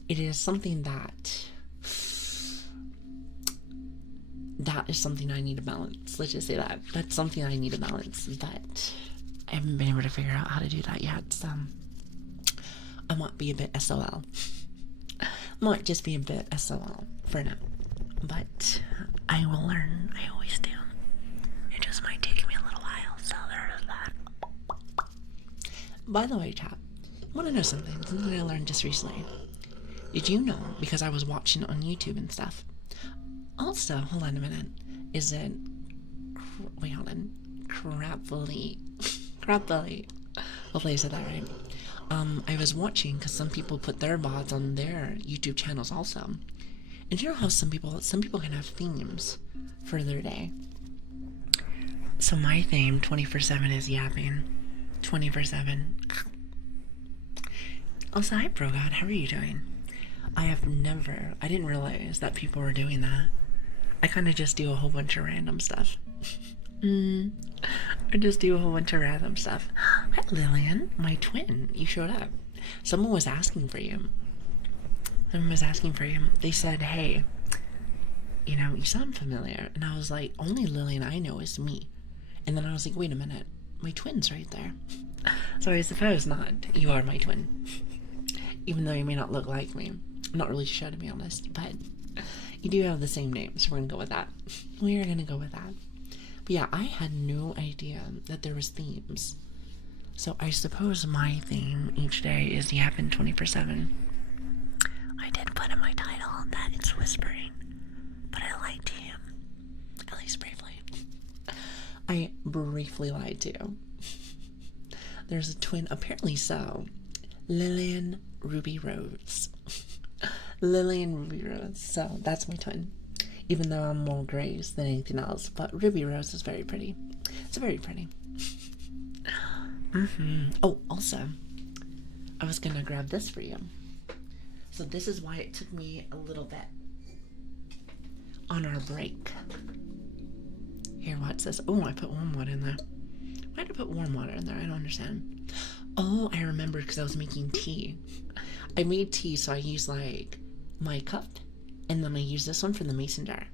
It is something that is something I need to balance. Let's just say that. That's something I need to balance, but I haven't been able to figure out how to do that yet. So I might be a bit SOL. Might just be a bit SOL for now. But I will learn. I always do. It just might take me a little while, so there's that. By the way, chat, I want to know something I learned just recently. Did you know, because I was watching on YouTube and stuff, also, hold on a minute, is it, wait, hold on, Crapbully, hopefully I said that right. I was watching, because some people put their VODs on their YouTube channels also, and you know how some people can have themes for their day. So my theme, 24/7, is yapping, 24/7. Also, hi Bro God, how are you doing? I didn't realize that people were doing that. I kind of just do a whole bunch of random stuff. I just do a whole bunch of random stuff. Hi Lilian, my twin, you showed up. Someone was asking for you. They said, hey, you know, you sound familiar. And I was like, only Lilian I know is me. And then I was like, wait a minute, my twin's right there. So I suppose not. You are my twin. Even though you may not look like me. I'm not really sure, to be honest, but you do have the same name, so we're gonna go with that. We are gonna go with that. But yeah, I had no idea that there was themes. So I suppose my theme each day is yapping 24/7. I did put in my title that it's whispering, but I lied to you. At least briefly. I briefly lied to you. There's a twin, apparently so. Lilian Ruby Rose. Lilian Ruby Rose. So that's my twin. Even though I'm more Grace than anything else. But Ruby Rose is very pretty. It's very pretty. Oh, also, I was gonna grab this for you. So this is why it took me a little bit on our break. Here, what's this? Oh, I put warm water in there. Why did I put warm water in there? I don't understand. Oh, I remember because I was making tea. I made tea, so I used like my cup, and then I used this one for the mason jar.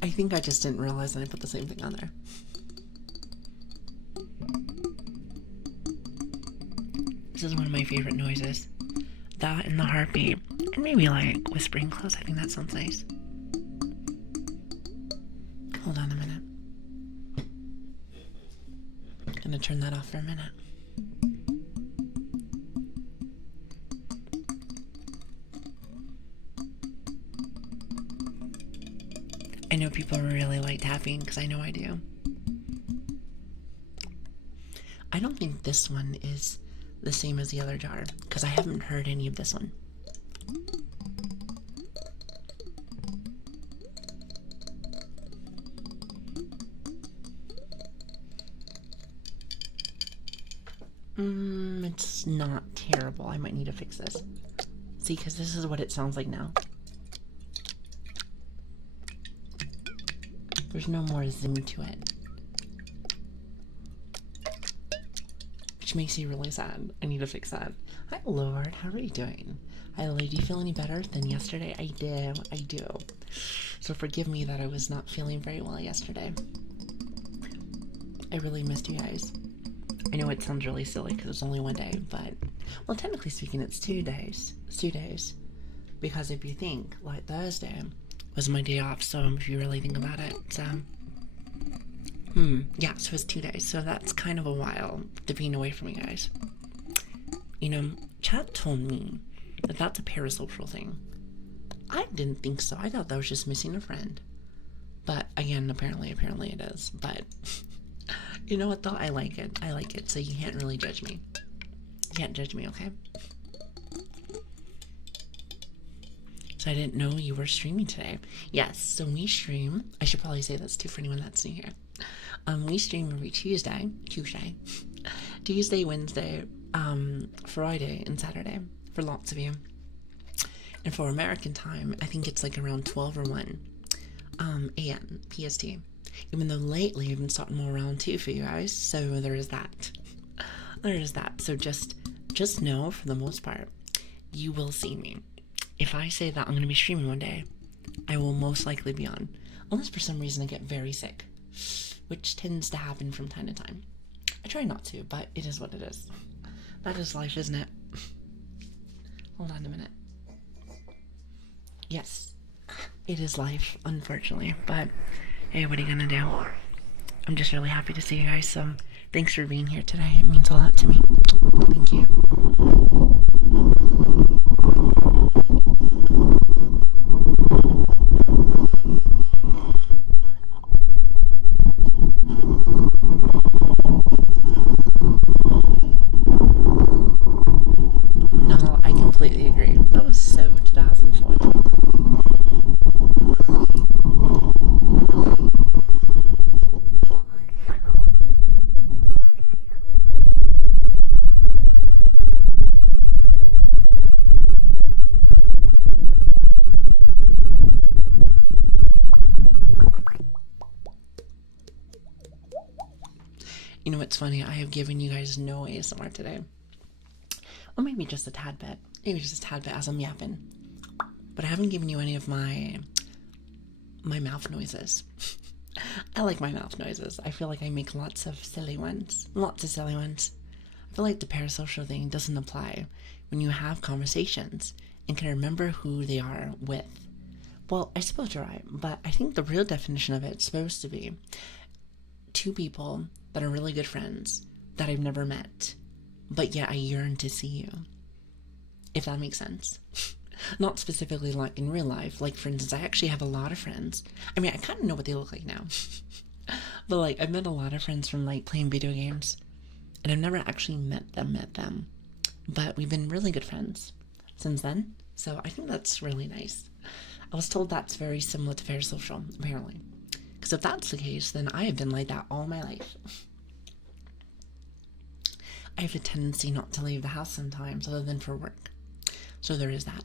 I think I just didn't realize that I put the same thing on there. This is one of my favorite noises. That and the heartbeat. And maybe like whispering close. I think that sounds nice. Hold on a minute. Gonna turn that off for a minute. I know people really like tapping because I know I do. I don't think this one is the same as the other jar because I haven't heard any of this one. It's not terrible. I might need to fix this. See, because this is what it sounds like now. There's no more zing to it. Which makes me really sad. I need to fix that. Hi, Lord. How are you doing? Hi, Lily. Do you feel any better than yesterday? I do. I do. So forgive me that I was not feeling very well yesterday. I really missed you guys. I know it sounds really silly because it's only one day, but, well, technically speaking, it's 2 days. It's 2 days. Because if you think, like, Thursday was my day off, so if you really think about it, so, yeah, so it's 2 days, so that's kind of a while to being away from you guys. You know, chat told me that that's a parasocial thing. I didn't think so. I thought that was just missing a friend. But, again, apparently it is, but... You know what though? I like it. I like it. So you can't really judge me. You can't judge me, okay? So I didn't know you were streaming today. Yes, so we stream. I should probably say this too for anyone that's new here. We stream every Tuesday, Wednesday, Friday, and Saturday for lots of you. And for American time, I think it's like around 12 or 1 a.m. PST. Even though lately I've been starting more around 2 for you guys, so there is that. There is that. So just know, for the most part, you will see me. If I say that I'm going to be streaming one day, I will most likely be on. Unless for some reason I get very sick, which tends to happen from time to time. I try not to, but it is what it is. That is life, isn't it? Hold on a minute. Yes, it is life, unfortunately. But hey, what are you gonna do? I'm just really happy to see you guys, so thanks for being here today. It means a lot to me. Thank you. No, I completely agree. That was so 2004. You know what's funny? I have given you guys no ASMR today. Or maybe just a tad bit. Maybe just a tad bit as I'm yapping. But I haven't given you any of my mouth noises. I like my mouth noises. I feel like I make lots of silly ones. Lots of silly ones. I feel like the parasocial thing doesn't apply when you have conversations and can remember who they are with. Well, I suppose you're right, but I think the real definition of it is supposed to be 2 people that are really good friends that I've never met, but yet I yearn to see you. If that makes sense. Not specifically like in real life. Like, for instance, I actually have a lot of friends. I mean, I kind of know what they look like now. But like, I've met a lot of friends from like playing video games, and I've never actually met them. But we've been really good friends since then. So I think that's really nice. I was told that's very similar to parasocial, apparently. Because if that's the case, then I have been like that all my life. I have a tendency not to leave the house sometimes other than for work. So there is that.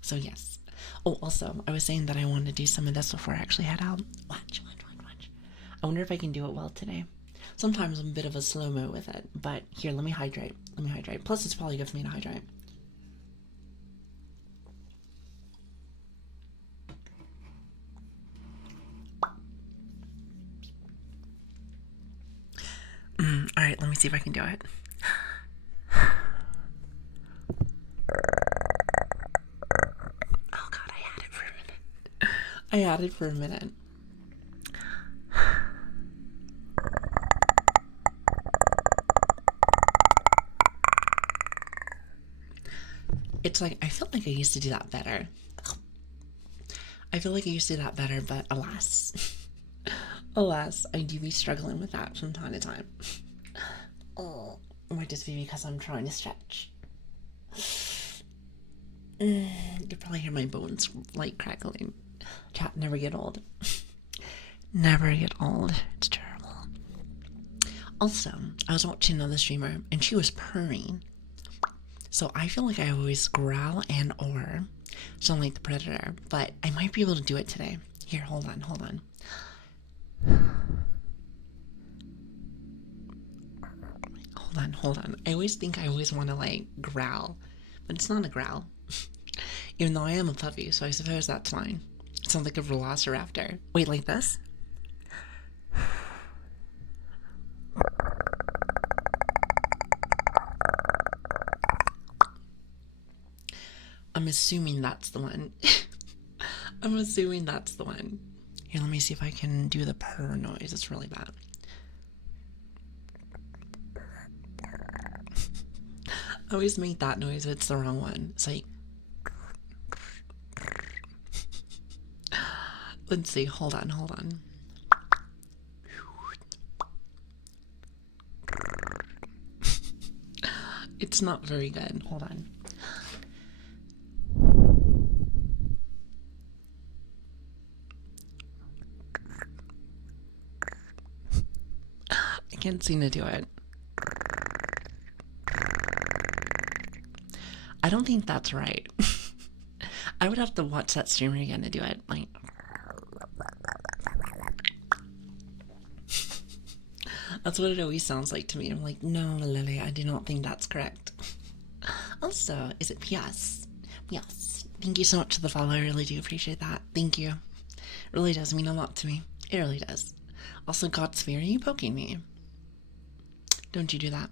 So yes. Oh, also, I was saying that I wanted to do some of this before I actually head out. Watch. I wonder if I can do it well today. Sometimes I'm a bit of a slow-mo with it, but here, let me hydrate. Plus, it's probably good for me to hydrate. Alright, let me see if I can do it. Oh god, I had it for a minute. It's like, I feel like I used to do that better. But alas, I do be struggling with that from time to time. Oh, it might just be because I'm trying to stretch. You probably hear my bones like crackling. Chat, never get old. Never get old. It's terrible. Also, I was watching another streamer and she was purring. So I feel like I always growl and or sound like the predator, but I might be able to do it today. Here, hold on. Hold on. I always think I always want to like growl, but it's not a growl. Even though I am a puppy, so I suppose that's fine. It sounds like a velociraptor. Wait, like this? I'm assuming that's the one. Here, let me see if I can do the purr noise. It's really bad. I always make that noise, but it's the wrong one. It's like... Let's see, hold on. It's not very good. Hold on. I can't seem to do it. I don't think that's right. I would have to watch that streamer again to do it. Like, that's what it always sounds like to me. I'm like, no, Lily, I do not think that's correct. Also, is it Pias? Yes. Thank you so much for the follow. I really do appreciate that. Thank you. It really does mean a lot to me. It really does. Also, Godsphere, are you poking me? Don't you do that.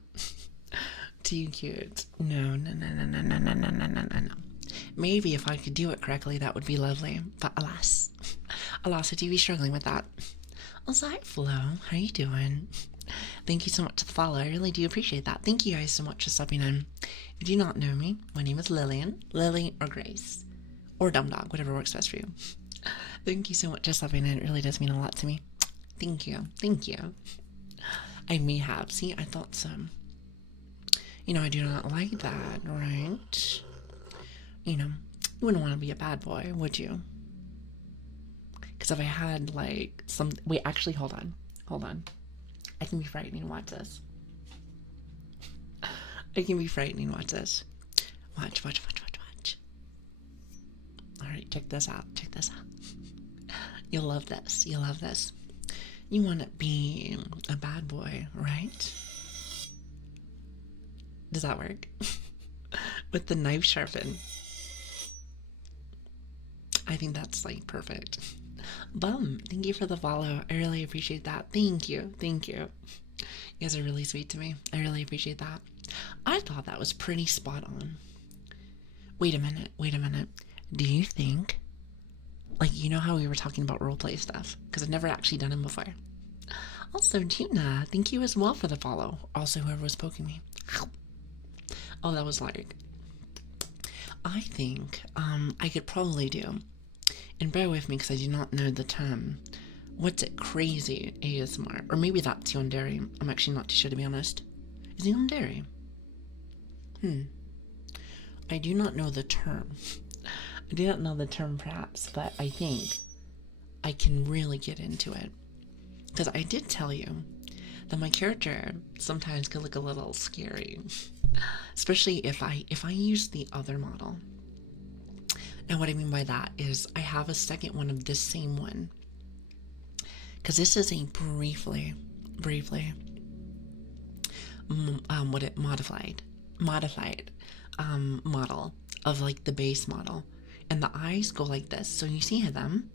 Too cute. No, no, no, no, no, no, no, no, no, no, no. Maybe if I could do it correctly, that would be lovely. But alas, I do be struggling with that. Also, hi, Flo. How you doing? Thank you so much for the follow. I really do appreciate that. Thank you guys so much for stopping in. If you do not know me, my name is Lilian, Lili or Grace, or Dumb Dog, whatever works best for you. Thank you so much for stopping in. It really does mean a lot to me. Thank you. Thank you. I may have. See, I thought so. You know, I do not like that, right? You know, you wouldn't want to be a bad boy, would you? Because if I had, like, some... Wait, actually, hold on. Hold on. I can be frightening. Watch this. I can be frightening. Watch this. Watch. Alright, check this out. Check this out. You'll love this. You'll love this. You want to be a bad boy, right? Does that work? With the knife sharpened. I think that's like perfect. Bum, thank you for the follow. I really appreciate that. Thank you. Thank you. You guys are really sweet to me. I really appreciate that. I thought that was pretty spot on. Wait a minute. Do you think, like, you know how we were talking about roleplay stuff? Because I've never actually done them before. Also, Gina, thank you as well for the follow. Also, whoever was poking me. Oh, that was like... I think I could probably do, and bear with me because I do not know the term, what's it, crazy ASMR? Or maybe that's yandere. I'm actually not too sure, to be honest. Is it yandere? I do not know the term. I do not know the term perhaps, but I think I can really get into it. Because I did tell you that my character sometimes could look a little scary. Especially if I use the other model. And what I mean by that is I have a second one of this same one. Because this is a briefly modified model of like the base model. And the eyes go like this. So you see them,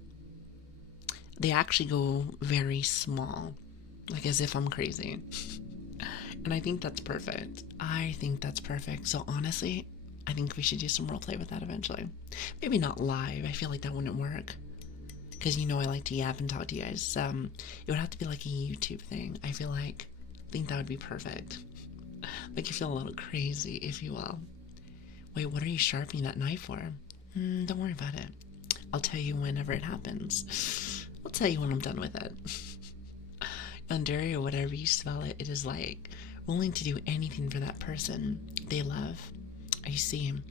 they actually go very small. Like as if I'm crazy. And I think that's perfect. So honestly, I think we should do some roleplay with that eventually. Maybe not live. I feel like that wouldn't work. Because you know I like to yap and talk to you guys. It would have to be like a YouTube thing. I think that would be perfect. Make you feel a little crazy, if you will. Wait, what are you sharpening that knife for? Don't worry about it. I'll tell you whenever it happens. I'll tell you when I'm done with it. Yandere, or whatever you spell it, it is like willing to do anything for that person they love. I see. You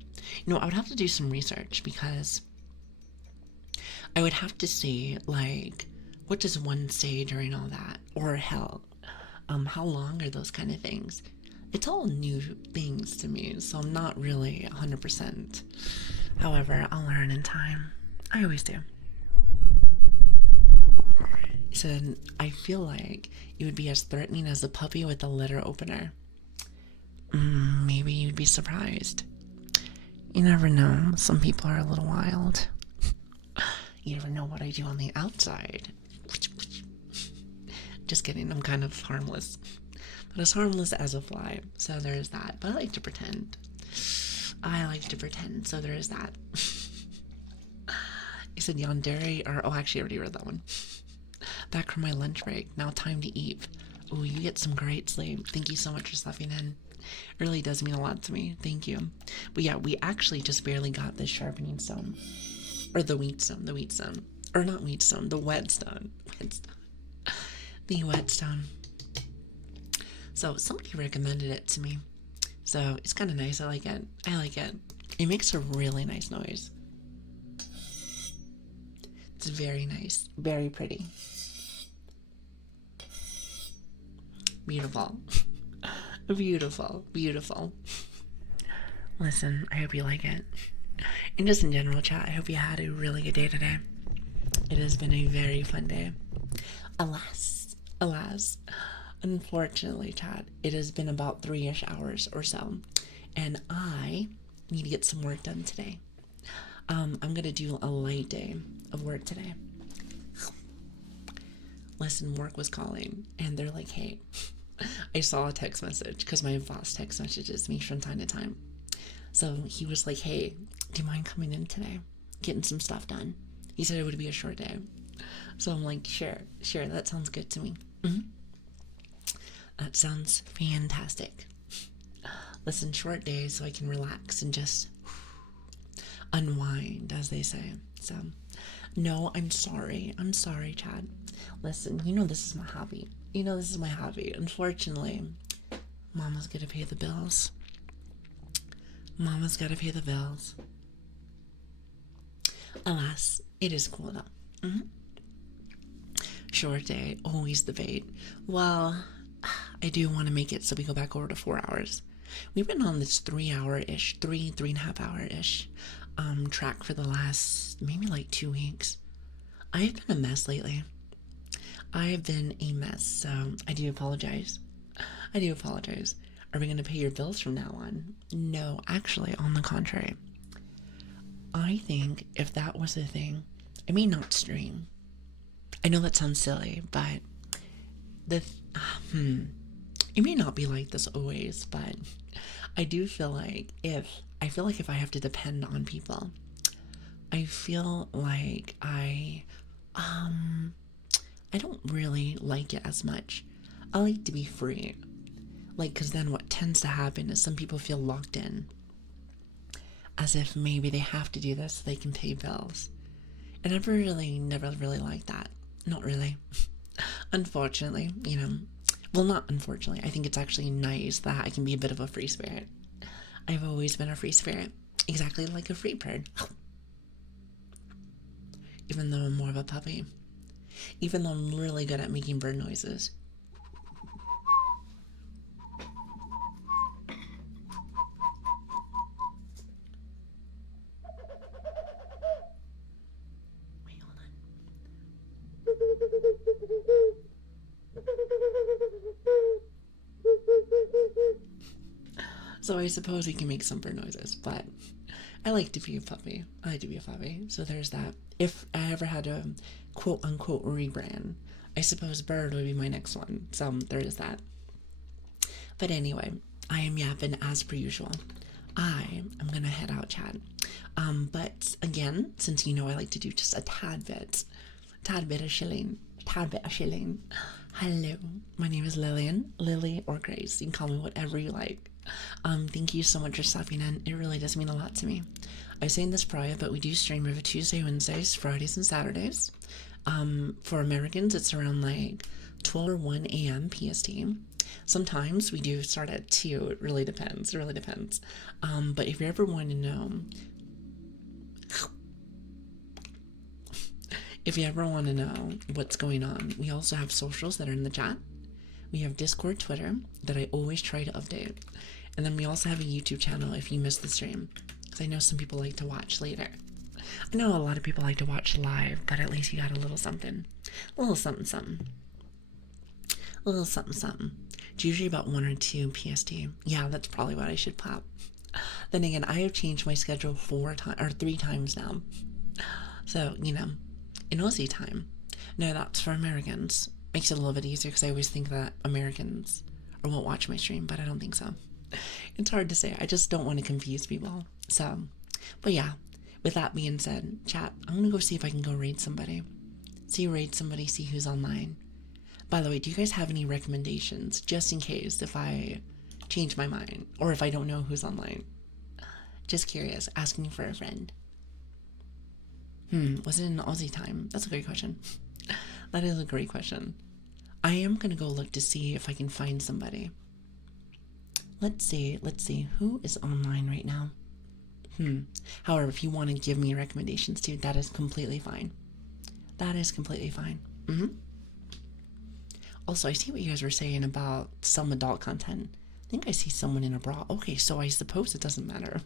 know, I would have to do some research because I would have to see, like, what does one say during all that? Or hell, how long are those kind of things? It's all new things to me, so I'm not really 100%. However, I'll learn in time. I always do. He said, I feel like it would be as threatening as a puppy with a litter opener. Maybe you'd be surprised. You never know. Some people are a little wild. You never know what I do on the outside. Just kidding, I'm kind of harmless. But as harmless as a fly. So there's that. But I like to pretend. So there is that. He said yandere, or... Oh, actually, I already read that one. Back from my lunch break. Now time to eat. Oh, you get some great sleep. Thank you so much for stopping in. It really does mean a lot to me. Thank you. But yeah, we actually just barely got this sharpening stone. Or the wheatstone. Or not wheatstone, the whetstone. The whetstone. So somebody recommended it to me. So it's kind of nice. I like it. It makes a really nice noise. It's very nice. Very pretty. Beautiful. Beautiful. Listen, I hope you like it. And just in general, chat, I hope you had a really good day today. It has been a very fun day. Alas, unfortunately, chat, it has been about 3-ish hours or so, and I need to get some work done today. I'm gonna do a light day of work today. Listen, work was calling, and they're like, hey, I saw a text message because my boss text messages me from time to time. So he was like, hey, do you mind coming in today? Getting some stuff done. He said it would be a short day. So I'm like, sure, that sounds good to me. That sounds fantastic. Listen, short days so I can relax and just unwind, as they say. So, no, I'm sorry, Chad. Listen, this is my hobby. Unfortunately, Mama's gotta pay the bills. Alas, it is cool though. Short day, always the bait. Well, I do want to make it so we go back over to 4 hours. We've been on this 3-hour-ish, 3.5-hour-ish track for the last maybe like 2 weeks. I've been a mess lately. I've been a mess, so I do apologize. Are we going to pay your bills from now on? No, actually, on the contrary. I think if that was the thing, I may not stream. I know that sounds silly, but it may not be like this always, but I do feel like if I have to depend on people, I feel like I don't really like it as much. I like to be free. Like, because then what tends to happen is some people feel locked in. As if maybe they have to do this so they can pay bills. And I've never really liked that. Not really. Unfortunately, Well, not unfortunately. I think it's actually nice that I can be a bit of a free spirit. I've always been a free spirit. Exactly like a free bird. Even though I'm more of a puppy. Even though I'm really good at making bird noises. Wait, hold on. So I suppose he can make some bird noises, but I like to be a puppy. So there's that. If I ever had a quote-unquote rebrand, I suppose bird would be my next one. So there is that. But anyway, I am yapping as per usual. I am going to head out, Chad. But again, since I like to do just a tad bit of shilling. Hello, my name is Lilian, Lili or Grace. You can call me whatever you like. Thank you so much for stopping in. It really does mean a lot to me. I was saying this prior, but we do stream every Tuesday, Wednesdays, Fridays, and Saturdays. For Americans, it's around like 12 or 1 a.m. PST. Sometimes we do start at 2. It really depends. But if you ever want to know, what's going on, we also have socials that are in the chat. We have Discord, Twitter, that I always try to update. And then we also have a YouTube channel if you missed the stream. Because I know some people like to watch later. I know a lot of people like to watch live, but at least you got a little something. A little something, something. It's usually about 1 or 2 PST. Yeah, that's probably what I should pop. Then again, I have changed my schedule 3 times now. So, in Aussie time. No, that's for Americans. Makes it a little bit easier because I always think that Americans won't watch my stream, but I don't think so. It's hard to say. I just don't want to confuse people. So, but yeah, with that being said, chat, I'm going to go see if I can go raid somebody. See who's online. By the way, do you guys have any recommendations just in case if I change my mind or if I don't know who's online? Just curious, asking for a friend. Was it in Aussie time? That's a great question. That is a great question. I am going to go look to see if I can find somebody. Let's see. Who is online right now? However, if you want to give me recommendations too, that is completely fine. Also, I see what you guys were saying about some adult content. I think I see someone in a bra. Okay, so I suppose it doesn't matter.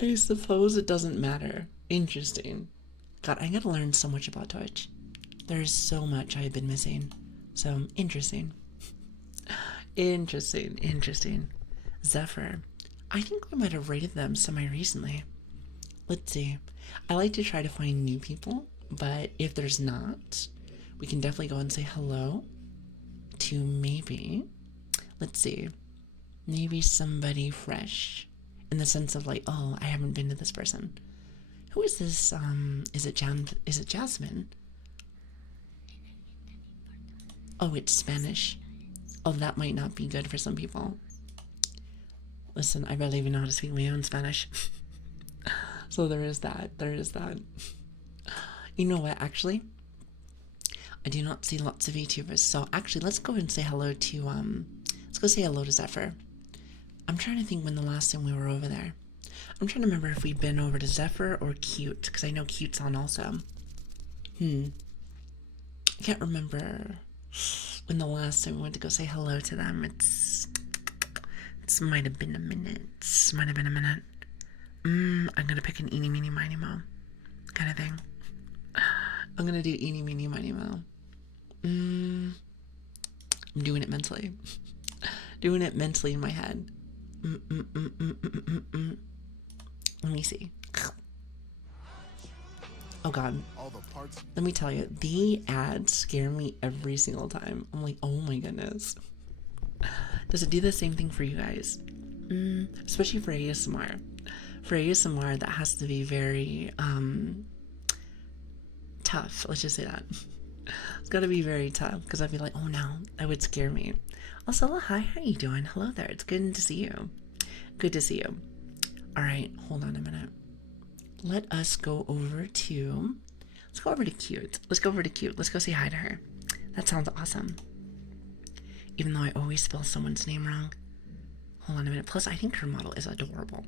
I suppose it doesn't matter. Interesting. God, I gotta learn so much about Twitch. There's so much I've been missing. So, interesting. Interesting. Zephyr. I think we might have rated them semi-recently. Let's see. I like to try to find new people, but if there's not, we can definitely go and say hello to maybe, let's see, maybe somebody fresh. In the sense of like, oh, I haven't been to this person. Who is this? Is it Jasmine? Oh, it's Spanish. Oh, that might not be good for some people. Listen, I barely even know how to speak my own Spanish. So there is that. You know what, actually? I do not see lots of YouTubers. So actually, let's go and say hello to, let's go say hello to Zephyr. I'm trying to think when the last time we were over there. I'm trying to remember if we've been over to Zephyr or Cute, because I know Cute's on also. I can't remember when the last time we went to go say hello to them. It might have been a minute. I'm gonna pick an eeny, meeny, miny, mo kind of thing. I'm gonna do eeny, meeny, miny, mo. I'm doing it mentally. Doing it mentally in my head. Let me see. Oh god. Let me tell you, the ads scare me every single time. I'm like, oh my goodness. Does it do the same thing for you guys? Especially for ASMR. For ASMR, that has to be very tough. Let's just say that. It's got to be very tough because I'd be like, oh no, that would scare me. Also, hi, how you doing? Hello there. It's good to see you. Good to see you. All right, hold on a minute. Let us go over to. Let's go over to Cute. Let's go say hi to her. That sounds awesome. Even though I always spell someone's name wrong. Hold on a minute. Plus, I think her model is adorable.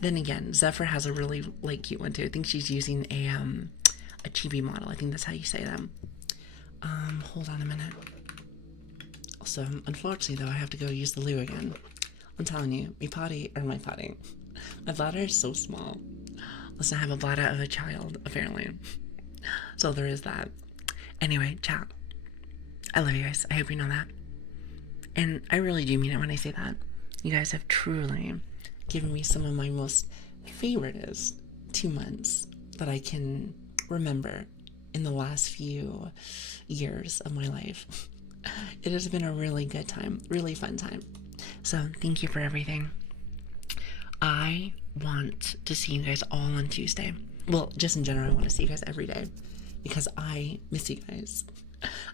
Then again, Zephyr has a really cute one too. I think she's using a chibi model. I think that's how you say them. Hold on a minute. Also, unfortunately though, I have to go use the loo again. I'm telling you, my bladder is so small. Listen, I have a bladder of a child, apparently. So there is that. Anyway, ciao. I love you guys. I hope you know that. And I really do mean it when I say that. You guys have truly given me some of my most favoriteest 2 months that I can remember in the last few years of my life. It has been a really good time, really fun time. So thank you for everything. I want to see you guys all on Tuesday. Well, just in general, I want to see you guys every day because I miss you guys.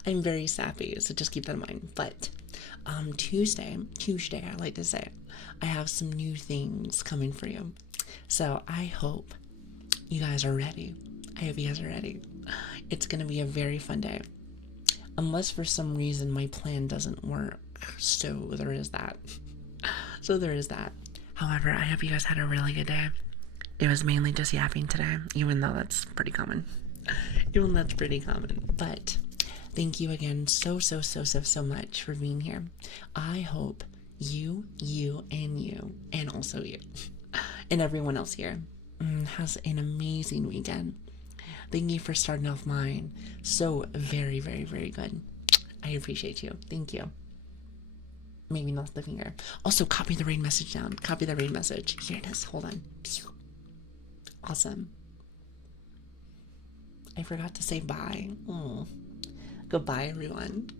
I'm very sappy, so just keep that in mind. But Tuesday, I like to say, I have some new things coming for you. So I hope you guys are ready. It's going to be a very fun day. Unless for some reason my plan doesn't work. So there is that. However, I hope you guys had a really good day. It was mainly just yapping today, even though that's pretty common. But thank you again so much for being here. I hope you, and also you, and everyone else here has an amazing weekend. Thank you for starting off mine so very good. I appreciate you. Thank you. Maybe not the finger. Also, copy the raid message down. Here it is. Hold on. Awesome. I forgot to say bye. Goodbye, everyone.